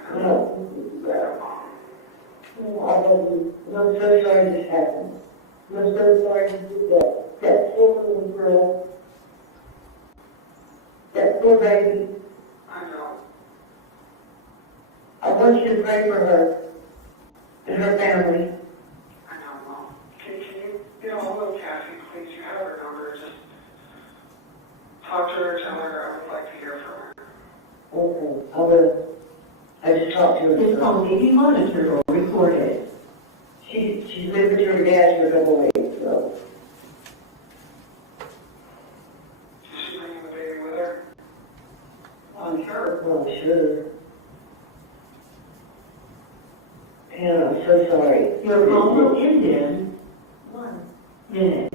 I love you. I'm so sorry this happened. I'm so sorry you did that. That poor little girl. That poor baby. I know. I want you to pray for her and her family. I know, Mom. Can you get a hold of Cassie, please? You have her number. Just talk to her, tell her I would like to hear from her. Okay, I will. I just talked to her. This call may be monitored or recorded. She's been with her dad for a couple of weeks, so. Is she bringing the baby with her? I'm sure. Well, sure. And I'm so sorry. Your call will end in 1 minute.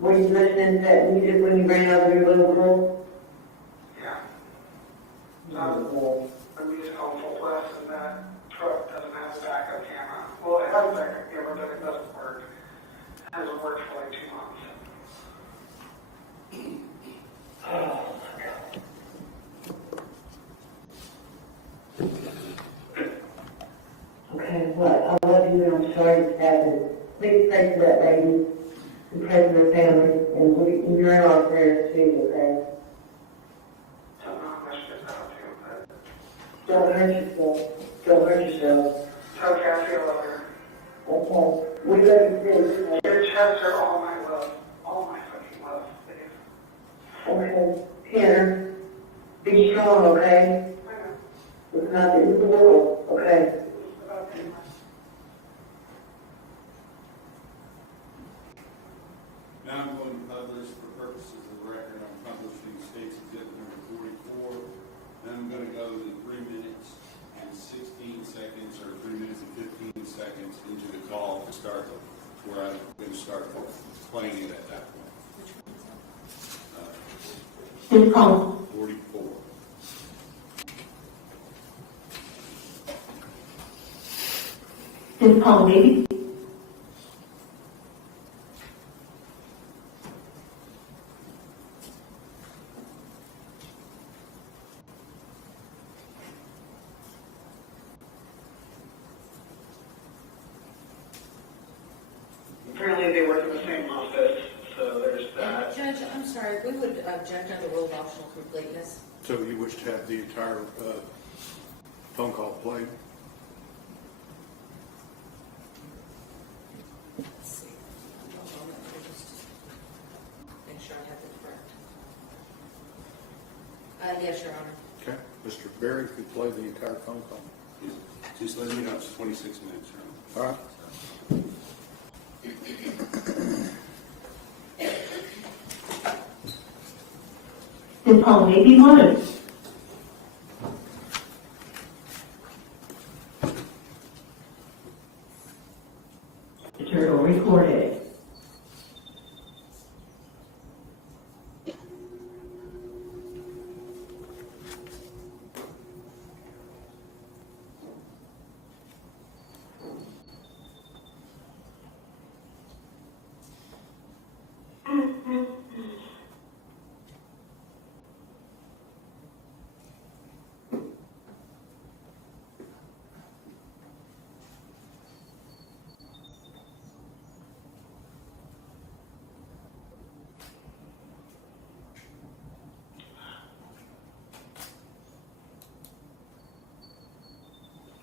Were you listening to that music when you ran out of your little girl? Yeah. The music on full blast, and that truck doesn't have a backup camera. Well, it has a backup camera, but it doesn't work. It hasn't worked for like 2 months. Oh. Okay, what? I love you and I'm sorry this happened. Please pray for that lady and pray for her family, and you're in our prayers too, okay? Don't know how much to talk to, but Don't hurt yourself. Don't hurt yourself. tell Cassie I love her. Okay. We love you too. Your chest are all my love. All my fucking love, babe. Okay. Tanner, be strong, okay? It's not the end of the world, okay? Now I'm going to publish, for purposes of the record, I'm publishing State's Exhibit number 44. Then I'm going to go to the 3 minutes and 16 seconds or 3 minutes and 15 seconds into the call to start where I'm going to start playing it at that point. This call. 44. This call may be. Apparently they work in the same office, so there's that. Judge, I'm sorry, we would object on the rule of optional completeness. So you wish to have the entire phone call played? Let's see. One moment, let me just make sure I have it correct. Yes, Your Honor. Okay. Mr. Berry could play the entire phone call. Just let me know it's 26 minutes. All right. This call may be monitored. Or recorded.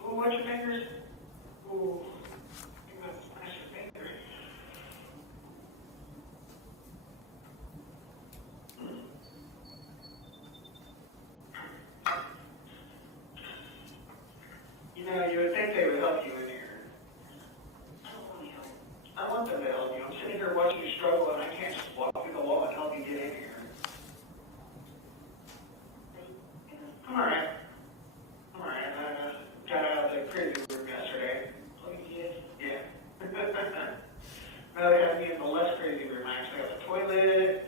Oh, watch your fingers. Oh, you must smash your fingers. You know, you would think they would help you in here. I want them to help you. I'm sitting here watching you struggle, and I can't just walk through the wall and help you get in here. I'm all right. I'm all right. I got out of the crazy room yesterday. Oh, you did? Yeah. Now they have me in the less crazy room. I actually have a toilet.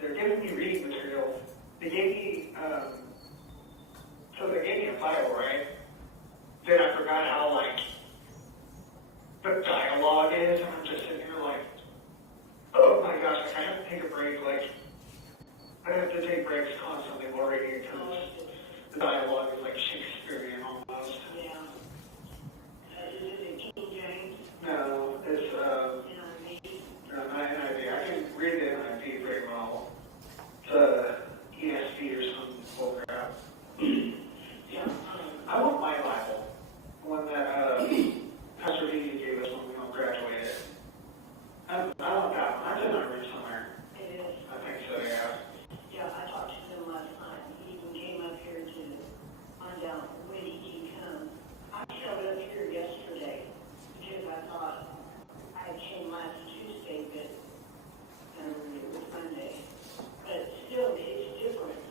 They're giving me reading material. They gave me, so they gave me a Bible, right? Then I forgot how, like, the dialogue is, and I'm just sitting here like, oh my gosh, like, I have to take a break, like, I have to take breaks constantly while reading because the dialogue is like Shakespearean almost. Yeah. Is it King James? No, it's, no, not NIV. I can read the NIV very well. It's ESV or some bull crap. Yeah. I want my Bible. One that Pastor Vicky gave us when we all graduated. I want that one. I did not read somewhere. It is. I think so, yeah. Yeah, I talked to him last night. He even came up here to find out when he can come. I showed up here yesterday because I thought I came last Tuesday, but it was Monday. But still, it's different.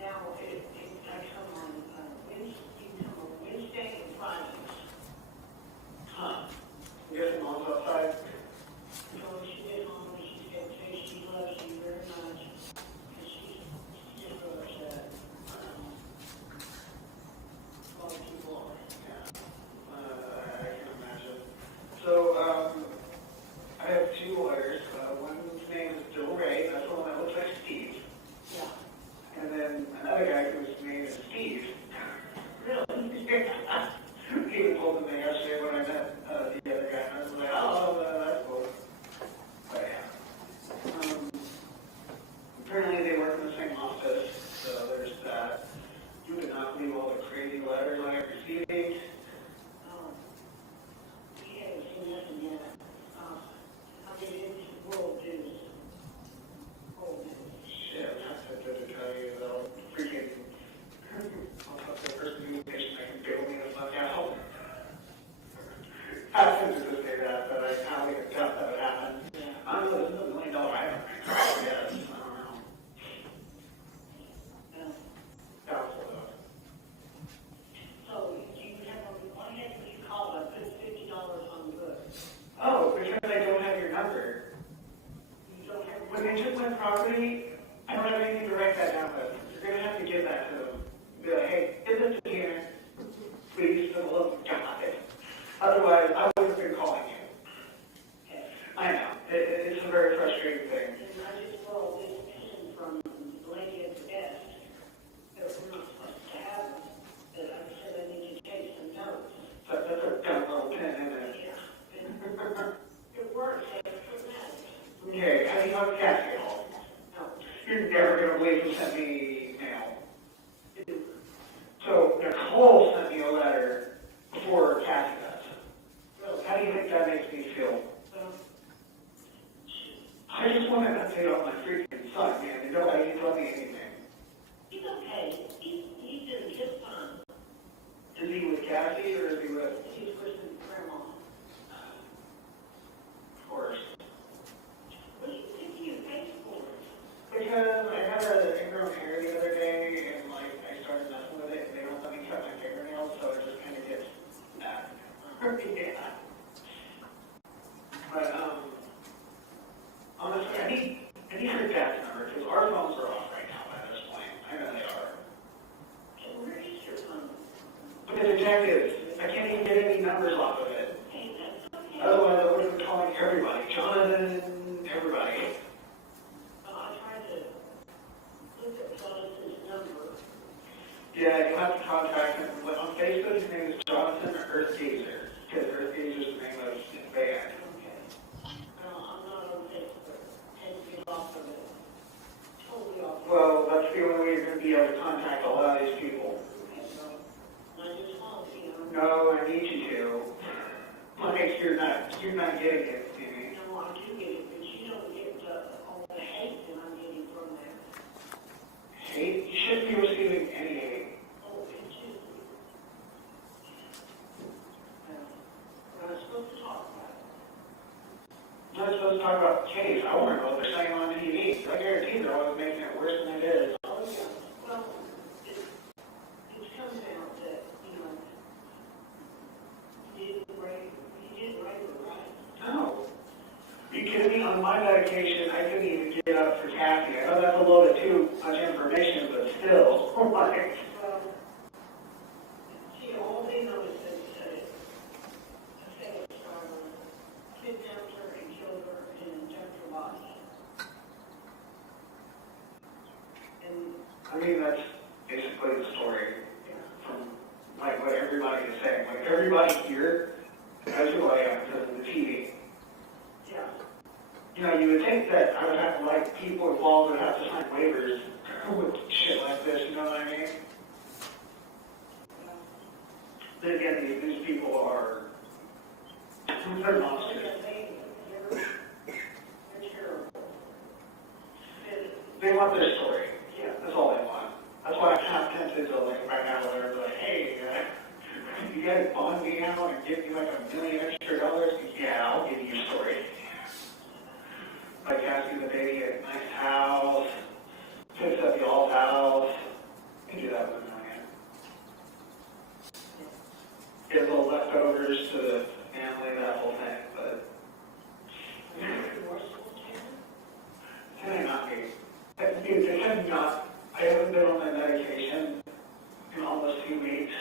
Now, I come on Wednesday, you come on Wednesday and Fridays. Huh. You guys mom's outside? So when she gets home, she's going to say she loves you very much. And she's just so upset. A lot of people are. Yeah. I can imagine. So, I have two lawyers. One's name is Bill Ray. That's the one that looks like Steve. Yeah. And then another guy whose name is Steve. Really? He even told me yesterday when I met the other guy. I was like, oh, that's cool. But yeah. Apparently they work in the same office, so there's that. You would not believe all the crazy letters I have received. We haven't seen nothing yet. I mean, it's the world, dude. when they took my property, I don't have anything to write that down with. You're gonna have to give that to them. Be like, hey, give this to here, please, for the love of God. Otherwise, I would have been calling you. I know, it's a very frustrating thing. And I just saw this pen from Blanket to Best, that we're not supposed to have them, that I said I need to take some notes. That's a dumb little pen, isn't it? Yeah. It works, it's dramatic. Okay, how do you want Cassie at home? No. You're never gonna believe who sent me mail. So Nicole sent me a letter before Cassie does. How do you think that makes me feel? I just want to update on my freaking son, man. And nobody can tell me anything. He's okay. He's doing just fine. Is he with Cassie or is he with? He's with his grandma. Of course. What do you think you pay for? Because I had an ingrown hair the other day and like I started messing with it and they don't let me cut my fingernails, so it just kind of gets bad. Yeah. But honestly, I need her dad's number because our phones are off right now by this point. I know they are. And where is your phone? But the detectives, I can't even get any numbers off of it. Hey, that's okay. Otherwise, I would have been calling everybody. Jonathan, everybody. I tried to look at Jonathan's number. Yeah, you'll have to contact him. On Facebook, his name is Jonathan Earthgazer, because Earthgazer is the name of his band. Okay. No, I'm not on Facebook. Take me off of it. Totally off of it. Well, that's the only way you're going to be able to contact a lot of these people. Okay, so I just want you to. No, I need you to. Like, you're not getting it, Amy. No, I do get it, but you don't get all the hate that I'm getting from there. Hate? You shouldn't be receiving any hate. Oh, it's just. We're not supposed to talk about it. I'm not supposed to talk about the case. I want to know what they're saying on TV. I guarantee they're always making it worse than it is. Oh, yeah. Well, it's coming out that, you didn't write it right. No. Are you kidding me? On my medication, I couldn't even get up for Kathy. I know that's a little bit too much information, but still. Like, Well, see, all they know is that a sex driver kidnapped her and killed her and dumped her body. And, I mean, that's basically the story from, like, what everybody is saying. Like, everybody here knows who I am because of the TV. yeah. You know, you would think that I would have, like, people involved would have to sign waivers with shit like this, you know what I mean? Then again, these people are, they're monsters. They're terrible. They want their story. Yeah, that's all they want. That's why I'm kind of tempted to, like, right now, where they're like, hey, you guys bond me out and give me like $1 million extra dollars? Yeah, I'll give you your story. Like asking the baby at a nice house, fix up y'all's house, you can do that with $1 million. Get little leftovers to the family, that whole thing, but can I not be? Dude, they have not, I haven't been on my medication in almost 2 weeks.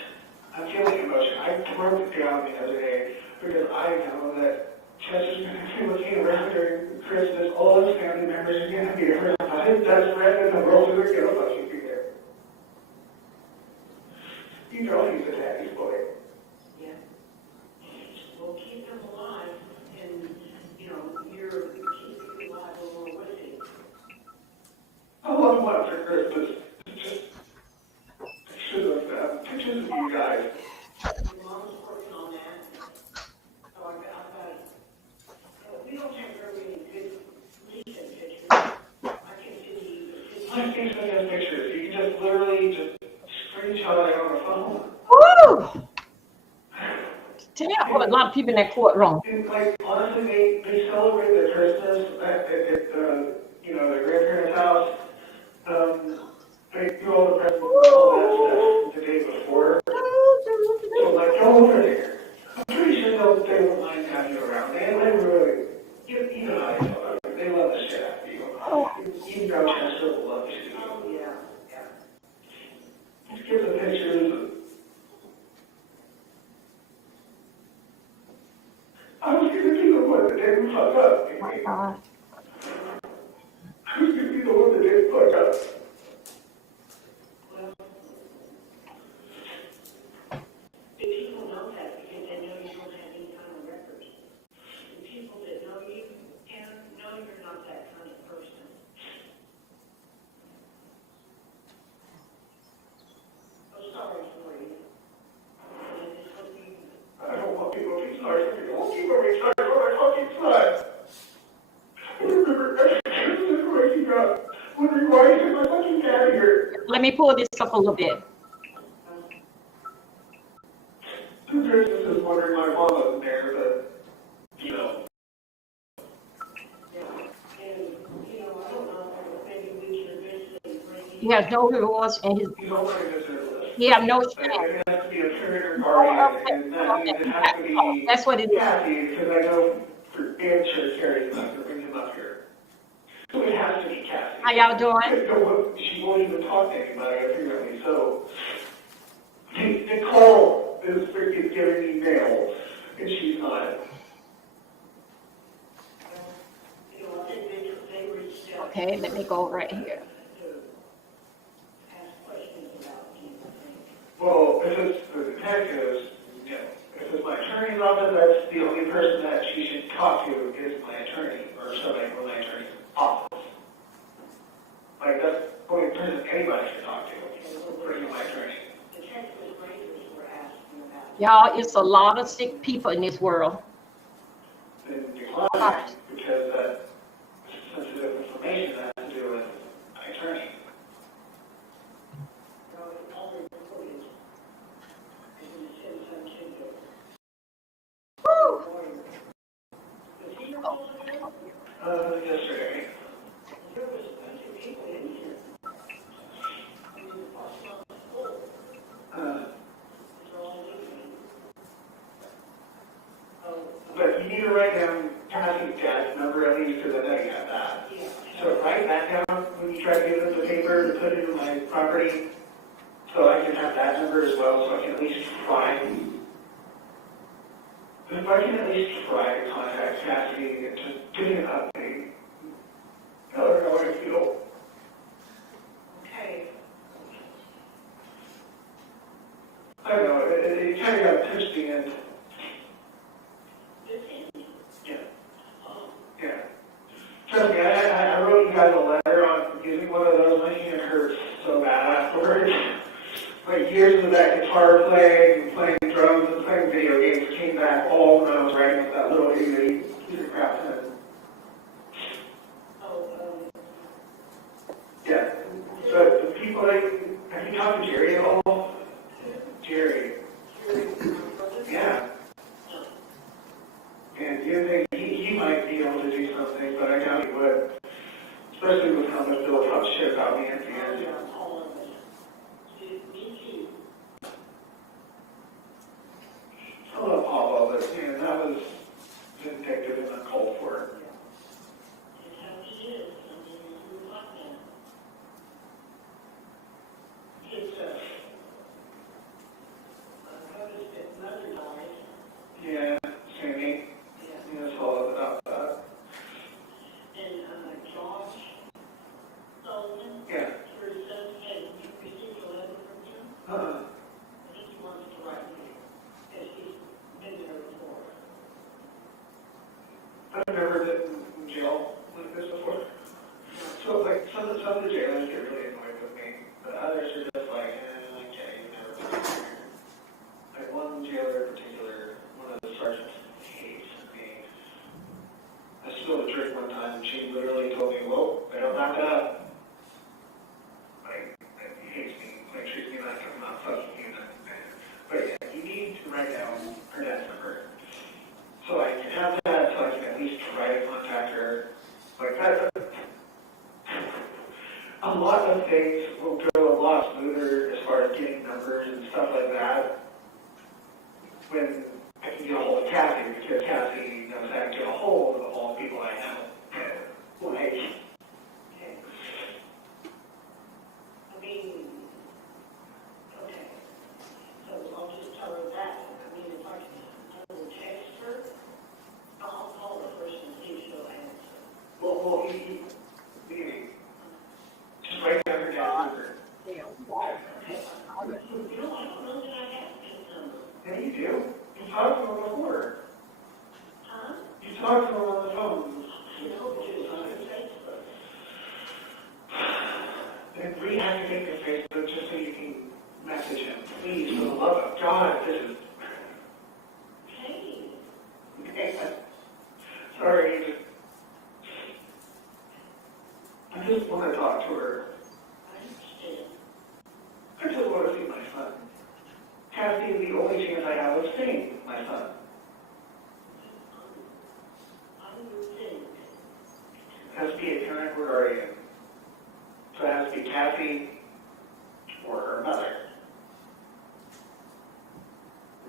I'm feeling emotion. I broke it down the other day because I know that Chester's going to be looking around during Christmas. All his family members are going to be there. His best friend in the world is going to fucking be there. You know he's a daddy's boy. Yeah. Well, keep him alive, and, you're keeping him alive along with him. I love one for Christmas. Just pictures of them, pictures of you guys. Your mom's working on that. So I've got it. We don't have very many good recent pictures. I can send you the pictures. I think some of those pictures, you can just literally just screenshot it on the phone. Woo! Tell you a lot of people in that courtroom. And like, honestly, they celebrate their Christmas at their grandparents' house. They do all the presents and all that stuff the day before. So like, go over there. I'm pretty sure they won't mind having you around. They really, you know how they feel about it. They love the shit out of you. God. Who's gonna be the one that gets fucked up? Well, the people know that because they know you don't have any kind of records. The people that know you and know you're not that kind of person. I'm sorry for you. I don't want people to be sorry for me. I want people to be sorry for my fucking son. I remember every Christmas waking up, wondering why is my fucking dad here? Let me pull this up a little bit. Christmas is wondering why mom wasn't there, but, you know. He has no remorse and his he have no shame. It has to be a parent or guardian, and that means it has to be That's what it is. Kathy, because I know for damn sure Carrie's not gonna bring him up here. So it has to be Kathy. How y'all doing? She won't even talk to anybody, apparently, so. Nicole is freaking giving me mail, and she's not. Okay, let me go right here. Well, if it's the detectives, you know, if it's my attorney's office, that's the only person that she should talk to is my attorney, or somebody from my attorney's office. Like, that's the only person anybody should talk to, person my attorney. Y'all, it's a lot of sick people in this world. Then decline, because that sensitive information has to do with my attorney. Yesterday. But you need to write down Cassie's dad's number at least, because I know you have that. So write that down when you try to give them the paper to put it in my property, so I can have that number as well, so I can at least try. If I can at least try to contact Cassie and just give me an update, tell her how I feel. Okay. I know, it kind of got pushed the end. Yeah. Yeah. Trust me, I wrote you guys a letter on using one of those. My hand hurts so bad afterwards. Like years of that guitar playing, playing drums, and playing video games came back all when I was writing with that little itty piece of crap pen. Yeah. So the people that, have you talked to Jerry at all? Jerry. Yeah. And you think he might be able to do something, but I doubt he would. Especially with how much Bill talks shit about me at the end. I love Pablo, but man, that was vindictive and uncalled for. Yeah, Sammy. Yeah, that's all about that. And Josh Sullivan. Yeah. You received a letter from him? I think he wants to write me, because he's been there before. I've never been in jail like this before. So, like, some of the jailers get really annoyed with me, but others are just like, okay, you've never been here. Like, one jailer in particular, one of the sergeants hates me. I spilled a drink one time, and she literally told me, whoa, better back up. Like, he hates me, like, treats me like I'm not fucking human. But yeah, you need to write down her dad's number. So I can have that, so I can at least try to contact her. Like, that, a lot of things will go a lot smoother as far as getting numbers and stuff like that when I can get a hold of Kathy, because Kathy knows how to get a hold of all the people I know. Like, I mean, okay, so I'll just tell her that. I mean, if I will text her, I'll call her first and see if she'll answer. well, just write down her dad's number. Yeah, you do. You talked to him before. Huh? You talked to him on the phone. Then reactivate your Facebook just so you can message him. Please, for the love of God, this is... Hey. Sorry. I just want to talk to her. I just want to see my son. Cassie is the only chance I have of seeing my son. It has to be a parent or guardian. So it has to be Cassie or her mother.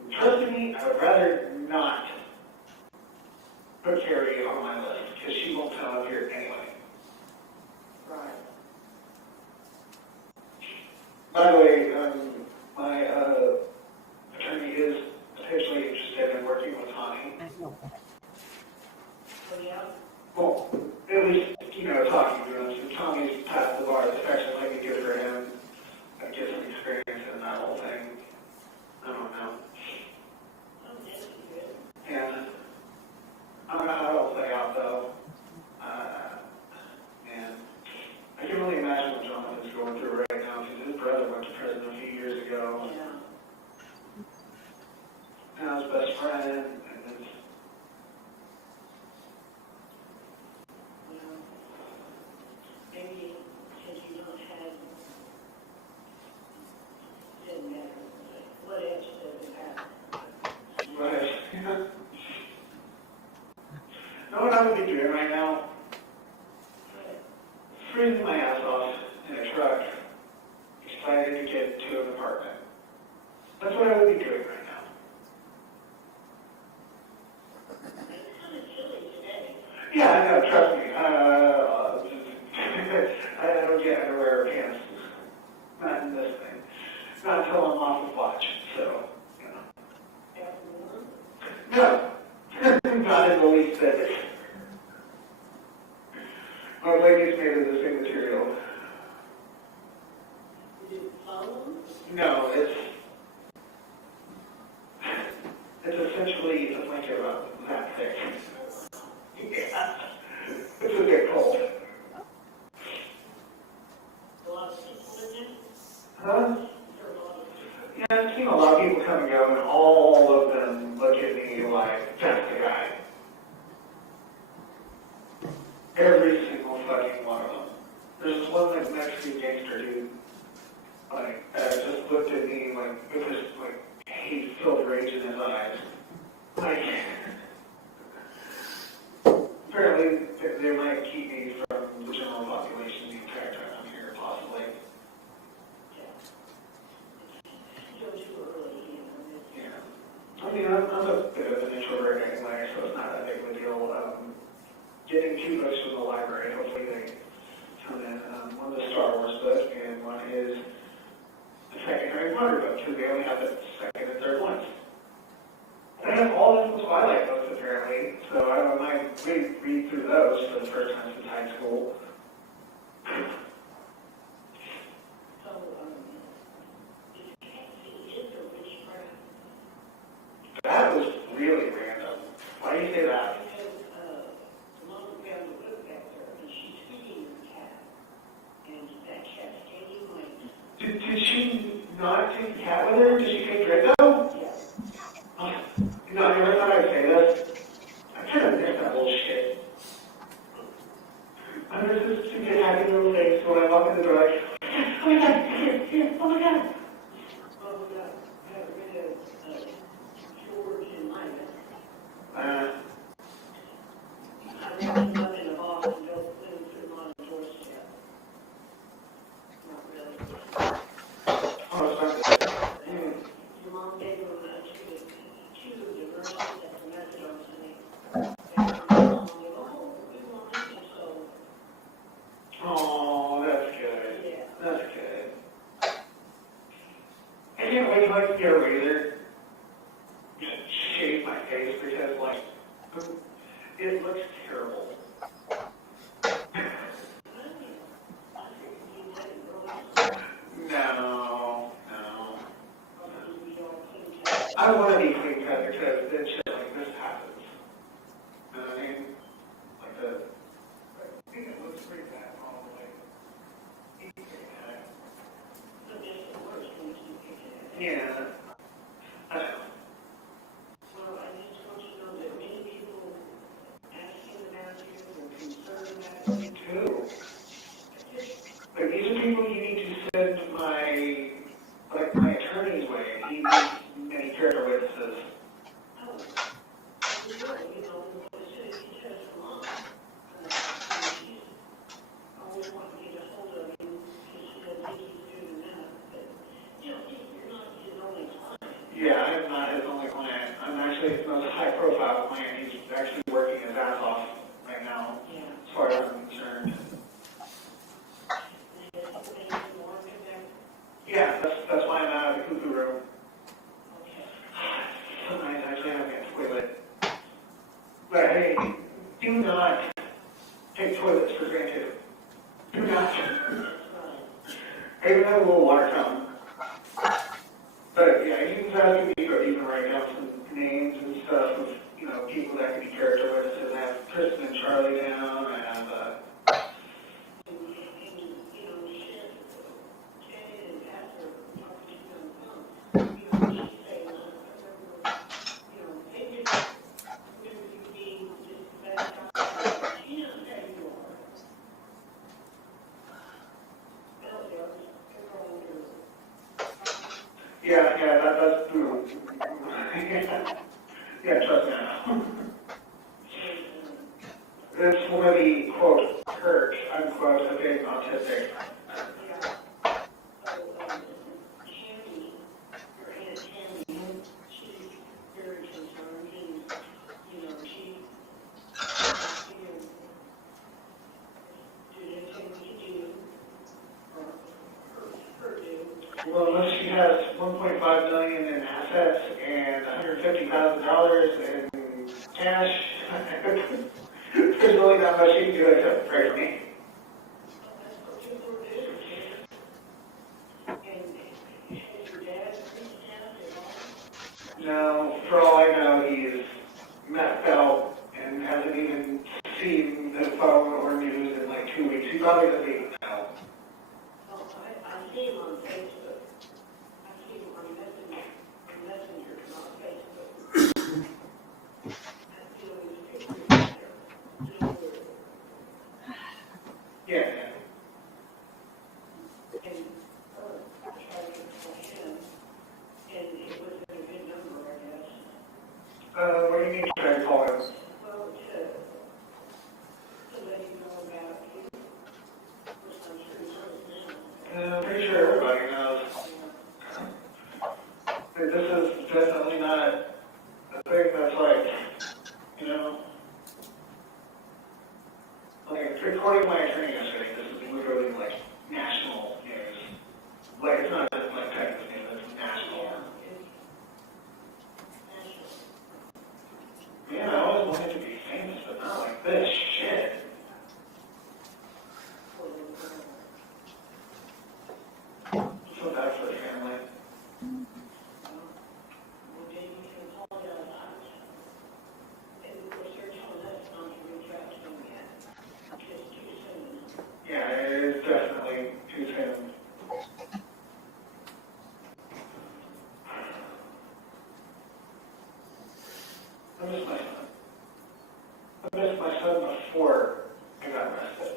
And trust me, I would rather not put Carrie on my list because she won't come up here anyway. Right. By the way, my attorney is officially interested in working with Tommy. Oh, yeah? Well, at least, talking to him. So Tommy's passed the bar. It's actually might be good for him. Get some experience in that whole thing. I don't know. And I don't know how it'll play out, though. And I can only imagine what Jonathan's going through right now, because his brother went to prison a few years ago. Yeah. Now his best friend, and it's... Maybe because you don't have... It doesn't matter. What else doesn't matter? Right. Know what I would be doing right now? Freezing my ass off in a truck, excited to get to an apartment. That's what I would be doing right now. It's kind of chilly today. Yeah, I know, trust me. I don't get underwear or pants. Not in this thing. Not until I'm off the watch, so, No. Not in the least bit. My leg is made of the same material. Is it foam? No, it's essentially a blanket about that thick. Yeah. It's a bit cold. A lot of people in it? Huh? Yeah, I've seen a lot of people come and go, and all of them look at me like, that's the guy. Every single fucking one of them. There's this one like Mexican gangster dude, just looked at me like with this hate-filled rage in his eyes. Apparently they might keep me from the general population the entire time I'm here, possibly. Yeah. I mean, I'm a bit of an introvert anyway, so it's not that big of a deal. Getting 2 books from the library, hopefully they come in. One is a Star Wars book, and one is the second Harry Potter book, because they only have the second and third ones. They have all of the Twilight books, apparently, so I might read through those for the first time since high school. That was really random. Why do you say that? Did she not take the cat with her? Did she take Draco? Yes. I never thought I'd say this. I kind of miss that bullshit. I miss this stupid happy little face when I walk in the door like, oh my god, here, oh my god. Oh my god, I got rid of George and Maya. I wrapped them up in a box and don't put them on the doorstep. Not really. Oh, it's not good. Your mom gave them to the nurse that the methadone to me. Oh, that's good. Yeah. That's good. I can't wait till I can get a razor. Just shave my face because, it looks terrible. send my attorney's way. He needs many character witnesses. Yeah, I am not his only client. I'm actually his most high-profile client. He's actually working his ass off right now, as far as I'm concerned. Yeah, that's why I'm out of the cuckoo room. Some nights actually having a toilet. But hey, do not take toilets for granted. Do not. I even have a little water fountain. But yeah, you can ask me or even write down some names and stuff of, people that could be character witnesses. I have Kristen and Charlie down. I have, that's true. Yeah, trust me. It's one of the, quote, perks, unquote, of being autistic. Well, unless she has 1.5 million in assets and $150,000 in cash, there's really not much she can do except pray for me. No, for all I know, he's messed out and hasn't even seen the phone or news in like 2 weeks. He probably doesn't even know. I see him on Facebook. I see him on Messenger, not Facebook. Yeah. And I tried to call him, and it wasn't a good number, I guess. What do you mean you tried to call him? Well, to let you know about you. I'm pretty sure everybody knows. This is definitely not a thing that's like, like, according to my attorney yesterday, this is literally like national news. Like, it's not just like Texas news, it's national. Yeah, I always wanted to be famous, but not like this shit. So bad for the family. Yeah, it is definitely too soon. I miss my son. I missed my son before I got arrested.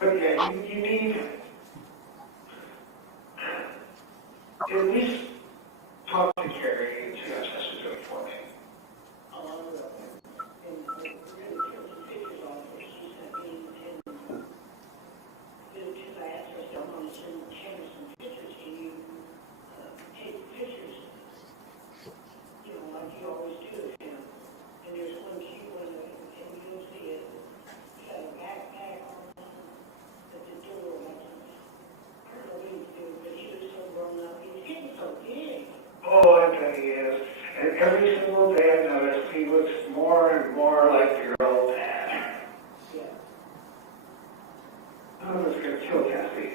But yeah, you need at least talk to Carrie and see how she's doing for me. Oh, I bet he is. And every single day I noticed he looks more and more like your old dad. Yeah. I was going to kill Cassie.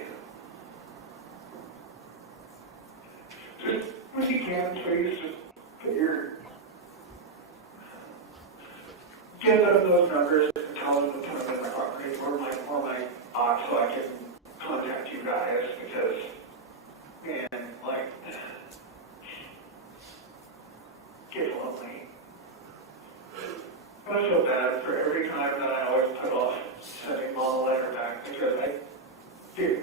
Just, if you can, please, just put your... Give them those numbers and tell them to put them in my property or my box so I can contact you guys because, man, like... Get lonely. And I feel bad for every time that I always put off sending Mom a letter back because I do.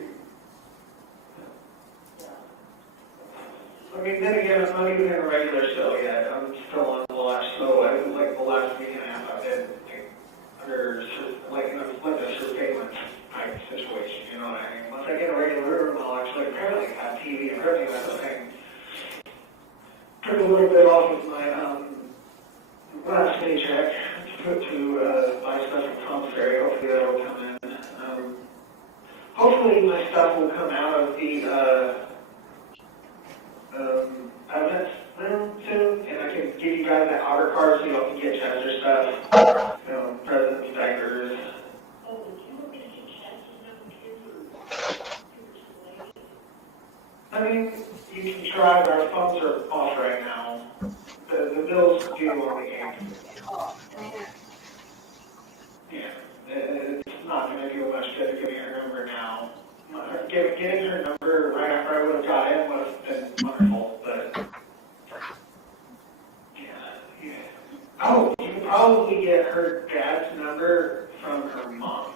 I mean, then again, I'm not even in a regular show yet. I'm still on watch, so I was like the last week and a half I've been under like in a surveillance type situation. You know what I mean? Once I get a regular room, I'll actually apparently have TV and everything that's the thing. Took a little bit off of my last paycheck to put to buy stuff from commissary. Hopefully that'll come in. Hopefully my stuff will come out of the evidence room soon, and I can give you guys that order card so y'all can get Chester stuff, presents, diapers. I mean, you can try, but our phones are off right now. The bill's due on the 8th. Yeah, it's not going to do much good to give me her number now. Getting her number right after I would have got in would have been wonderful, but yeah. Oh, you can probably get her dad's number from her mom.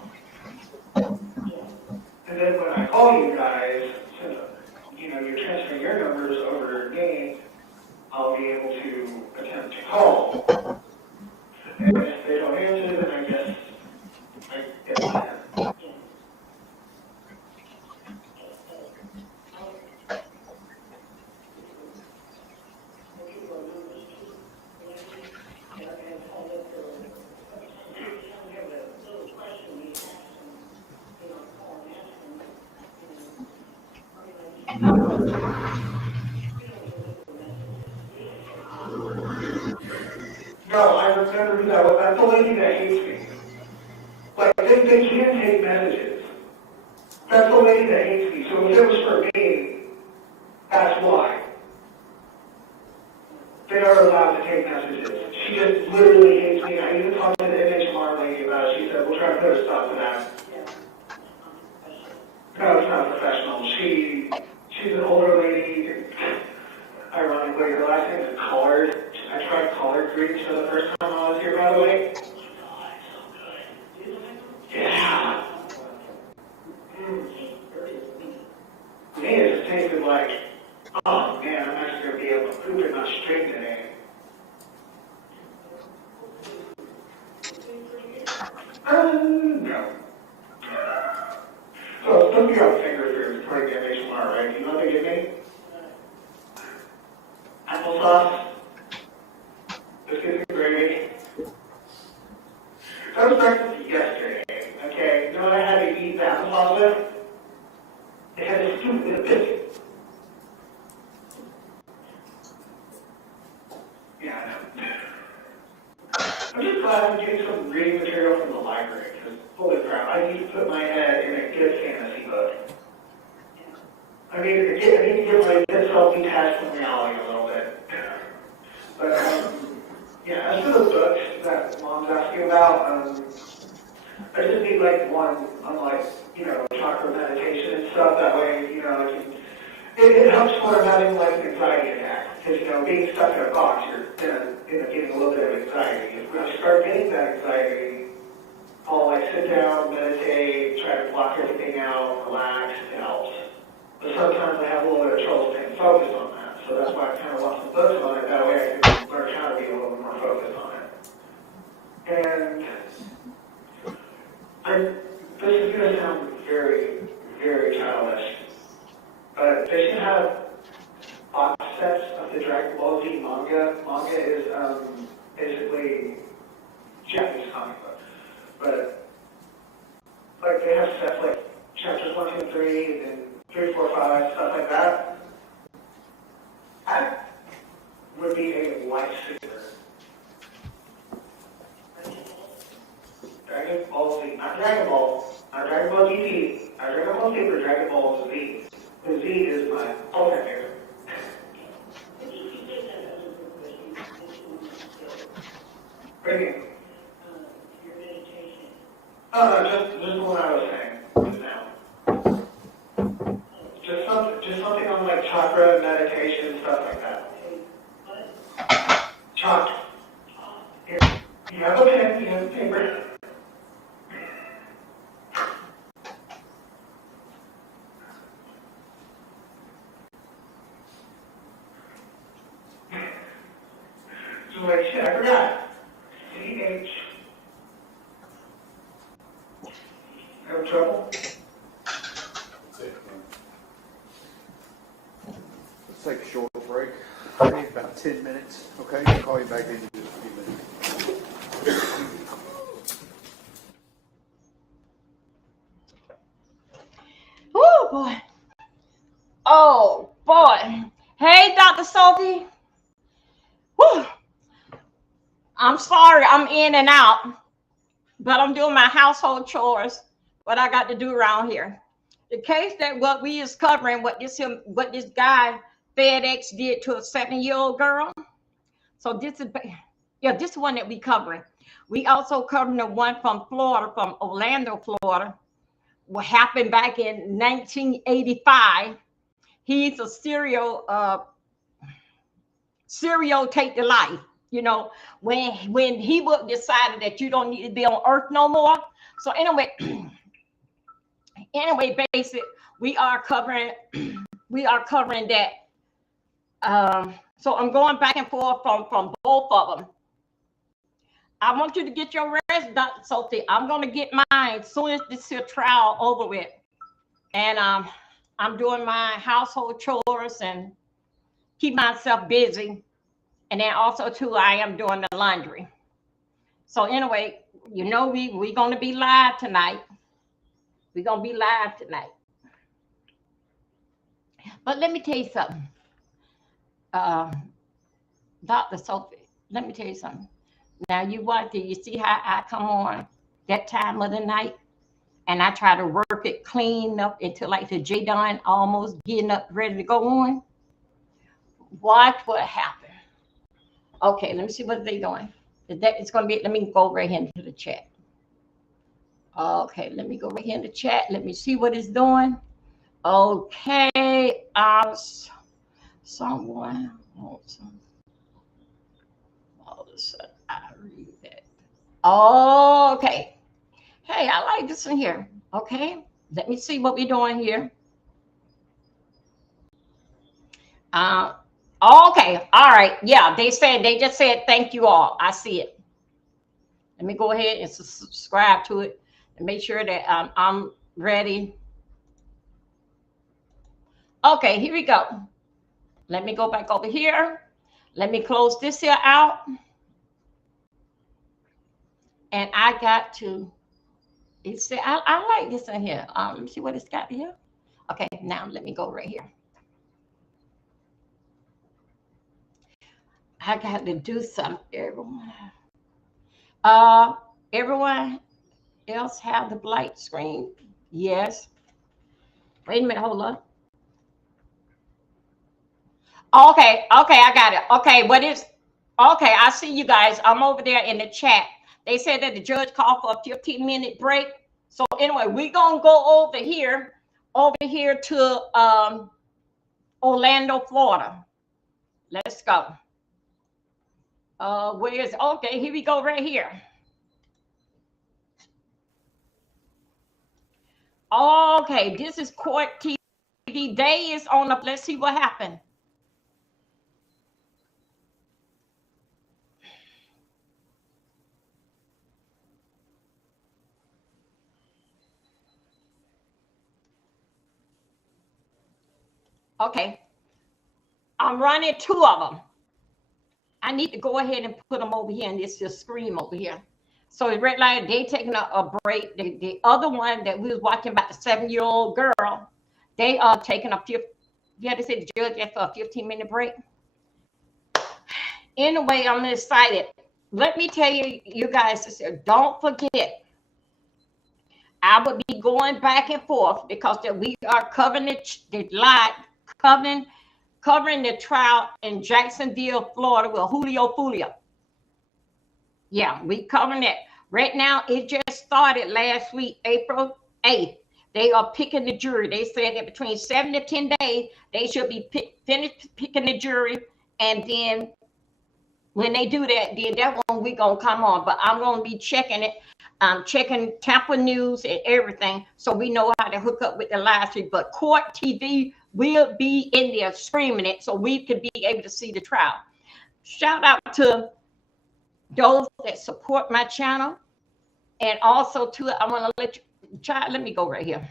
And then when I call you guys, since you're transferring your numbers over to me, I'll be able to attempt to call. And if they don't answer, then I guess I get that. No, I remember who that was. That's the lady that hates me. Like, they can take messages. That's the lady that hates me. So if it was for me, that's why. They are allowed to take messages. She just literally hates me. I even talked to the NHMR lady about it. She said, we'll try to put a stop to that. No, it's not professional. She's an older lady. Ironically, her last name is Collard. I tried collard greens for the first time I was here, by the way. Yeah. Me, it just tasted like, oh man, I'm actually going to be able to poop and not string today. No. So, it's supposed to be on finger foods, according to MHMR, right? Do you know what they give me? Applesauce, biscuits and gravy. That was breakfast yesterday, okay? You know what I had to eat the applesauce with? They had a soup with a biscuit. Yeah, I know. I'm just glad I'm getting some reading material from the library, because holy crap, I need to put my head in a good fantasy book. I mean, I need to get myself detached from reality a little bit. But, yeah, as for the books that Mom's asking about, I just need, like, one on, like, chakra meditation and stuff. That way, I can... It helps when I'm having, like, an anxiety attack. Because, being stuck in a box, you're going to end up getting a little bit of anxiety. When I start getting that anxiety, I'll, like, sit down, meditate, try to block everything out, relax, it helps. But sometimes I have a little bit of trouble staying focused on that. So that's why I kind of want some books on it. That way I can learn how to be a little bit more focused on it. And this is going to sound very, very childish, but they should have box sets of the Dragon Ball Z manga. Manga is basically Japanese comic book. But like they have sets like chapters 1, 2, and 3, and then 3, 4, 5, stuff like that. That would be a lifesaver. Dragon Ball Z, not Dragon Ball, not Dragon Ball GT, not Dragon Ball Super, Dragon Ball Z. The Z is my ultimate favorite. Brilliant. Your meditation. Just what I was saying just now. Just something on like chakra, meditation, stuff like that. Chakra. You have a pen, you have a paper. So wait, shit, I forgot. C-H. No trouble? Let's take a short break. Okay, about 10 minutes. Okay, I'll call you back in just a few minutes. Oh boy. Oh boy. Hey, Dr. Sophie. Whew. I'm sorry, I'm in and out, but I'm doing my household chores, what I got to do around here. The case that what we is covering, what this guy FedEx did to a 7-year-old girl. So this is, yeah, this one that we covering. We also covering the one from Florida, from Orlando, Florida. What happened back in 1985? He's a serial take the life. You know, when he would decided that you don't need to be on Earth no more. So anyway, basic, we are covering that. So I'm going back and forth from both of them. I want you to get your rest, Dr. Sophie. I'm going to get mine as soon as this here trial over with. And I'm doing my household chores and keep myself busy. And then also, too, I am doing the laundry. So anyway, you know, we're going to be live tonight. We're going to be live tonight. But let me tell you something. Dr. Sophie, let me tell you something. Now, you see how I come on that time of the night? And I try to work it clean up until like the J Don almost getting up ready to go on. Watch what happened. Okay, let me see what they're doing. It's going to be, let me go right here into the chat. Okay, let me go right here in the chat. Let me see what it's doing. Okay, someone, all of a sudden, I read that. Okay. Hey, I like this in here. Okay, let me see what we're doing here. Okay, all right. Yeah, they just said thank you all. I see it. Let me go ahead and subscribe to it and make sure that I'm ready. Okay, here we go. Let me go back over here. Let me close this here out. And I got to, I like this in here. Let me see what it's got here. Okay, now let me go right here. I got to do something, everyone. Everyone else have the blight screen? Yes. Wait a minute, hold up. Okay, I got it. Okay, okay, I see you guys. I'm over there in the chat. They said that the judge called for a 15-minute break. So anyway, we're going to go over here to Orlando, Florida. Let's go. Okay, here we go right here. Okay, this is court TV. Day is on up. Let's see what happened. Okay, I'm running 2 of them. I need to go ahead and put them over here in this screen over here. So the red light, they taking a break. The other one that we was watching about the 7-year-old girl, they are taking they said the judge asked for a 15-minute break. Anyway, I'm excited. Let me tell you guys, don't forget, I will be going back and forth because we are covering covering the trial in Jacksonville, Florida with Julio Fulio. Yeah, we covering that. Right now, it just started last week, April 8th. They are picking the jury. They said that between 7 to 10 days, they should be finished picking the jury. And then When they do that, then that one we gonna come on. But I'm gonna be checking it. Checking Tampa News and everything, so we know how to hook up with the live stream. But Court TV will be in there streaming it, so we can be able to see the trial. Shout out to those that support my channel, and also to I want to let you try. Let me go right here.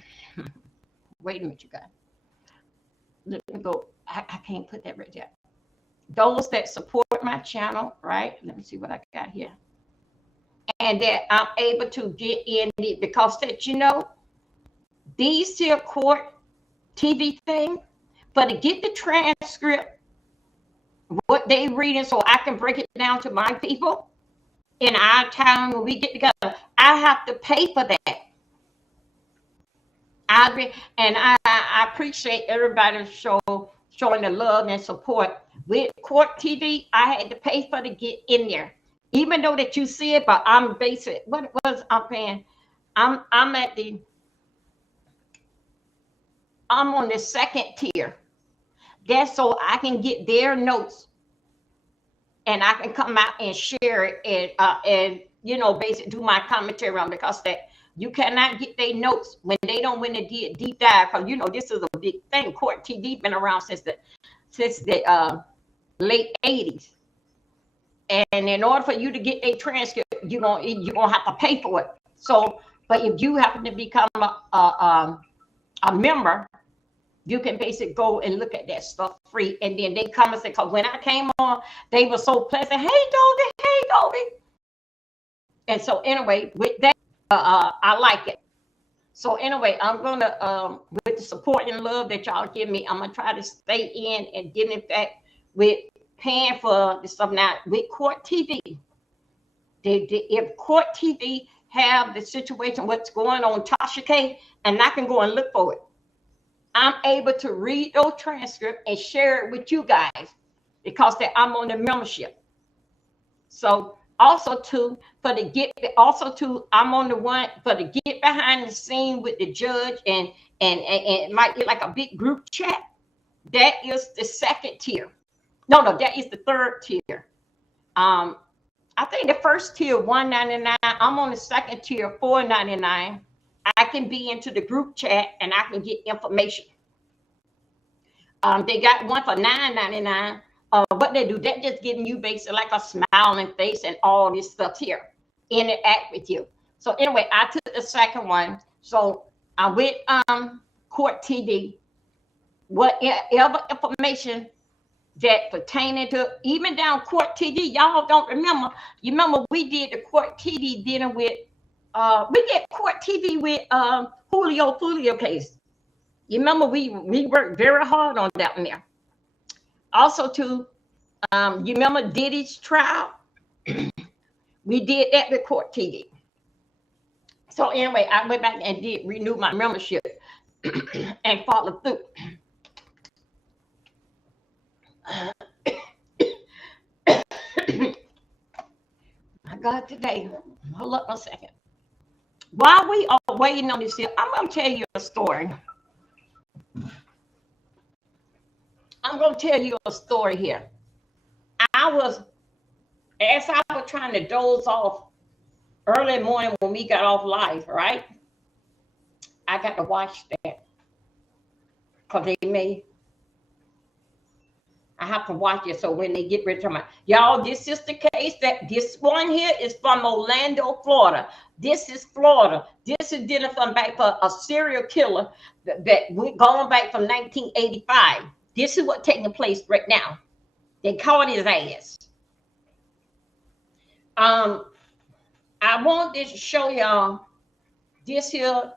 Wait a minute, you guys. Let me go. I can't put that right there. Those that support my channel, right? Let me see what I got here. And that I'm able to get in it because that, you know, these here court TV thing, but to get the transcript, what they reading, so I can break it down to my people in our town when we get together, I have to pay for that. I appreciate everybody showing the love and support. With Court TV, I had to pay for to get in there. Even though that you see it, but I'm basic. What was I'm paying? I'm on the second tier. That's so I can get their notes and I can come out and share it and you know, basically do my commentary on, because that you cannot get their notes when they don't win a deep dive, because you know this is a big thing. Court TV been around since the late 80s. And in order for you to get a transcript, you're gonna have to pay for it. So, but if you happen to become a member, you can basically go and look at that stuff free. And then they come and say, because when I came on, they were so pleasant. Hey, Dolby, hey, Dolby. And so anyway, with that, I like it. So anyway, I'm gonna with the support and love that y'all give me, I'm gonna try to stay in and get in fact with paying for the stuff. Now with Court TV, if Court TV have the situation, what's going on, Tasha K, and I can go and look for it, I'm able to read those transcripts and share it with you guys because I'm on the membership. So also too, I'm on the one for the get behind the scene with the judge and might get like a big group chat. That is the second tier. No, that is the third tier. I think the first tier $1.99. I'm on the second tier $4.99. I can be into the group chat and I can get information. They got one for $9.99. What they do, that just giving you basically like a smiling face and all this stuff here, interact with you. So anyway, I took the second one. So I'm with Court TV. Whatever information that pertaining to even down Court TV, y'all don't remember. You remember we did the Court TV dealing with we did Court TV with Julio case. You remember we worked very hard on that one there. Also too, you remember Diddy's trial? We did that with Court TV. So anyway, I went back and did renew my membership and followed through. My God, today, hold up a second. While we are waiting on this here, I'm going to tell you a story. I'm going to tell you a story here. As I was trying to doze off early morning when we got off live, right? I got to watch that. Because I have to watch it. So when they get ready to come out, y'all, this is the case this one here is from Orlando, Florida. This is Florida. This is dealing from back for a serial killer that went going back from 1985. This is what's taking place right now. They caught his ass. I want to show y'all this here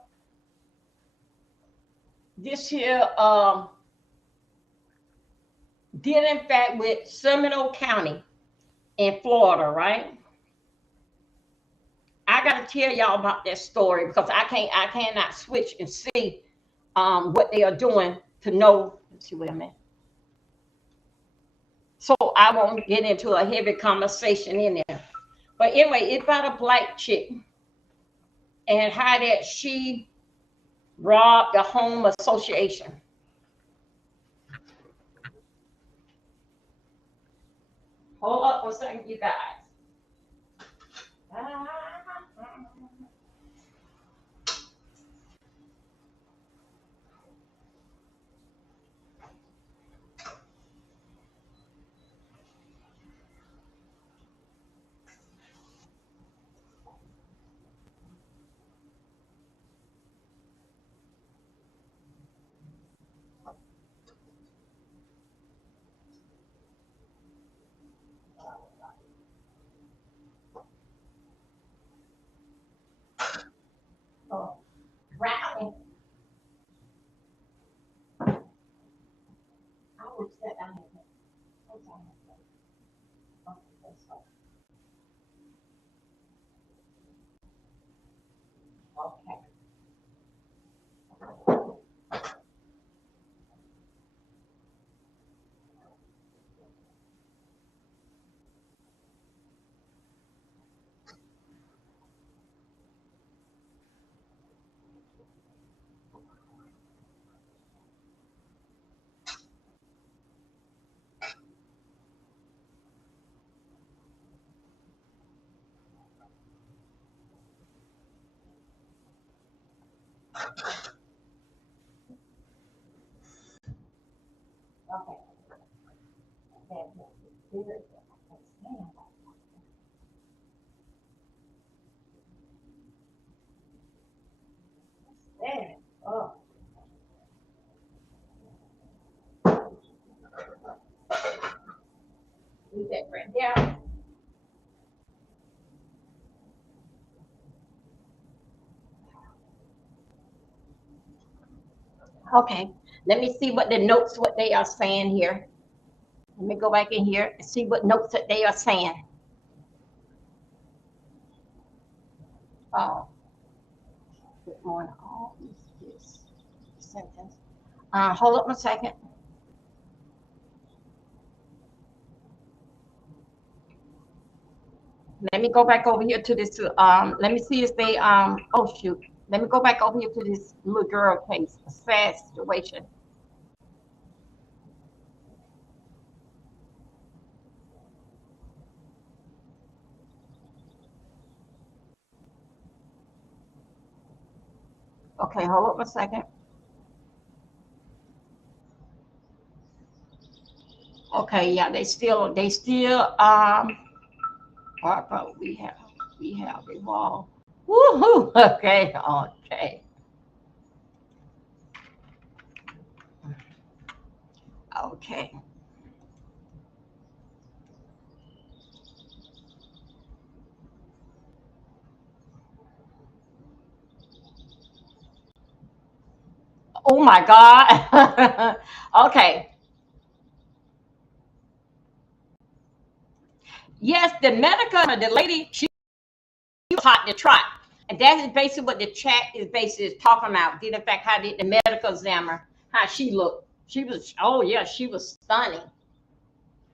dealing in fact with Seminole County in Florida, right? I got to tell y'all about that story because I cannot switch and see what they are doing to know. Let's see where I'm at. So I won't get into a heavy conversation in there. But anyway, it's about a black chick and how that she robbed the home association. Hold up for a second, you guys. Oh, rattling. I will sit down here. Okay, that's fine. Okay. Okay. There. Oh. Leave that right there. Okay. Let me see what the notes, what they are saying here. Let me go back in here and see what notes that they are saying. Oh. Good morning. All this sentence. Hold up a second. Let me go back over here to this. Let me see if they oh shoot. Let me go back over here to this little girl case, a sad situation. Okay, hold up a second. Okay, yeah, they still but we have a wall. Woohoo! Okay, okay. Okay. Oh my God. Okay. Yes, the medical, the lady, she was hot to trot. And that is basically what the chat is basically talking about. Did in fact how did the medical examiner, how she looked. She was, oh yeah, she was stunning.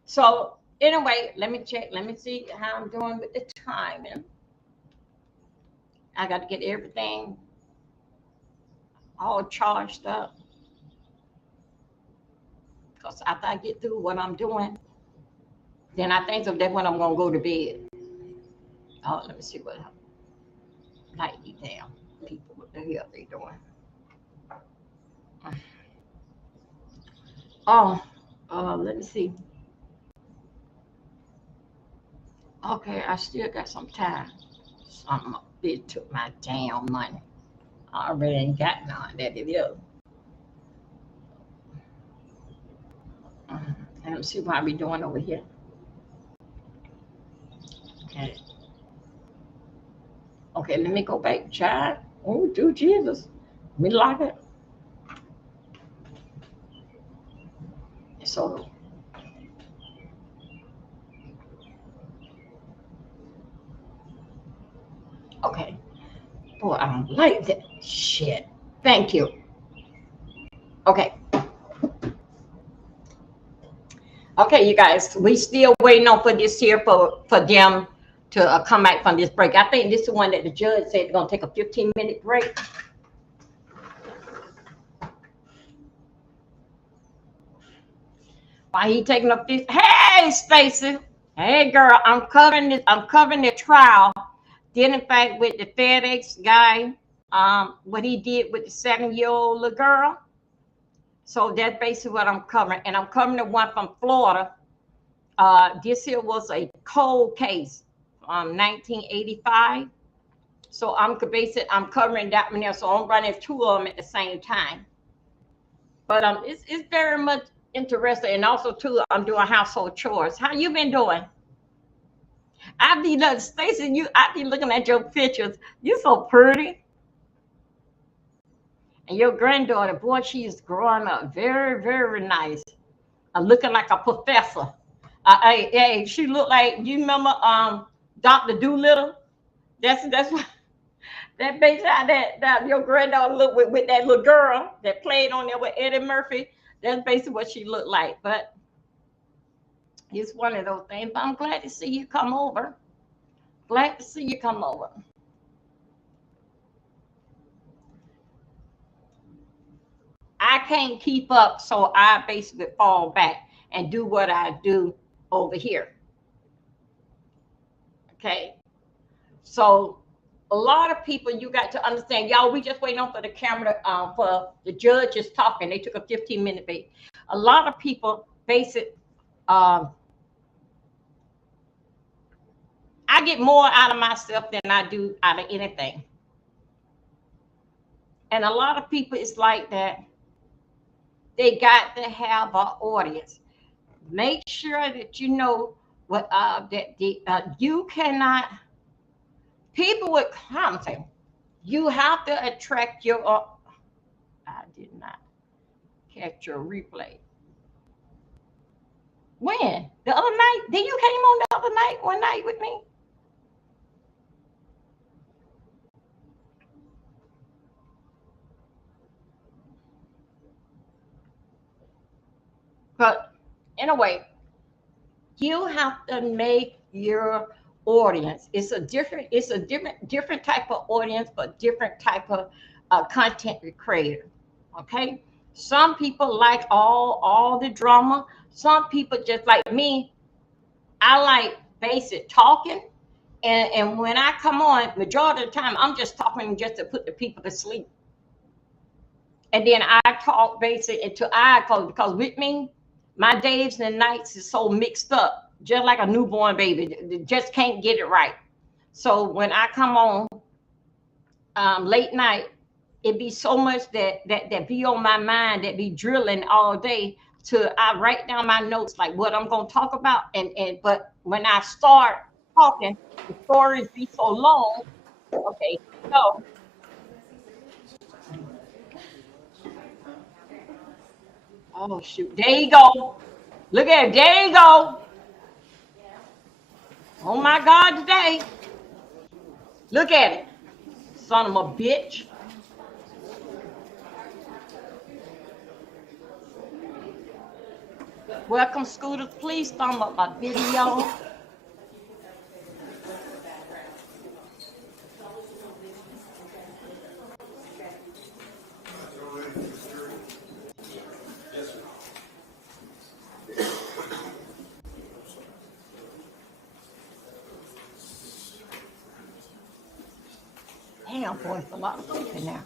So anyway, let me check. Let me see how I'm doing with the timing. I got to get everything all charged up. Because after I get through what I'm doing, then I think of that when I'm going to go to bed. Oh, let me see what like these damn people, what the hell they doing. Oh, let me see. Okay, I still got some time. Some bitch took my damn money. I already ain't got none. That it is. And let's see what we doing over here. Okay. Okay, let me go back, child. Oh, do Jesus. Let me lock it. So, okay. Boy, I don't like that shit. Thank you. Okay. Okay, you guys, we still waiting on for this here for them to come back from this break. I think this is the one that the judge said they're gonna take a 15-minute break. Why he taking a 15? Hey, Stacy. Hey girl, I'm covering this. I'm covering the trial. Then in fact with the FedEx guy, what he did with the 7-year-old little girl. So that's basically what I'm covering, and I'm covering the one from Florida. This here was a cold case from 1985. So I'm covering that one there. So I'm running 2 of them at the same time. But it's very much interesting, and also too, I'm doing household chores. How you been doing? I be like Stacy, I be looking at your pictures. You so pretty. And your granddaughter, boy, she is growing up very, very nice. Looking like a professor. Hey, she looked like, you remember Dr. Doolittle? That's what that based how that your granddaughter looked with that little girl that played on there with Eddie Murphy. That's basically what she looked like. But it's one of those things. But I'm glad to see you come over. Glad to see you come over. I can't keep up, so I basically fall back and do what I do over here. Okay. So a lot of people, you got to understand, y'all, we just waiting on for the camera, for the judges talking. They took a 15-minute break. A lot of people I get more out of myself than I do out of anything. And a lot of people, it's like that. They got to have an audience. Make sure that you know what you cannot. People with content, you have to attract your. I did not catch your replay. When? The other night? Then you came on the other night, one night with me? But anyway, you have to make your audience. It's a different type of audience, but different type of content creator. Okay. Some people like all the drama. Some people just like me. I like basic talking. And when I come on, majority of the time, I'm just talking just to put the people to sleep. And then I talk basic until I call, because with me, my days and nights is so mixed up, just like a newborn baby. They just can't get it right. So when I come on late night, it be so much that be on my mind, that be drilling all day, to I write down my notes like what I'm gonna talk about. And but when I start talking, the stories be so long. Okay, so oh shoot, there you go. Look at it, there you go. Oh my God, today. Look at it. Son of a bitch. Welcome, Scooters. Please thumb up my video. Damn, boy, it's a lot of people now.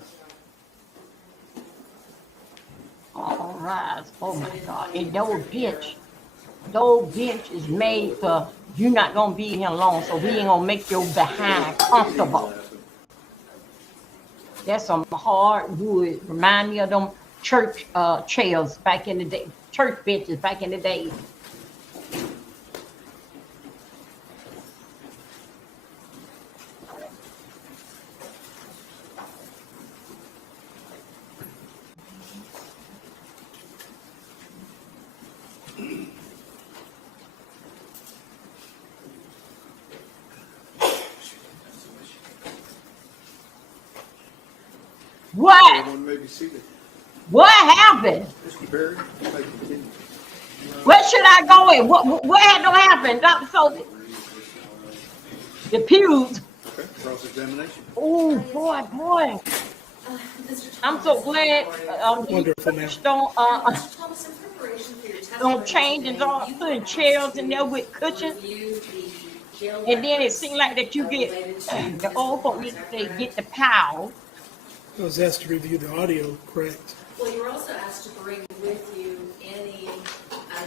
All rise. Oh my God. And those bench is made for you're not gonna be here long, so we ain't gonna make your behind comfortable. That's some hard wood. Remind me of them church chairs back in the day, church benches back in the day. What? What happened? Where should I go in? What had to happen, Dr. Sophie? The pews. Okay, cross-examination. Oh, boy. I'm so glad don't change and don't put chairs in there with cushions. jail And then it records seemed like that you get, related to the old folk misdemeanors, used is to that say, correct? get the POW. I was asked to review the audio, correct? Well, you were also asked to bring with you any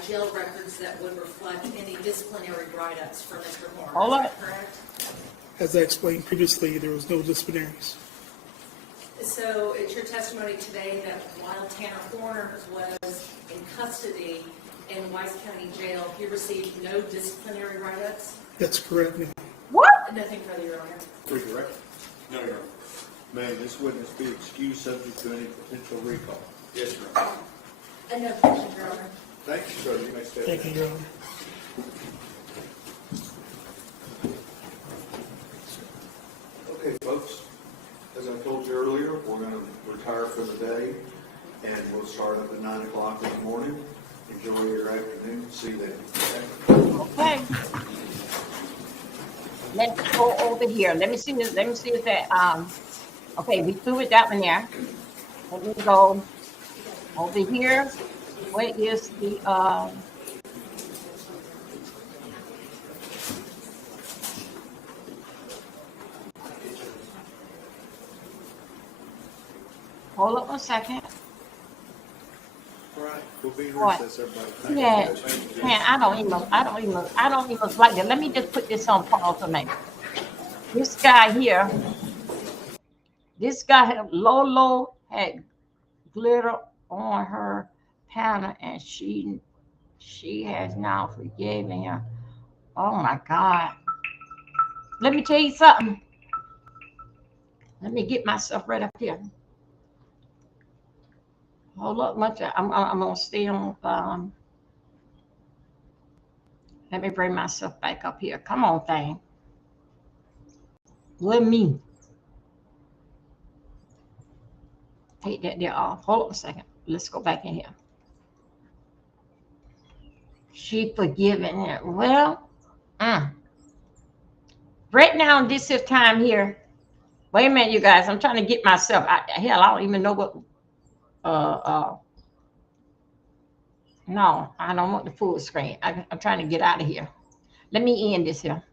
jail records that would reflect any disciplinary write-ups for Mr. Horner. Hold Is on. that correct? As I explained previously, there was no disciplinaries. So it's your testimony today that while Tanner Horner was in custody in Wise County Jail, he received no disciplinary write-ups? That's correct, ma'am. What? Nothing further, Your Honor. Redirect? No, Your Honor. May this witness be excused subject to any potential recall? Yes, Your Honor. And no questions, Your Honor. Thank you, sir. You may stay. Thank you, Your Honor. Okay, folks, as I told you earlier, we're going to retire for the day, and we'll start up at 9 o'clock in the morning. Enjoy your afternoon. See you then. Okay. Let's go over here. Let me see if that, okay, we threw it that one there. Let me go over here. Where is the, hold up a second. All right, we'll be in What? recess, everybody. Thank you. Yeah, man, I don't even like that. Let me just put this on pause a minute. This guy here, had Lolo had glitter on her panel, and she has now forgiven him. Oh my God. Let me tell you something. Let me get myself right up here. Hold up, I'm gonna stay on. Let me bring myself back up here. Come on, thing. Let me take that there off. Hold on a second. Let's go back in here. She forgiven it. Well, right now, this is time here. Wait a minute, you guys. I'm trying to get myself. Hell, I don't even know what. No, I don't want the full screen. I'm trying to get out of here. Let me end this here.